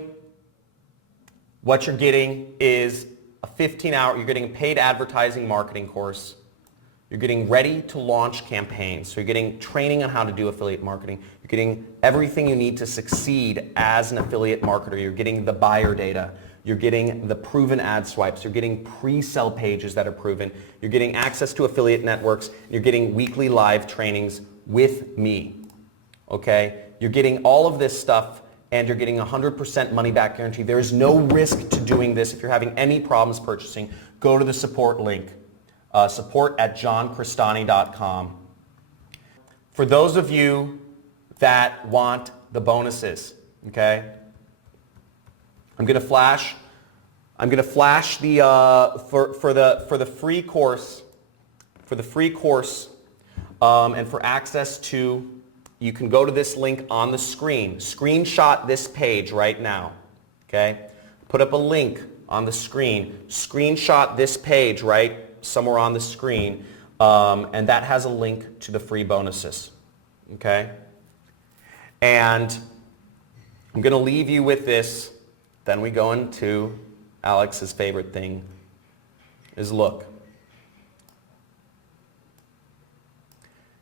what you're getting is a 15-hour, you're getting a paid advertising marketing course. You're getting ready to launch campaigns. So you're getting training on how to do affiliate marketing. You're getting everything you need to succeed as an affiliate marketer. You're getting the buyer data. You're getting the proven ad swipes. You're getting pre-sell pages that are proven. You're getting access to affiliate networks. You're getting weekly live trainings with me. Okay? You're getting all of this stuff, and you're getting 100% money back guarantee. There is no risk to doing this. If you're having any problems purchasing, go to the support link. support@johncristani.com. For those of you that want the bonuses, okay, I'm going to flash the for the free course, and for access to, you can go to this link on the screen. Screenshot this page right now, okay? Put up a link on the screen. Screenshot this page right somewhere on the screen, and that has a link to the free bonuses, okay? And I'm going to leave you with this. Then we go into Alex's favorite thing, is look.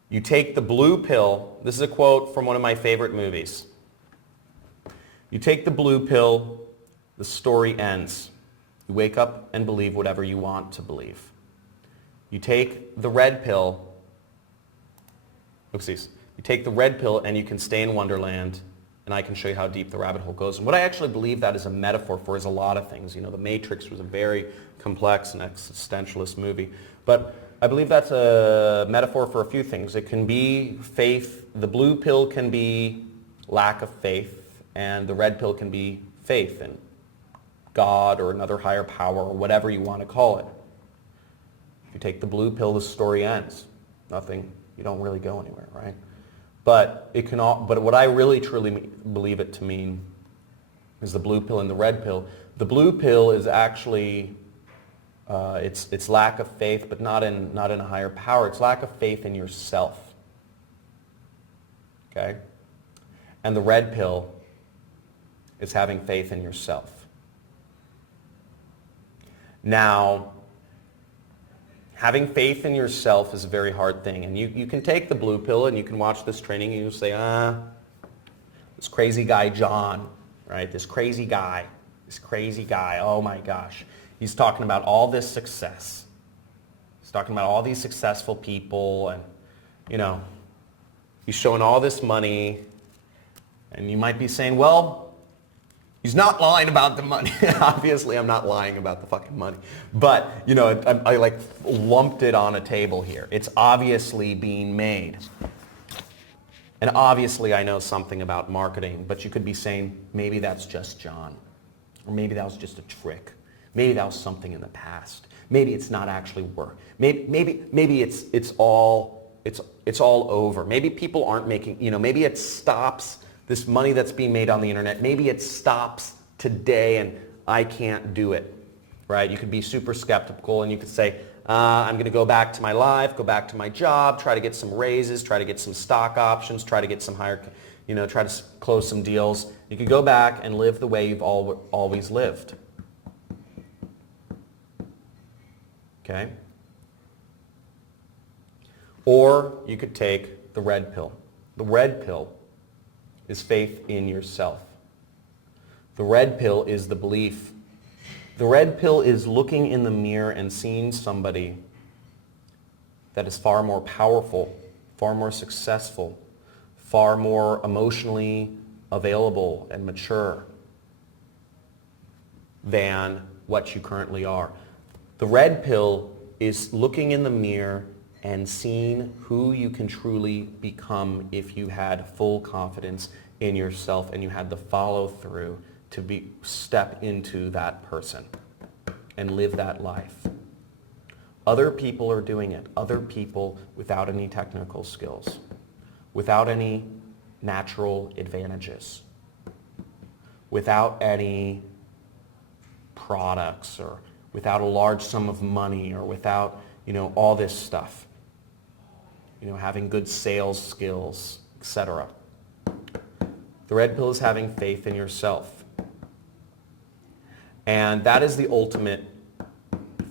You take the blue pill. This is a quote from one of my favorite movies. You take the blue pill, the story ends. You wake up and believe whatever you want to believe. You take the red pill, oopsies. You take the red pill and you can stay in Wonderland, and I can show you how deep the rabbit hole goes. And what I actually believe that is a metaphor for is a lot of things. You know, The Matrix was a very complex and existentialist movie. But I believe that's a metaphor for a few things. It can be faith. The blue pill can be lack of faith, and the red pill can be faith in God or another higher power or whatever you want to call it. If you take the blue pill, the story ends. Nothing, you don't really go anywhere, right? But it can all, but what I really truly believe it to mean is the blue pill and the red pill. The blue pill is actually it's lack of faith, but not in a higher power. It's lack of faith in yourself. Okay? And the red pill is having faith in yourself. Now, having faith in yourself is a very hard thing. And you can take the blue pill and you can watch this training and you say, this crazy guy John, right? This crazy guy, oh my gosh. He's talking about all this success. He's talking about all these successful people and, you know, he's showing all this money. And you might be saying, well, he's not lying about the money. Obviously, I'm not lying about the fucking money. But, you know, I like lumped it on a table here. It's obviously being made. And obviously, I know something about marketing, but you could be saying, maybe that's just John. Or maybe that was just a trick. Maybe that was something in the past. Maybe it's not actually work. Maybe it's all over. Maybe people aren't making, you know, maybe it stops this money that's being made on the internet. Maybe it stops today and I can't do it, right? You could be super skeptical and you could say, I'm going to go back to my life, go back to my job, try to get some raises, try to get some stock options, try to get some higher, you know, try to close some deals. You could go back and live the way you've always lived. Okay? Or you could take the red pill. The red pill is faith in yourself. The red pill is the belief. The red pill is looking in the mirror and seeing somebody that is far more powerful, far more successful, far more emotionally available and mature than what you currently are. The red pill is looking in the mirror and seeing who you can truly become if you had full confidence in yourself and you had the follow through to step into that person and live that life. Other people are doing it. Other people without any technical skills, without any natural advantages. without any products or without a large sum of money or without, all this stuff. Having good sales skills, etc. The red pill is having faith in yourself. And that is the ultimate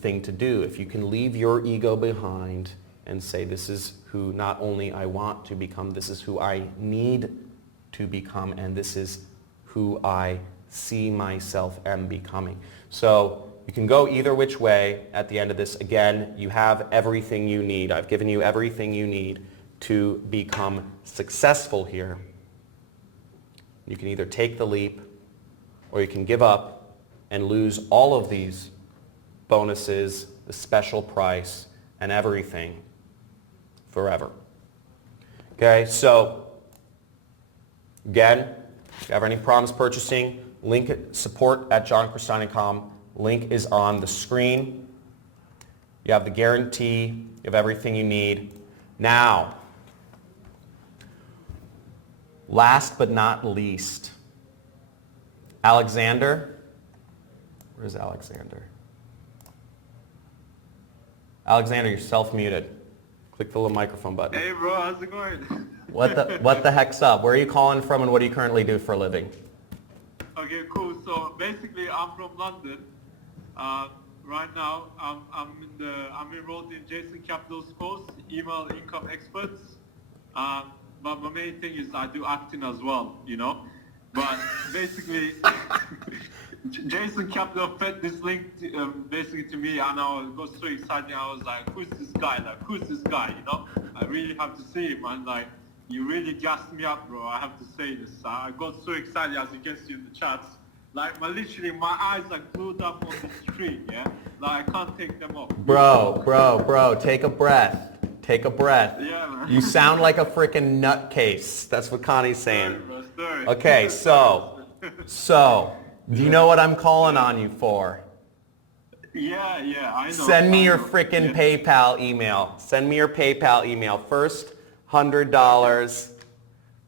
thing to do. If you can leave your ego behind and say, this is who not only I want to become, this is who I need to become, and this is who I see myself am becoming. So you can go either which way at the end of this. Again, you have everything you need. I've given you everything you need to become successful here. You can either take the leap or you can give up and lose all of these bonuses, the special price, and everything forever. Okay, so again, if you have any problems purchasing, link support@johncristani.com. Link is on the screen. You have the guarantee, you have everything you need. Now, last but not least, Alexander. Where's Alexander? Alexander, you're self-muted. Click the little microphone button. Hey bro, how's it going? What the heck's up? Where are you calling from and what do you currently do for a living? Okay, cool. So basically, I'm from London. Right now, I'm enrolled in Jason Capital's course, Email Income Experts. But my main thing is I do acting as well, But basically, Jason Capital fed this link basically to me, and I was so excited. I was like, who's this guy? Who's this guy? I really have to see him, and you really gassed me up, bro. I have to say this. I got so excited, as you can see in the chats. Literally, my eyes glued up on the screen, yeah? I can't take them off. Bro, take a breath. Take a breath. Yeah, man. You sound like a freaking nutcase. That's what Connie's saying. Sorry. Okay, so, do you know what I'm calling on you for? Yeah, I know. Send me your freaking PayPal email. Send me your PayPal email. First $100.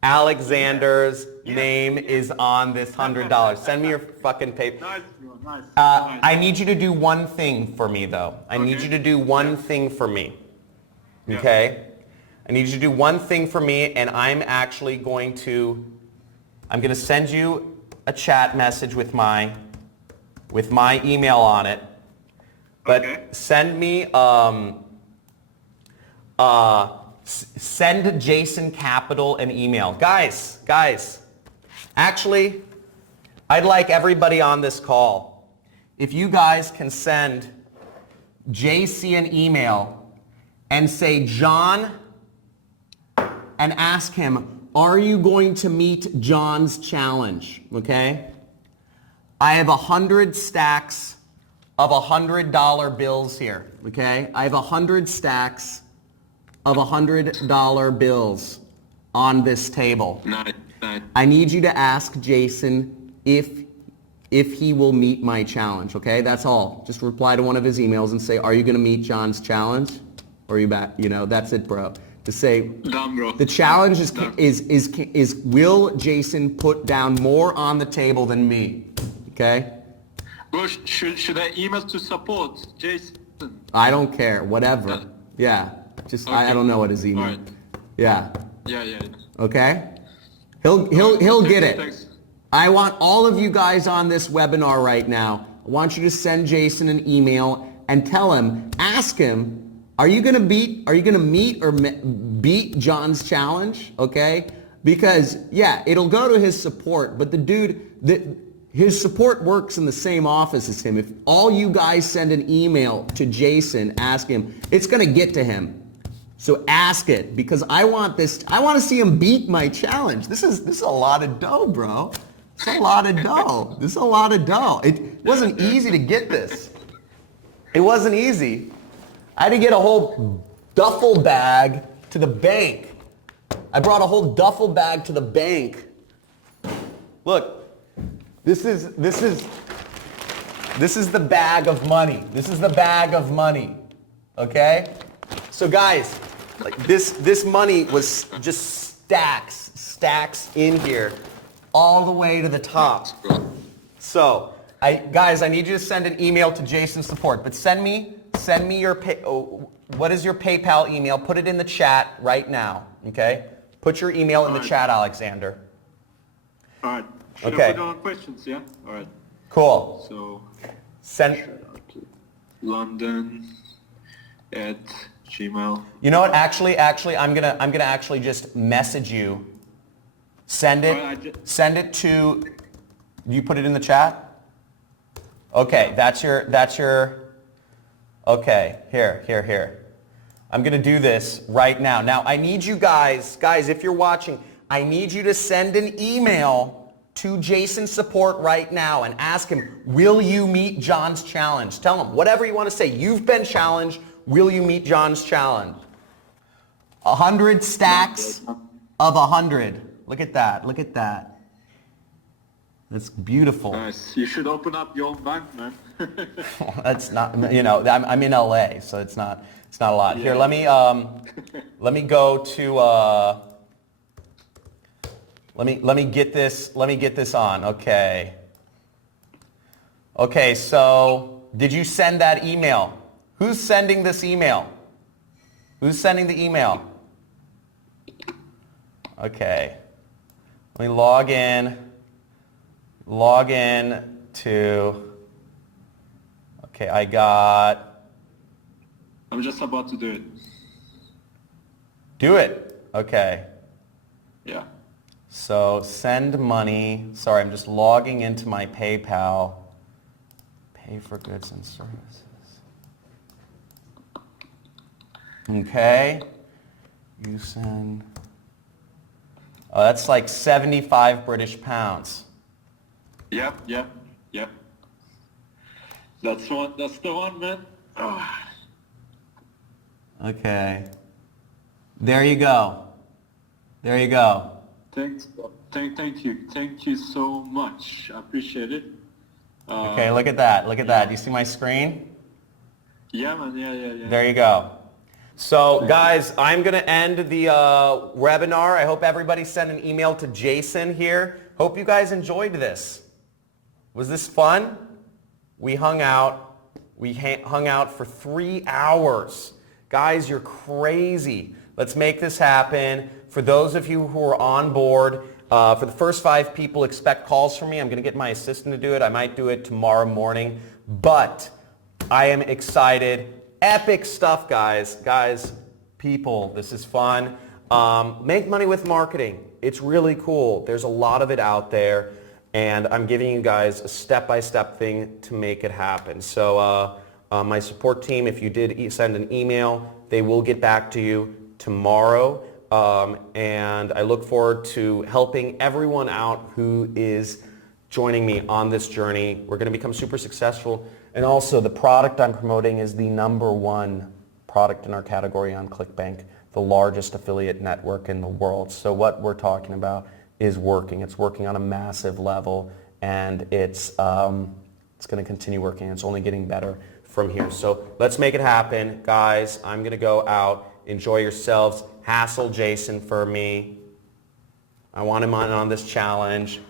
Alexander's name is on this $100. Send me your fucking PayPal. Nice, bro. Nice. I need you to do one thing for me, though. I need you to do one thing for me. Okay? I need you to do one thing for me, and I'm going to send you a chat message with my email on it. But send me send Jason Capital an email. Guys, actually, I'd like everybody on this call, if you guys can send JC an email and say, John, and ask him, are you going to meet John's challenge? Okay? I have 100 stacks of $100 bills here. Okay? I have 100 stacks of $100 bills on this table. Nice. I need you to ask Jason if he will meet my challenge, okay? That's all. Just reply to one of his emails and say, are you going to meet John's challenge? Or are you back? That's it, bro. To say, done, bro. The challenge is will Jason put down more on the table than me, okay? Bro, should I email to support Jason? I don't care, whatever. Yeah. Just okay. I don't know what his email. Right. Yeah. Yeah. Okay. He'll get it. Thanks. I want all of you guys on this webinar right now. I want you to send Jason an email and tell him, ask him, are you gonna meet or beat John's challenge? Okay. Because it'll go to his support, but the dude his support works in the same office as him. If all you guys send an email to Jason, ask him, it's gonna get to him. So ask it, because I want to see him beat my challenge. This is a lot of dough, bro. It's a lot of dough. This is a lot of dough. It wasn't easy to get this. It wasn't easy. I had to get a whole duffel bag to the bank. I brought a whole duffel bag to the bank. Look, this is the bag of money. This is the bag of money. Okay? So guys, this money was just stacks in here. all the way to the top. So, guys, I need you to send an email to Jason Support, but send me your what is your PayPal email? Put it in the chat right now, okay? Put your email in the chat, Alexander. All right. Should Okay. I put on questions? Yeah. All right. Cool. So Send. London at Gmail. You know what? Actually, I'm gonna actually just message you. Send it to. You put it in the chat. Okay, that's your. Okay, here. I'm gonna do this right now. Now I need you guys, if you're watching, I need you to send an email to Jason Support right now and ask him, will you meet John's challenge? Tell him whatever you want to say. You've been challenged. Will you meet John's challenge? 100 stacks of 100. Look at that. Look at that. That's beautiful. Nice. You should open up your own bank, man. That's not, I'm in LA, so it's not a lot. Here, let me go to, let me get this on. Okay. Okay, so did you send that email? Who's sending this email? Who's sending the email? Okay. Let me log in to, okay, I'm just about to do it. Do it. Okay. Yeah. So send money. Sorry, I'm just logging into my PayPal. Pay for goods and services. Okay. You send. Oh, that's like 75 British pounds. Yep. That's the one, man. Oh. Okay. There you go. There you go. Thank you so much. I appreciate it. Okay, look at that. Look at that. Do you see my screen? Yeah, man. Yeah. There you go. So, guys, I'm going to end the webinar. I hope everybody sent an email to Jason here. Hope you guys enjoyed this. Was this fun? We hung out. We hung out for 3 hours. Guys, you're crazy. Let's make this happen. For those of you who are on board, for the first 5 people, expect calls from me. I'm going to get my assistant to do it. I might do it tomorrow morning. But I am excited. Epic stuff, guys. Guys, people, this is fun. Make money with marketing. It's really cool. There's a lot of it out there. And I'm giving you guys a step-by-step thing to make it happen. So my support team, if you did send an email, they will get back to you tomorrow. And I look forward to helping everyone out who is joining me on this journey. We're going to become super successful. And also, the product I'm promoting is the #1 product in our category on ClickBank, the largest affiliate network in the world. So what we're talking about is working. It's working on a massive level, and it's going to continue working. It's only getting better from here. So let's make it happen. Guys, I'm going to go out. Enjoy yourselves. Hassle Jason for me. I want him on this challenge.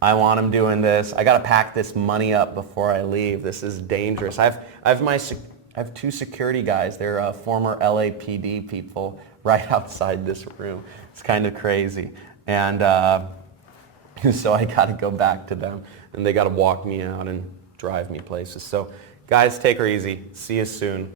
I want him doing this. I got to pack this money up before I leave. This is dangerous. I have 2 security guys. They're former LAPD people right outside this room. It's kind of crazy. And so I got to go back to them. And they got to walk me out and drive me places. So guys, take her easy. See you soon.